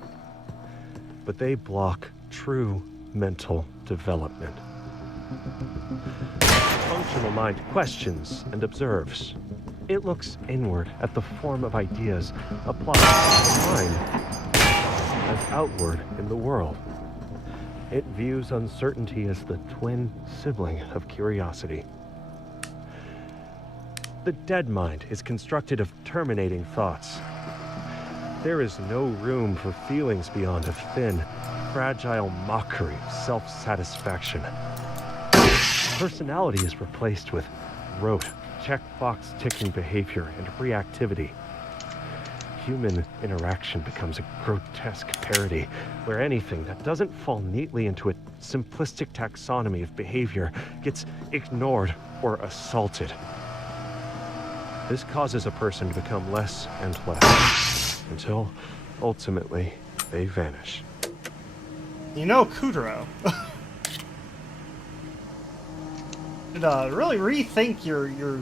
but they block true mental development. The functional mind questions and observes. It looks inward at the form of ideas applied to the mind as outward in the world. It views uncertainty as the twin sibling of curiosity. The dead mind is constructed of terminating thoughts. There is no room for feelings beyond a thin, fragile mockery of self-satisfaction. Personality is replaced with rote, checkbox-ticking behavior and reactivity. Human interaction becomes a grotesque parody, where anything that doesn't fall neatly into a simplistic taxonomy of behavior gets ignored or assaulted. This causes a person to become less and less, until, ultimately, they vanish. You know, Kudrow. Should really rethink your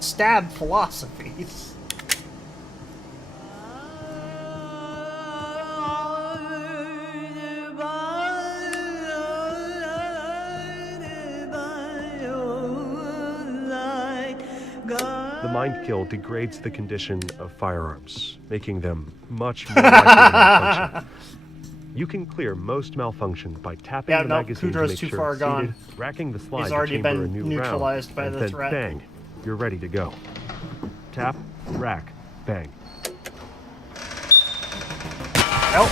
stab philosophies. The mind kill degrades the condition of firearms, making them much more likely to malfunction. You can clear most malfunction by tapping the magazine to make too sure far it's gone. seated, racking the slide He's to already chamber a been new neutralized round, by and the then threat. bang, you're ready to go. Tap, rack, bang. Help!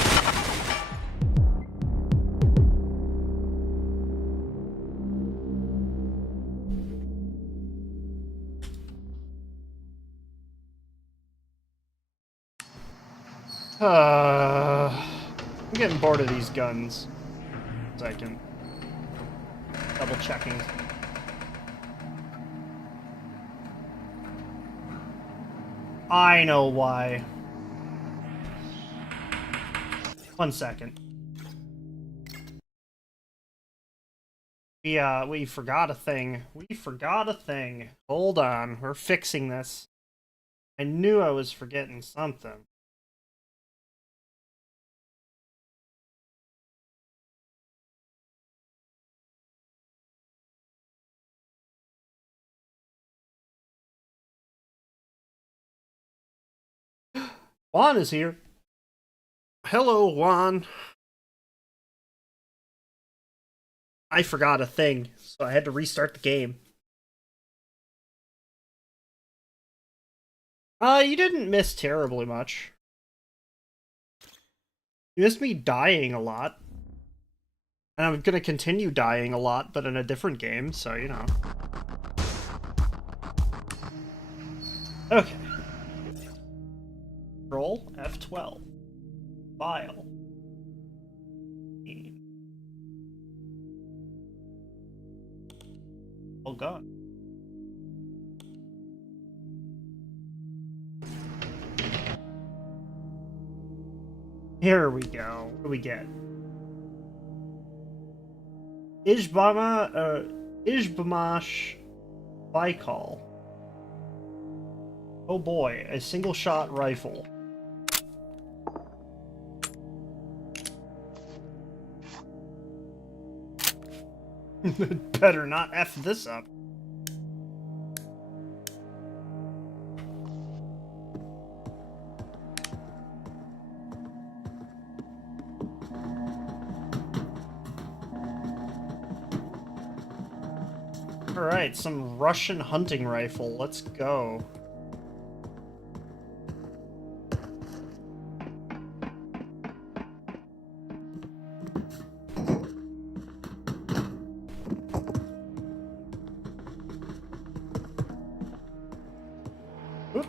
I'm getting bored of these guns. Second. Double checking. I know why. 1 second. We forgot a thing. We forgot a thing. Hold on, we're fixing this. I knew I was forgetting something. Juan is here. Hello, Juan. I forgot a thing, so I had to restart the game. You didn't miss terribly much. You missed me dying a lot. And I'm gonna continue dying a lot, but in a different game, so you know. Okay. Control F12. File. Oh god. Here we go. What do we get? Ishbamash Baikal. Oh boy, a single-shot rifle. Better not F this up. Alright, some Russian hunting rifle. Let's go. Oop.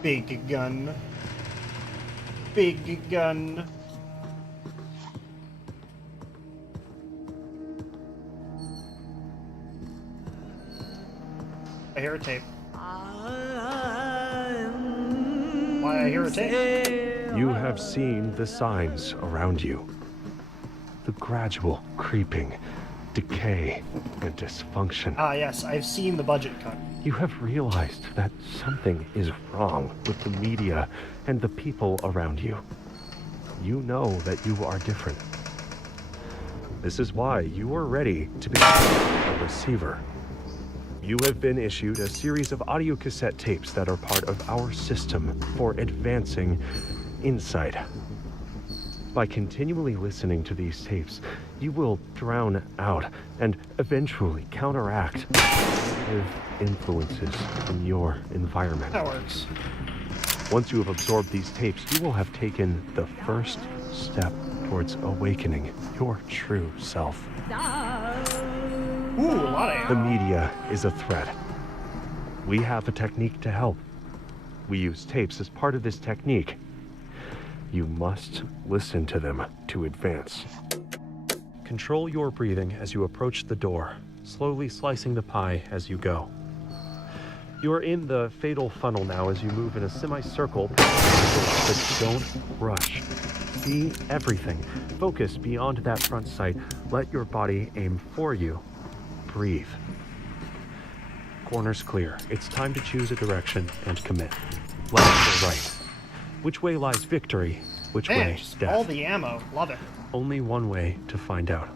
Big gun. Big gun. I hear a tape. Why I hear a tape? You have seen the signs around you. The gradual creeping, decay and dysfunction. Ah, yes, I've seen the budget cut. You have realized that something is wrong with the media and the people around you. You know that you are different. This is why you are ready to become a receiver. You have been issued a series of audio cassette tapes that are part of our system for advancing insight. By continually listening to these tapes, you will drown out and eventually counteract negative influences in your environment. That works. Once you have absorbed these tapes, you will have taken the first step towards awakening your true self. Ooh, a lot of The media is a threat. We have a technique to help. We use tapes as part of this technique. You must listen to them to advance. Control your breathing as you approach the door, slowly slicing the pie as you go. You are in the fatal funnel now as you move in a semicircle, but don't rush. See everything. Focus beyond that front sight. Let your body aim for you. Breathe. Corners clear. It's time to choose a direction and commit. Left or right? Which way lies victory? Which Man, way just death? all the ammo. Love it. Only one way to find out.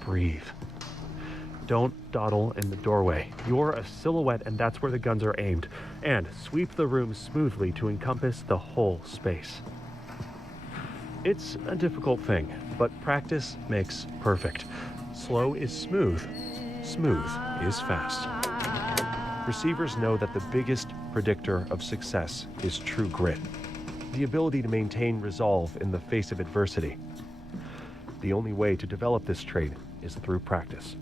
Breathe. Don't dawdle in the doorway. You're a silhouette and that's where the guns are aimed. And sweep the room smoothly to encompass the whole space. It's a difficult thing, but practice makes perfect. Slow is smooth. Smooth is fast. Receivers know that the biggest predictor of success is true grit. The ability to maintain resolve in the face of adversity. The only way to develop this trait is through practice.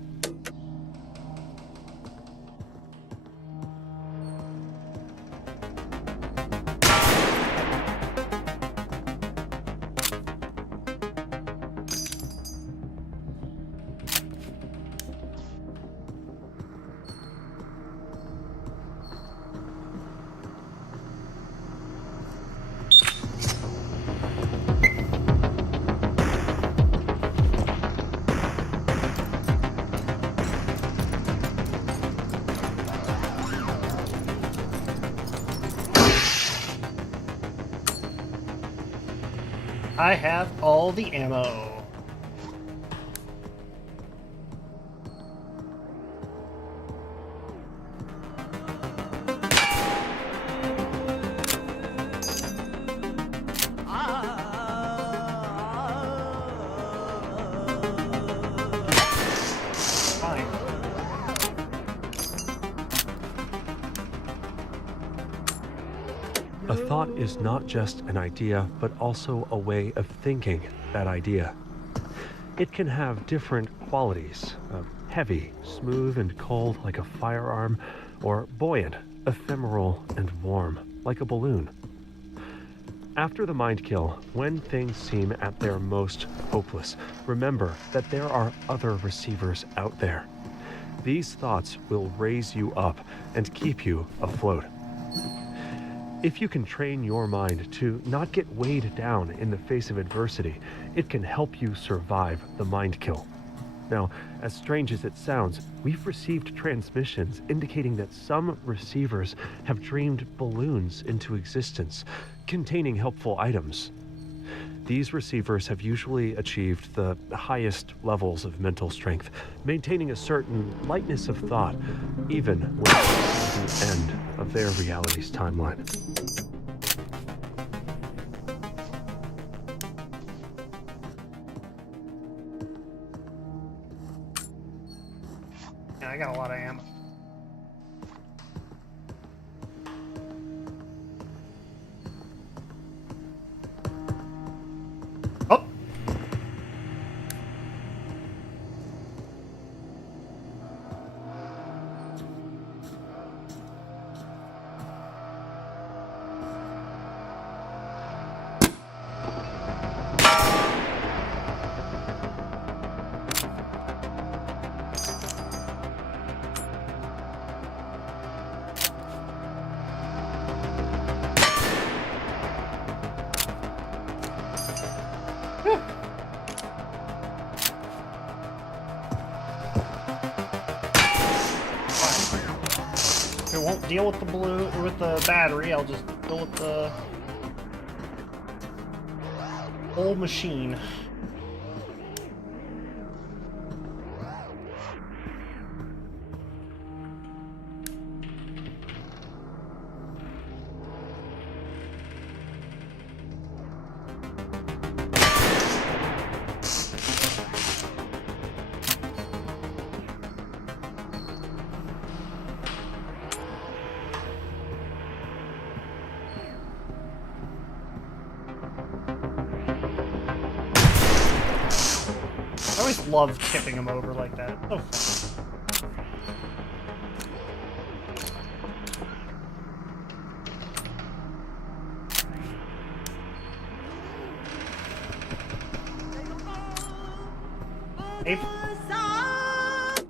I have all the ammo. Fine. A thought is not just an idea, but also a way of thinking that idea. It can have different qualities, heavy, smooth and cold like a firearm, or buoyant, ephemeral and warm like a balloon. After the mind kill, when things seem at their most hopeless, remember that there are other receivers out there. These thoughts will raise you up and keep you afloat. If you can train your mind to not get weighed down in the face of adversity, it can help you survive the mind kill. Now, as strange as it sounds, we've received transmissions indicating that some receivers have dreamed balloons into existence, containing helpful items. These receivers have usually achieved the highest levels of mental strength, maintaining a certain lightness of thought, even when at the end of their reality's timeline. Yeah, I got a lot of ammo. Oh! won't deal with the battery. I'll just deal with the whole machine. I always love tipping them over like that. So fun.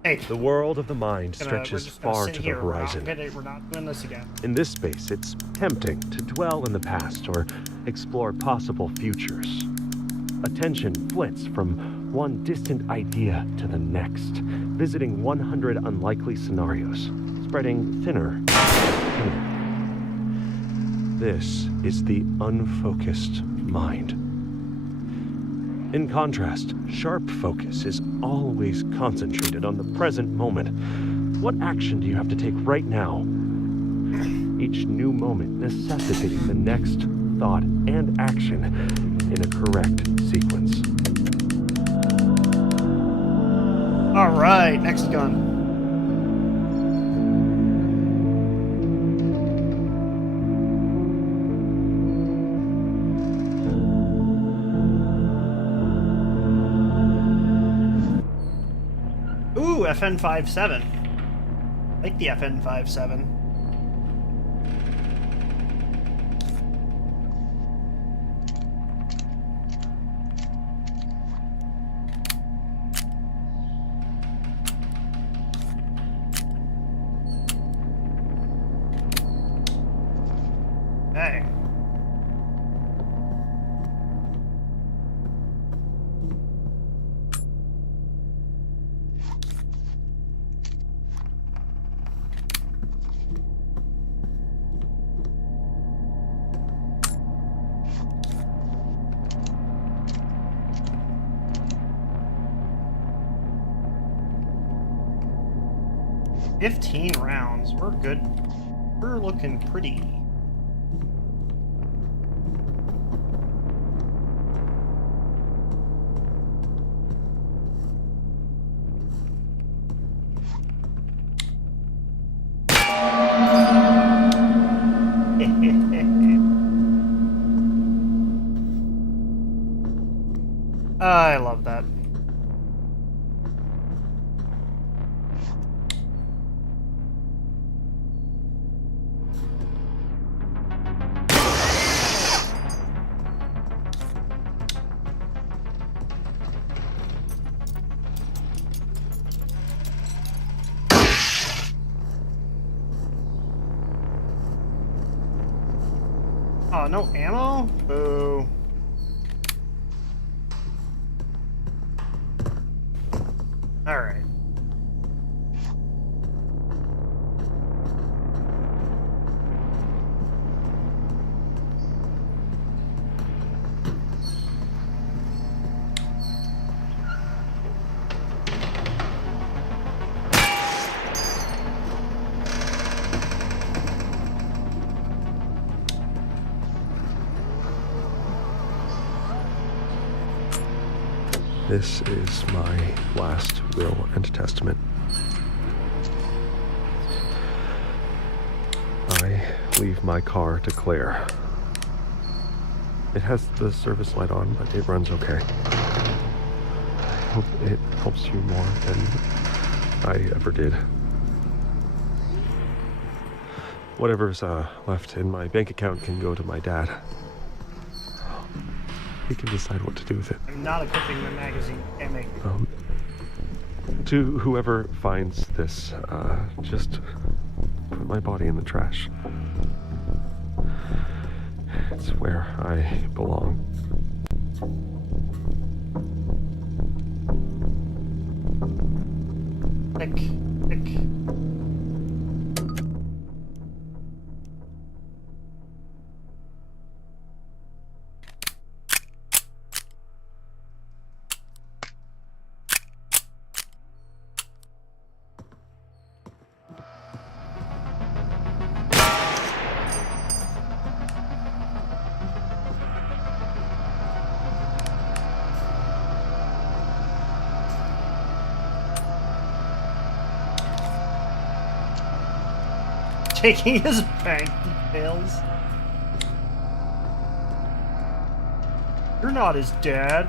Hey. The world of the mind stretches far to the horizon. We're not doing this again. In this space, it's tempting to dwell in the past or explore possible futures. Attention flits from one distant idea to the next, visiting 100 unlikely scenarios, spreading thinner and thinner. This is the unfocused mind. In contrast, sharp focus is always concentrated on the present moment. What action do you have to take right now? Each new moment necessitating the next thought and action in a correct sequence. All right, next gun. Ooh, FN57. I like the FN57. Hey. $15 rounds. We're good. We're looking pretty. I love that. Oh, no ammo? Boo. Alright. This is my last will and testament. I leave my car to Claire. It has the service light on, but it runs okay. I hope it helps you more than I ever did. Whatever's left in my bank account can go to my dad. He can decide what to do with it. I'm not equipping the magazine. Can't make it. To whoever finds this, just put my body in the trash. It's where I belong. Click, click. taking his bank details. You're not his dad.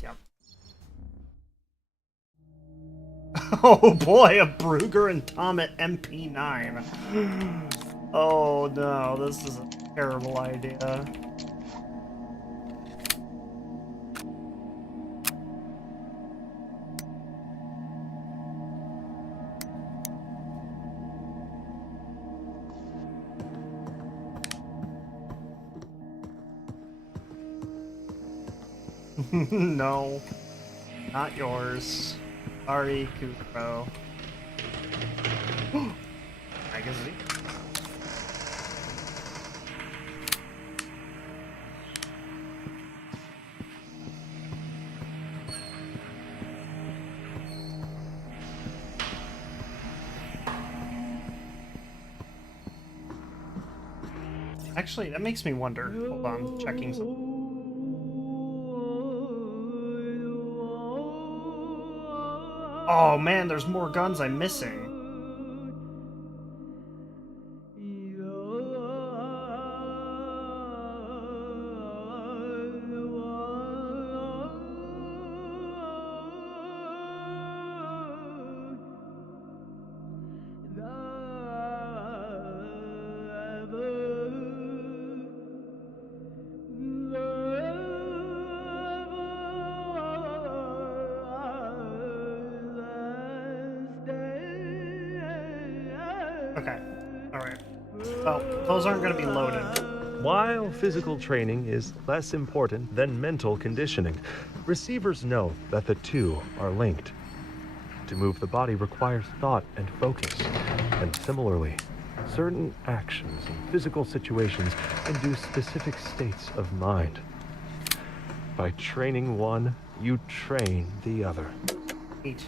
Yep. Oh boy, a Brugger and Tomet MP9. Oh no, this is a terrible idea. No, not yours. Sorry, Kukro. Magazine. Actually, that makes me wonder. Hold on, checking something. Oh man, there's more guns I'm missing. Okay, alright. Well, those aren't going to be loaded. While physical training is less important than mental conditioning, receivers know that the two are linked. To move the body requires thought and focus, and similarly, certain actions in physical situations induce specific states of mind. By training one, you train the other. Neat.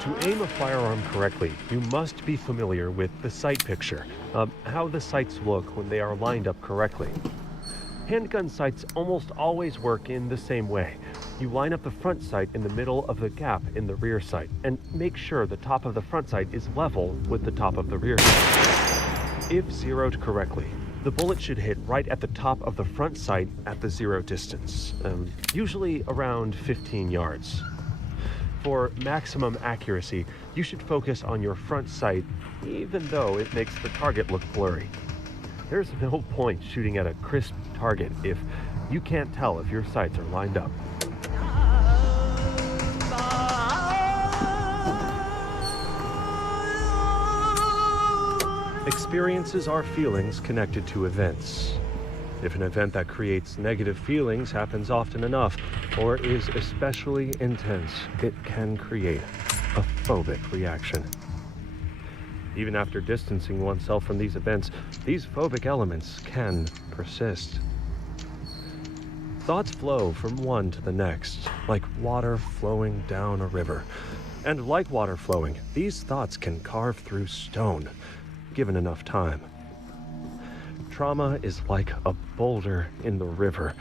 To aim a firearm correctly, you must be familiar with the sight picture, how the sights look when they are lined up correctly. Handgun sights almost always work in the same way. You line up the front sight in the middle of the gap in the rear sight, and make sure the top of the front sight is level with the top of the rear sight. If zeroed correctly, the bullet should hit right at the top of the front sight at the zero distance, usually around 15 yards. For maximum accuracy, you should focus on your front sight, even though it makes the target look blurry. There's no point shooting at a crisp target if you can't tell if your sights are lined up. Experiences are feelings connected to events. If an event that creates negative feelings happens often enough, or is especially intense, it can create a phobic reaction. Even after distancing oneself from these events, these phobic elements can persist. Thoughts flow from one to the next, like water flowing down a river. And like water flowing, these thoughts can carve through stone, given enough time. Trauma is like a boulder in the river,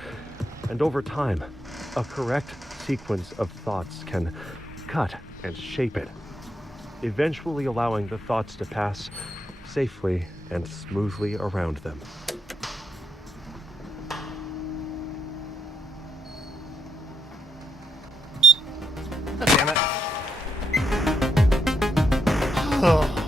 and over time, a correct sequence of thoughts can cut and shape it, eventually allowing the thoughts to pass safely and smoothly around them. Oh, damn it. Oh.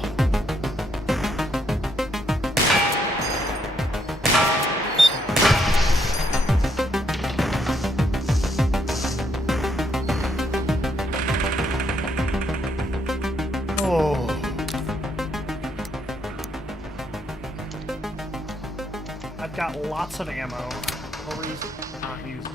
I've got lots of ammo. No reason to not use it.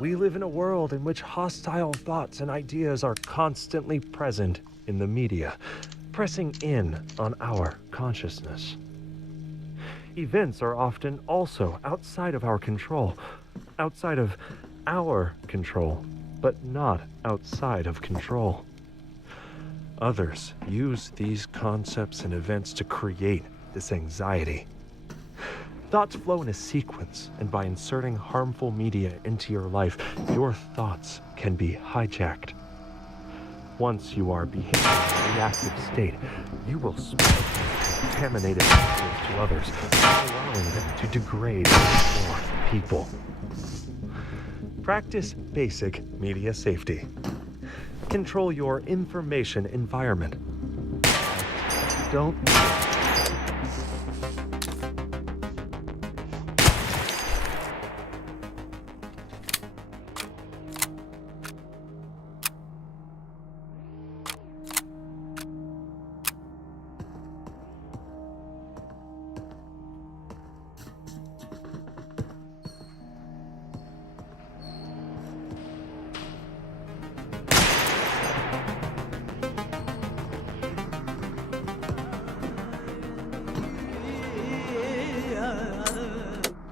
We live in a world in which hostile thoughts and ideas are constantly present in the media, pressing in on our consciousness. Events are often also outside of our control, but not outside of control. Others use these concepts and events to create this anxiety. Thoughts flow in a sequence, and by inserting harmful media into your life, your thoughts can be hijacked. Once you are behaving in a reactive state, you will spread contaminated messages to others, allowing them to degrade more people. Practice basic media safety. Control your information environment. Don't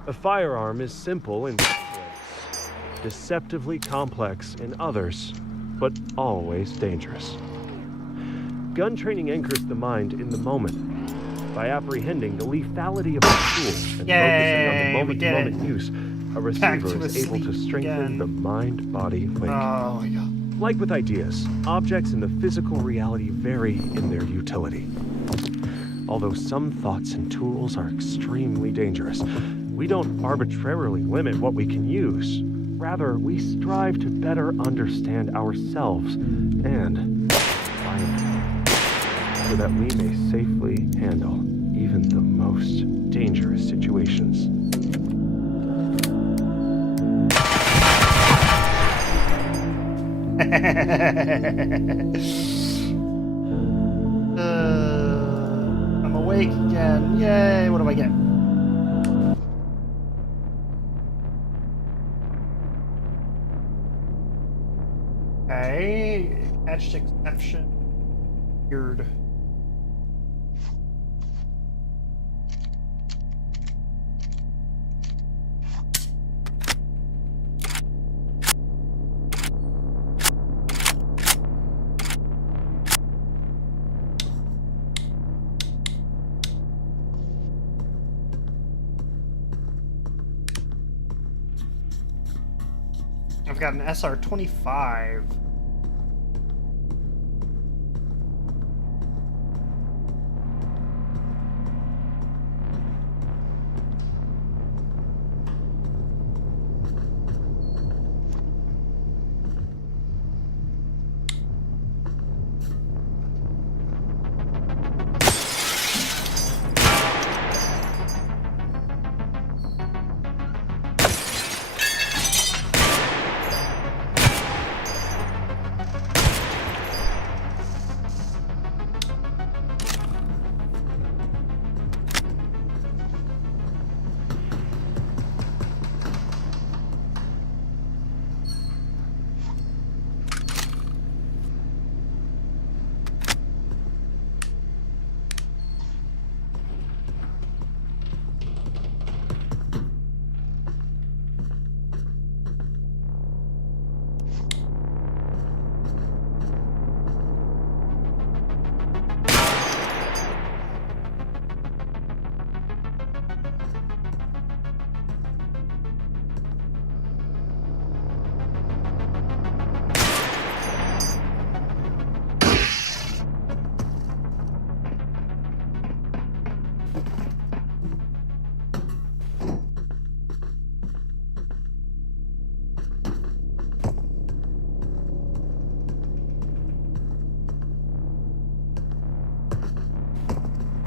A firearm is simple in some ways, deceptively complex in others, but always dangerous. Gun training anchors the mind in the moment by apprehending the lethality of the tool and focusing on the moment-to-moment use. A receiver is able to strengthen the mind-body link. Oh my god. Like with ideas, objects in the physical reality vary in their utility. Although some thoughts and tools are extremely dangerous, we don't arbitrarily limit what we can use. Rather, we strive to better understand ourselves and environment, so that we may safely handle even the most dangerous situations. I'm awake again. Yay, what do I get? Okay, attached exception. Weird. I've got an SR-25.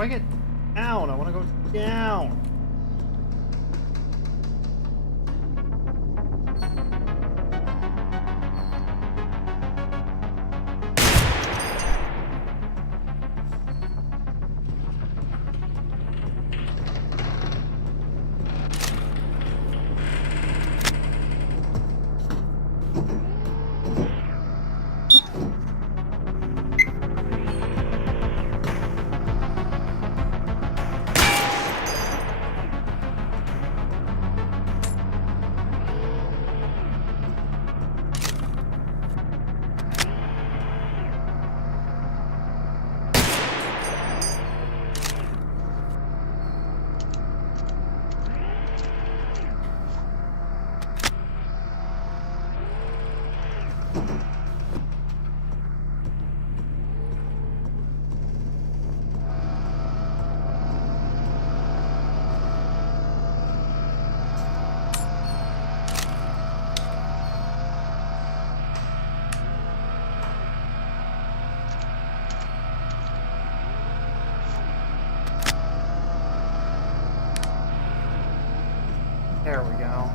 I get down? I want to go down. There we go.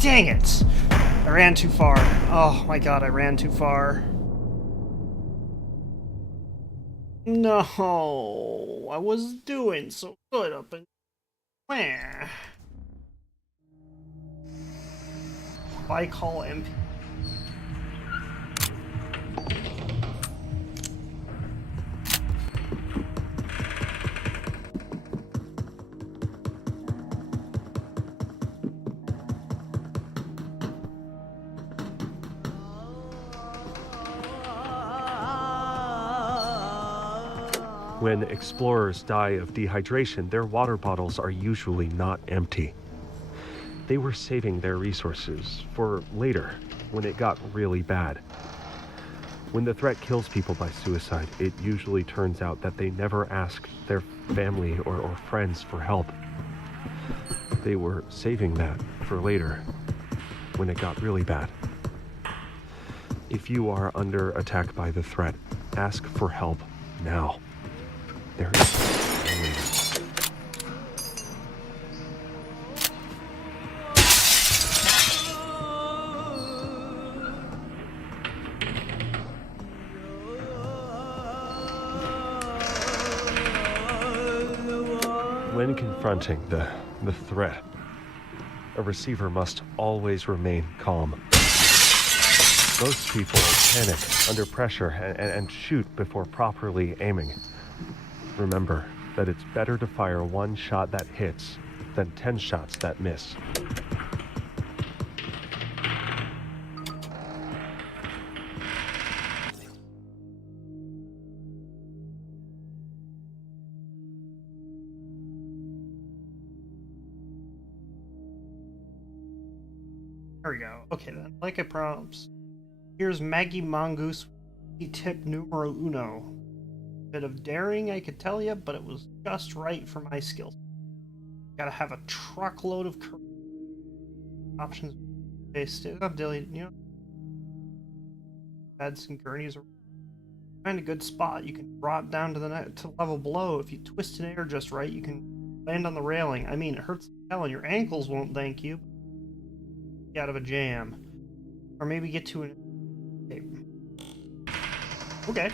Dang it! I ran too far. Oh my god, I ran too far. No, I was doing so good up in where? I call MP. When explorers die of dehydration, their water bottles are usually not empty. They were saving their resources for later, when it got really bad. When the threat kills people by suicide, it usually turns out that they never asked their family or friends for help. They were saving that for later, when it got really bad. If you are under attack by the threat, ask for help now. There is no waiting. When confronting the threat, a receiver must always remain calm. Most people panic under pressure and shoot before properly aiming. Remember that it's better to fire one shot that hits than 10 shots that miss. There we go. Okay then, like I promised. Here's Maggie Mongoose, tip numero uno. Bit of daring, I could tell you, but it was just right for my skills. Gotta have a truckload of courage. Options based. I'm dealing, you know. pads and gurneys are find a good spot. You can drop down to to level below. If you twist an air just right, you can land on the railing. I mean, it hurts hell and your ankles won't thank you. Get out of a jam. Or maybe get to an... Okay.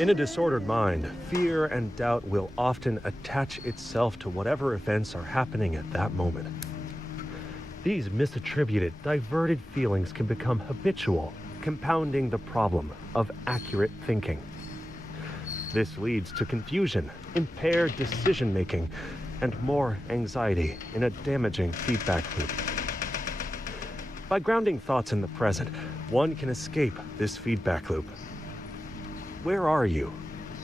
In a disordered mind, fear and doubt will often attach itself to whatever events are happening at that moment. These misattributed, diverted feelings can become habitual, compounding the problem of accurate thinking. This leads to confusion, impaired decision-making, and more anxiety in a damaging feedback loop. By grounding thoughts in the present, one can escape this feedback loop. Where are you?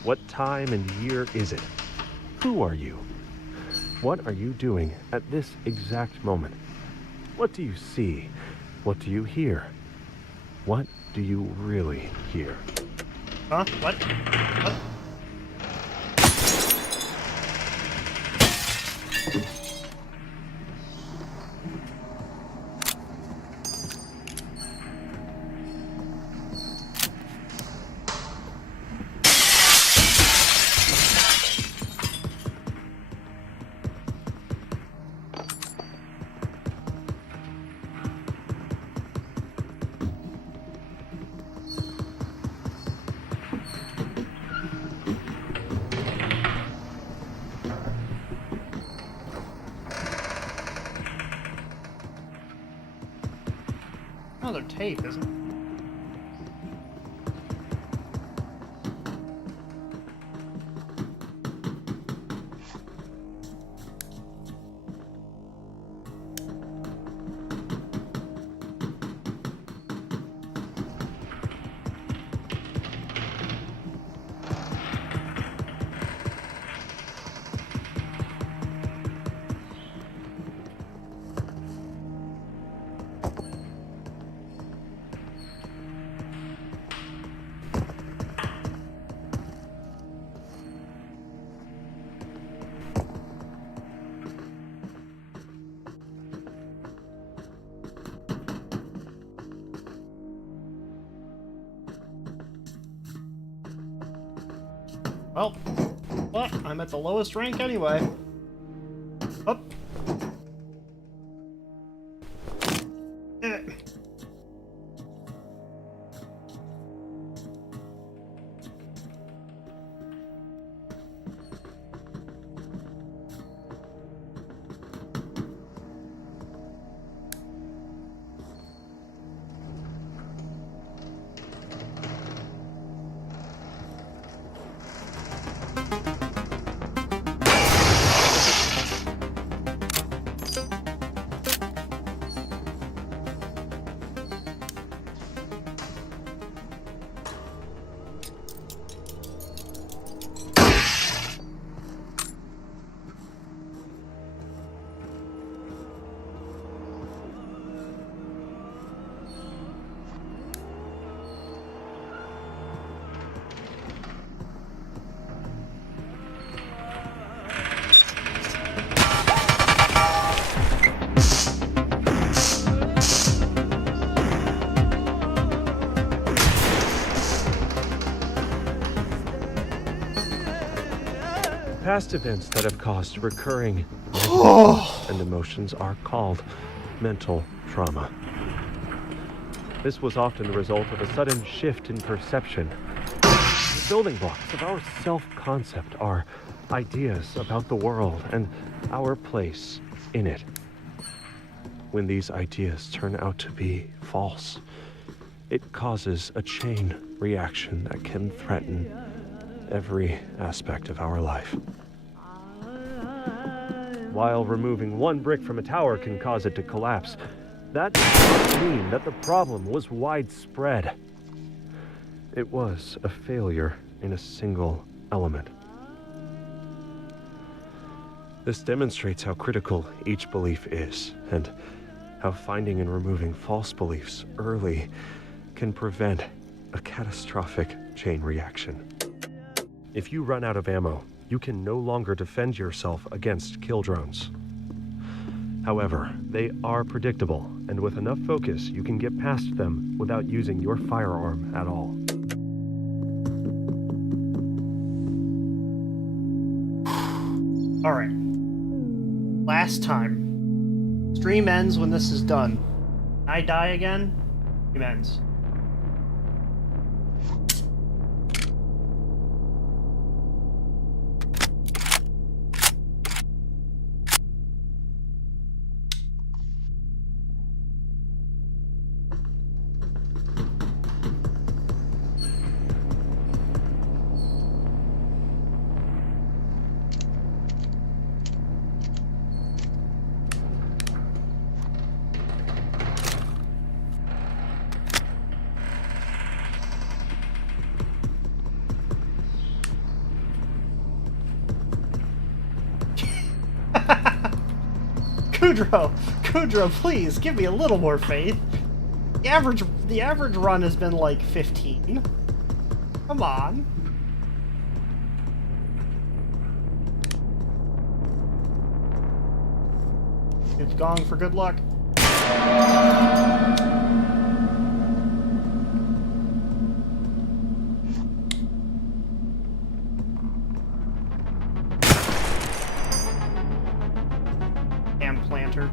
What time and year is it? Who are you? What are you doing at this exact moment? What do you see? What do you hear? What do you really hear? Huh? What? Another tape, isn't it? Well, I'm at the lowest rank anyway. Up. Past events that have caused recurring negative and emotions are called mental trauma. This was often the result of a sudden shift in perception. The building blocks of our self-concept are ideas about the world and our place in it. When these ideas turn out to be false, it causes a chain reaction that can threaten every aspect of our life. While removing one brick from a tower can cause it to collapse, that does not mean that the problem was widespread. It was a failure in a single element. This demonstrates how critical each belief is, and how finding and removing false beliefs early can prevent a catastrophic chain reaction. If you run out of ammo, you can no longer defend yourself against kill drones. However, they are predictable, and with enough focus, you can get past them without using your firearm at all. Alright. Last time. Stream ends when this is done. I die again? Stream ends. Kudro, please give me a little more faith. The average run has been like 15. Come on. It's gong for good luck. Planter.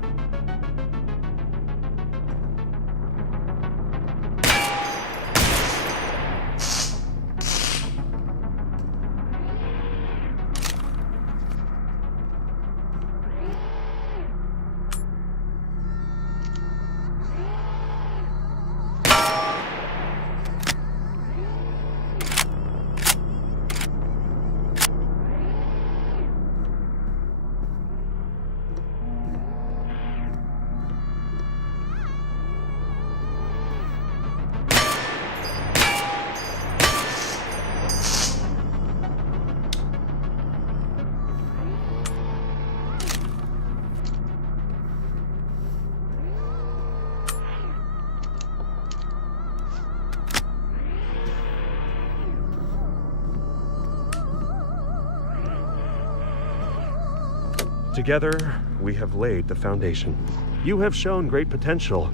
Together, we have laid the foundation. You have shown great potential,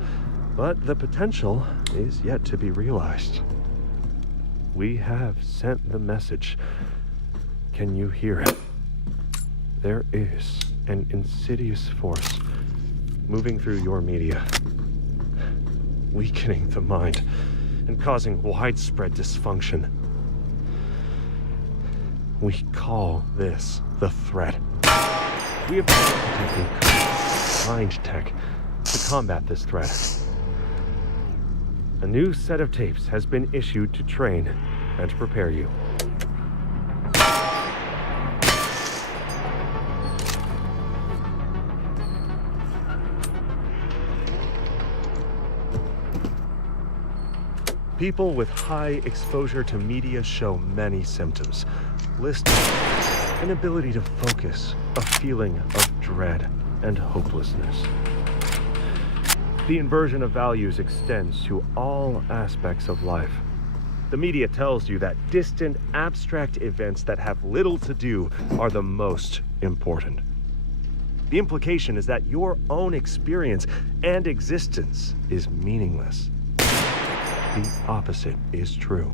but the potential is yet to be realized. We have sent the message. Can you hear it? There is an insidious force moving through your media, weakening the mind and causing widespread dysfunction. We call this the threat. We have developed a technique called mind tech to combat this threat. A new set of tapes has been issued to train and prepare you. People with high exposure to media show many symptoms. Listed: inability to focus, a feeling of dread and hopelessness. The inversion of values extends to all aspects of life. The media tells you that distant, abstract events that have little to do are the most important. The implication is that your own experience and existence is meaningless. The opposite is true.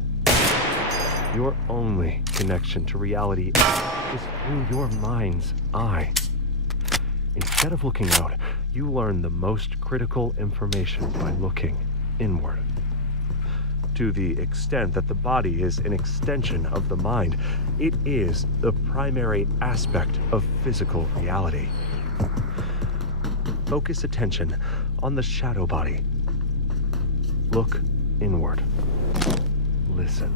Your only connection to reality is through your mind's eye. Instead of looking out, you learn the most critical information by looking inward. To the extent that the body is an extension of the mind, it is the primary aspect of physical reality. Focus attention on the shadow body. Look inward. Listen.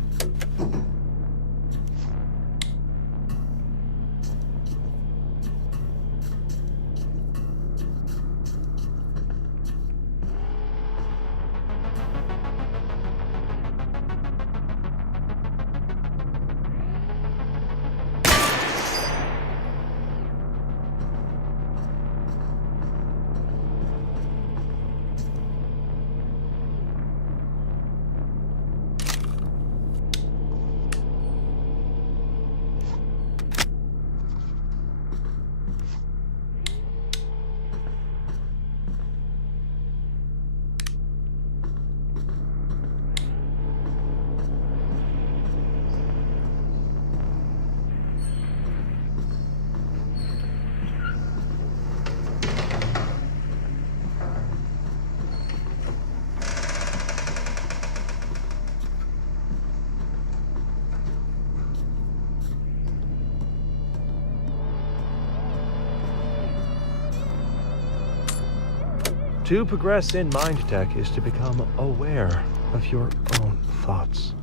To progress in mind tech is to become aware of your own thoughts.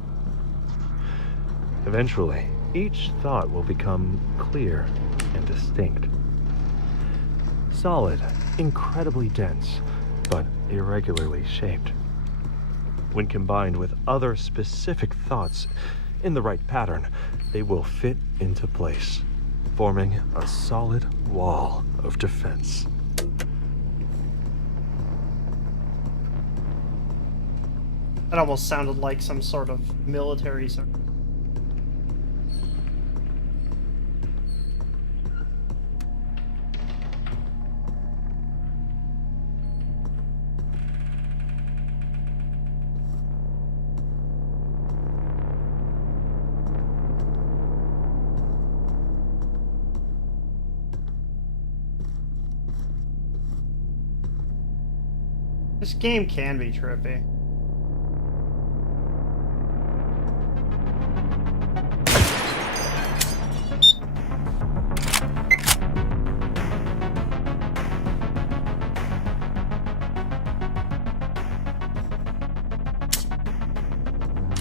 Eventually, each thought will become clear and distinct. Solid, incredibly dense, but irregularly shaped. When combined with other specific thoughts in the right pattern, they will fit into place, forming a solid wall of defense. That almost sounded like some sort of military. This game can be trippy.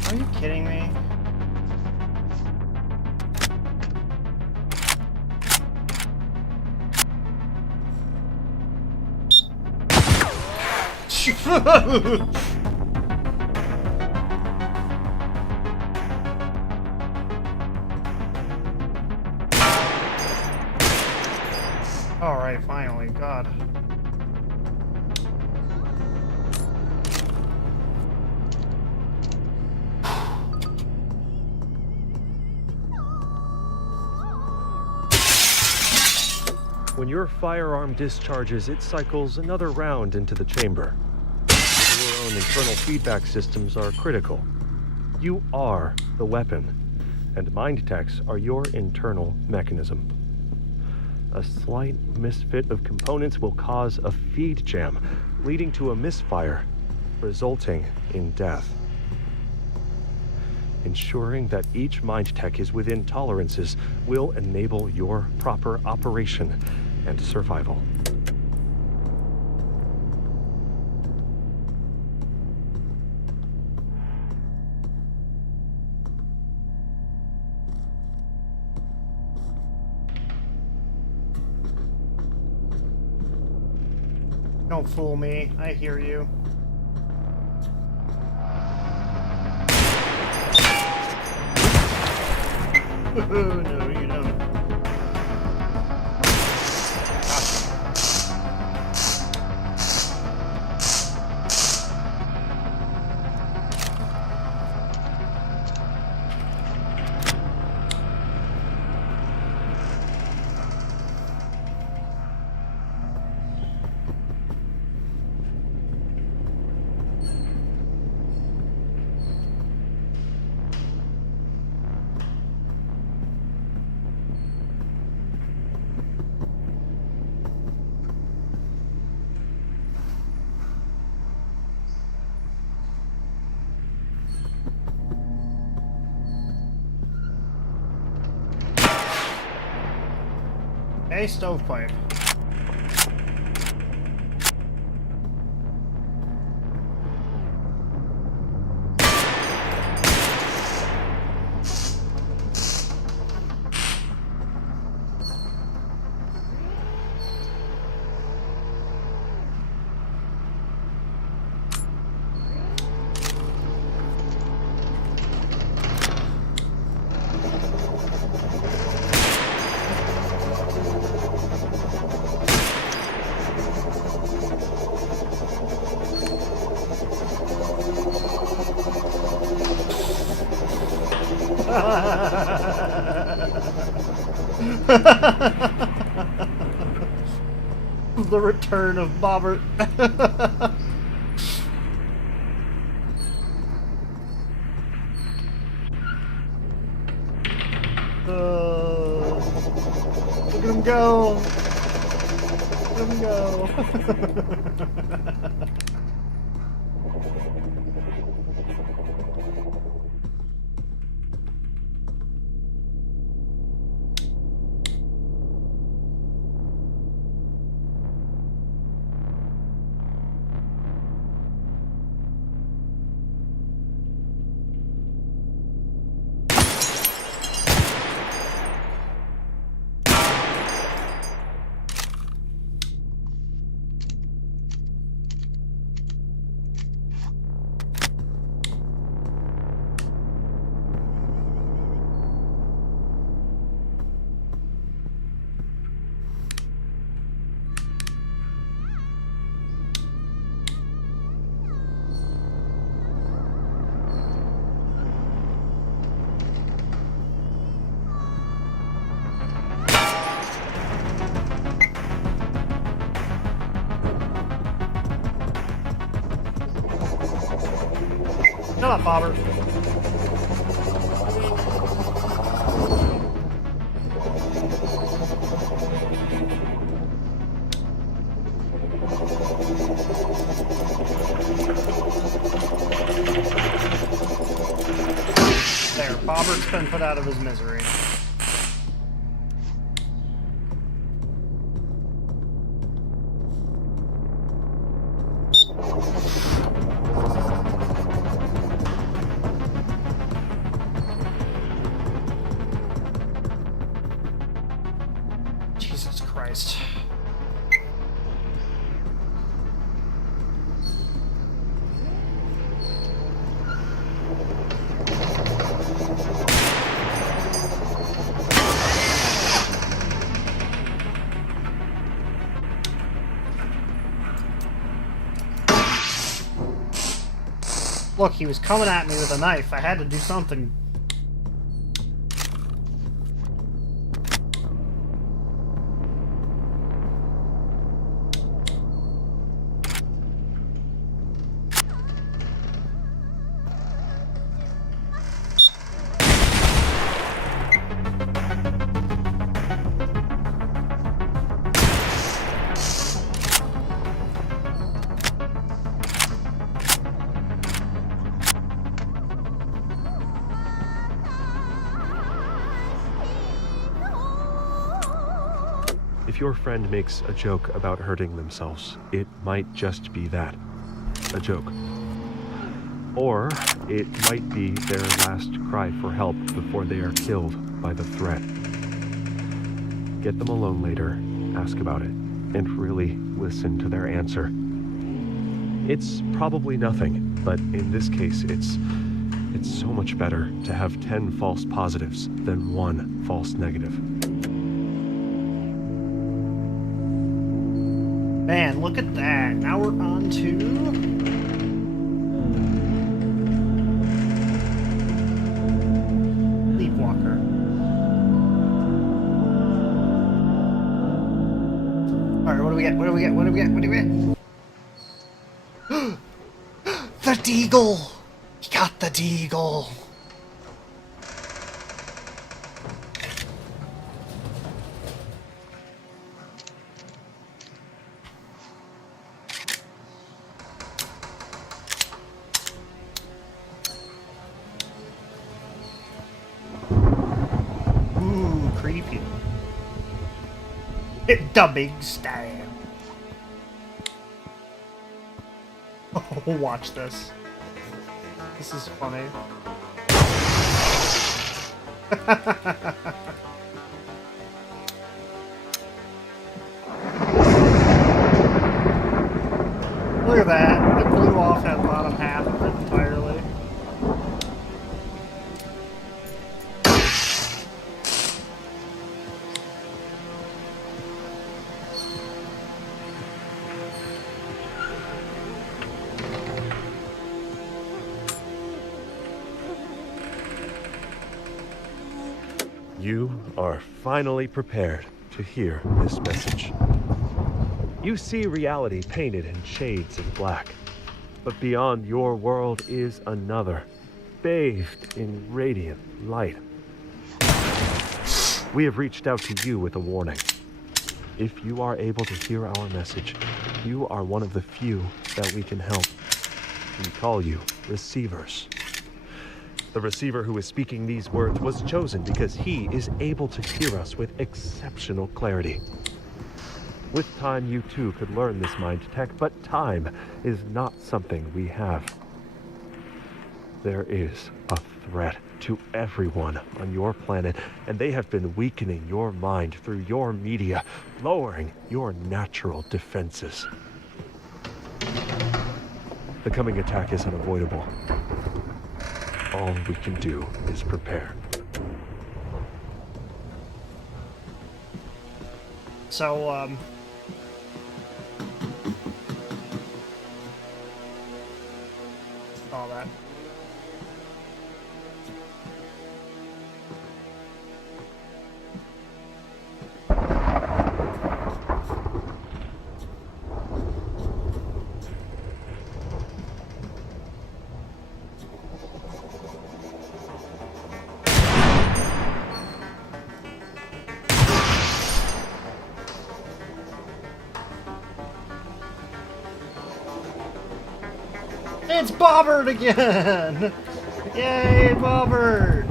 Are you kidding me? Alright, finally, God. When your firearm discharges, it cycles another round into the chamber. Your own internal feedback systems are critical. You are the weapon, and mind techs are your internal mechanism. A slight misfit of components will cause a feed jam, leading to a misfire, resulting in death. Ensuring that each mind tech is within tolerances will enable your proper operation and survival. Don't fool me. I hear you. No, you don't. A stovepipe. The return of Bobbert. Look at him go. Look at him go. up, Bobber. There, Bobber's been put out of his misery. Jesus Christ. Look, he was coming at me with a knife. I had to do something. If your friend makes a joke about hurting themselves, it might just be that, a joke. Or it might be their last cry for help before they are killed by the threat. Get them alone later, ask about it, and really listen to their answer. It's probably nothing, but in this case, it's so much better to have 10 false positives than 1 false negative. Man, look at that. Now we're on to... Sleepwalker. Alright, what do we get? What do we get? What do we get? What do we get? The Deagle! He got the Deagle! Creepy. The big stab. Oh, watch this. This is funny. Look at that. It blew off that bottom half of it entirely. You are finally prepared to hear this message. You see reality painted in shades of black, but beyond your world is another, bathed in radiant light. We have reached out to you with a warning. If you are able to hear our message, you are one of the few that we can help. We call you receivers. The receiver who is speaking these words was chosen because he is able to hear us with exceptional clarity. With time, you too could learn this mind tech, but time is not something we have. There is a threat to everyone on your planet, and they have been weakening your mind through your media, lowering your natural defenses. The coming attack is unavoidable. All we can do is prepare. So, all that. It's Bobbert again! Yay, Bobbert!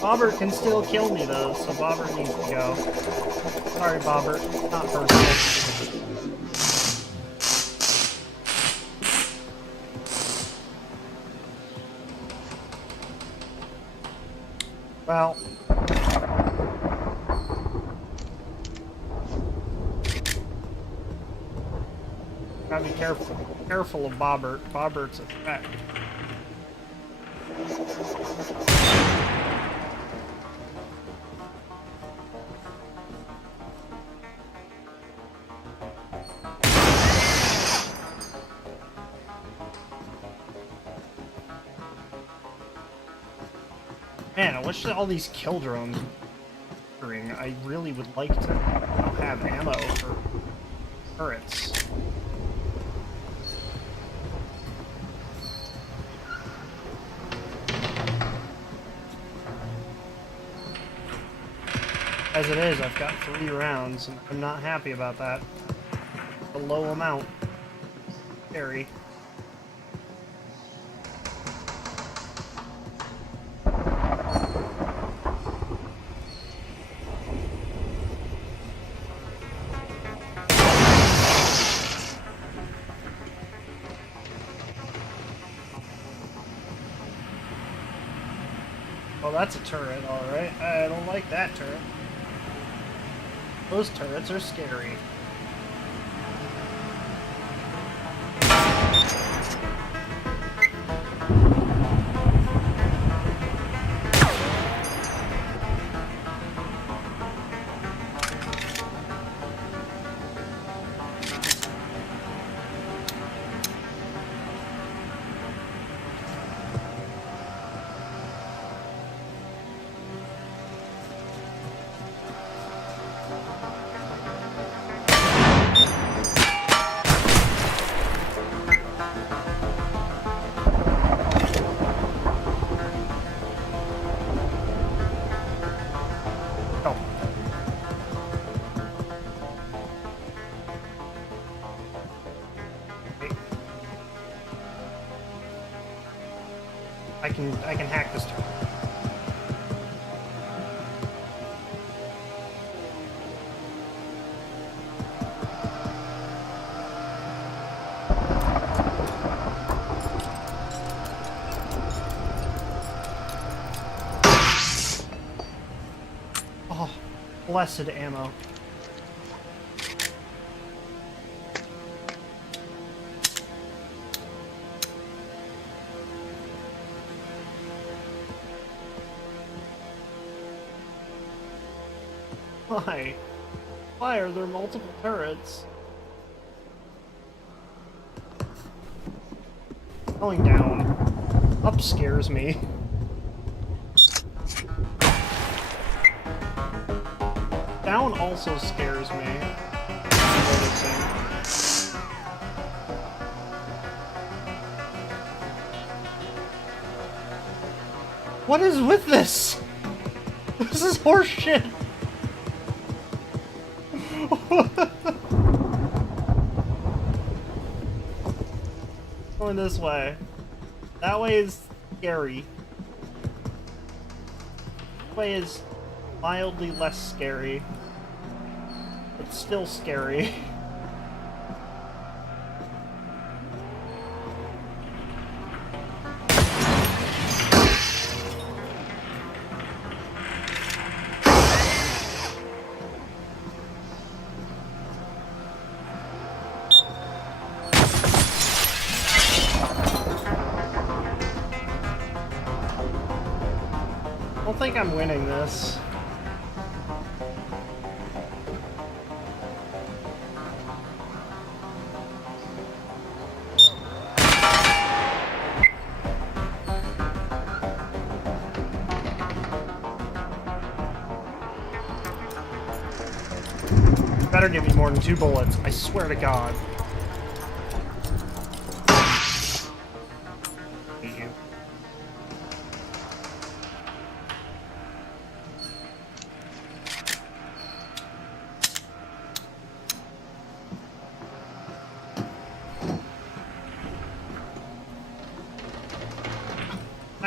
Bobbert can still kill me though, so Bobbert needs to go. Sorry, Bobbert. Not personal. Well. Gotta be careful of Bobbert. Bobbert's a threat. Man, I wish that all these kill drones were ring. I really would like to have ammo for turrets. As it is, I've got 3 rounds, and I'm not happy about that. A low amount. Scary. Oh, that's a turret, alright. I don't like that turret. Those turrets are scary. I can hack this turret. Oh, blessed ammo. Why? Why are there multiple turrets? Going down. Up scares me. Down also scares me. What is with this? This is horseshit. Going this way. That way is scary. This way is mildly less scary. But still scary. I don't think I'm winning this. Better give me more than 2 bullets, I swear to God. Hate you.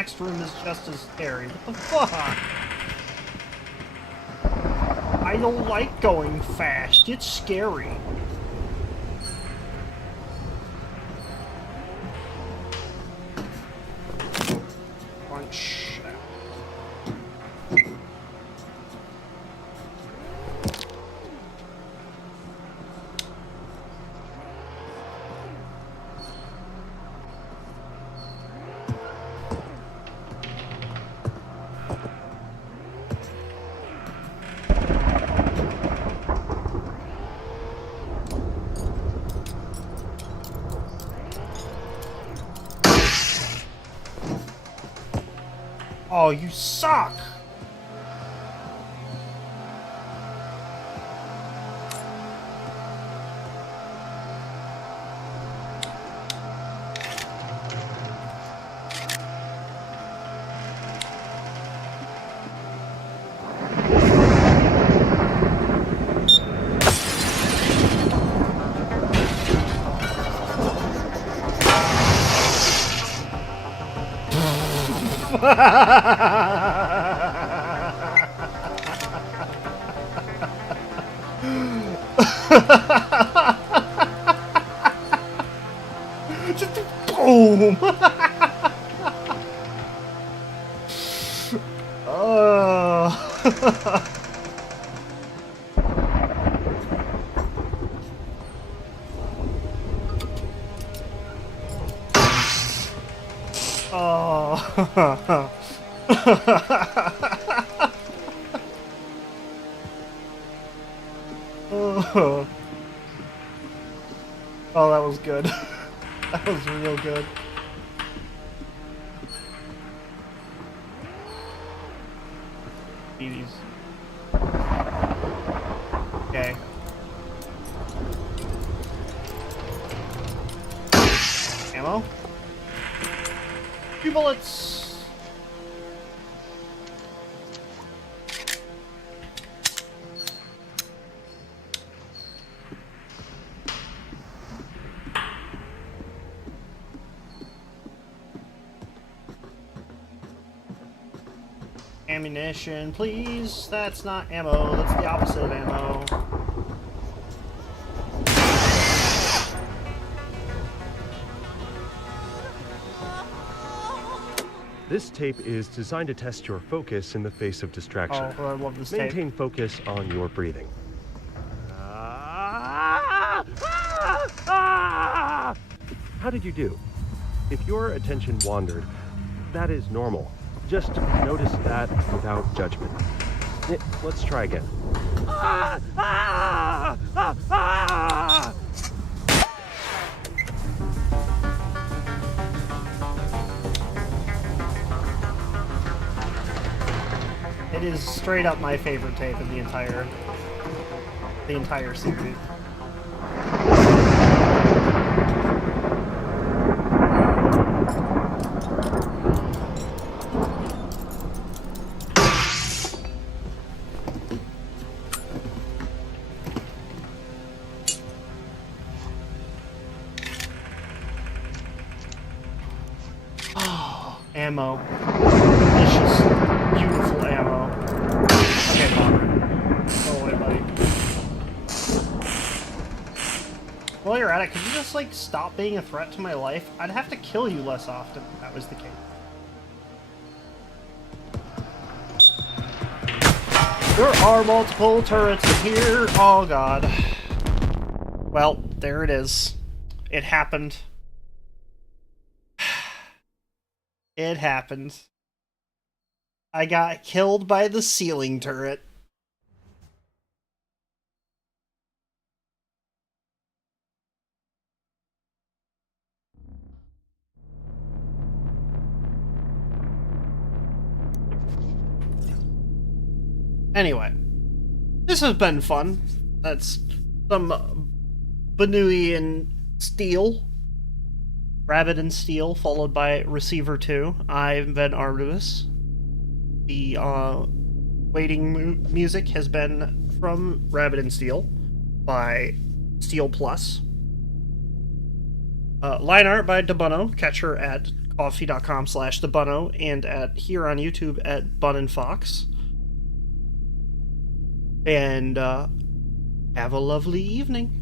next room is just as scary. What the fuck? I don't like going fast. It's scary. Punch. Oh, you suck! Just boom! Oh. Oh. Oh. Oh, that was good. That was real good. These. Okay. Ammo? 2 bullets! Ammunition, please. That's not ammo. That's the opposite of ammo. This tape is designed to test your focus in the face of distraction. Oh, I love this Maintain tape. focus on your breathing. How did you do? If your attention wandered, that is normal. Just notice that without judgment. Let's try again. It is straight up my favorite tape in the entire series. Ammo. Delicious, beautiful ammo. Okay, Bomber. Go away, buddy. While you're at it, could you just, like, stop being a threat to my life? I'd have to kill you less often if that was the case. There are multiple turrets in here. Oh, God. Well, there it is. It happened. It happened. I got killed by the ceiling turret. Anyway, this has been fun. That's some Bnuuy and Steel. Rabbit and Steel, followed by Receiver 2. I've been Artemis. The waiting music has been from Rabbit and Steel by Steel Plus. Line art by Debunno. Catch her at coffee.com/thebunno, and here on YouTube at Bun and Fox. And have a lovely evening.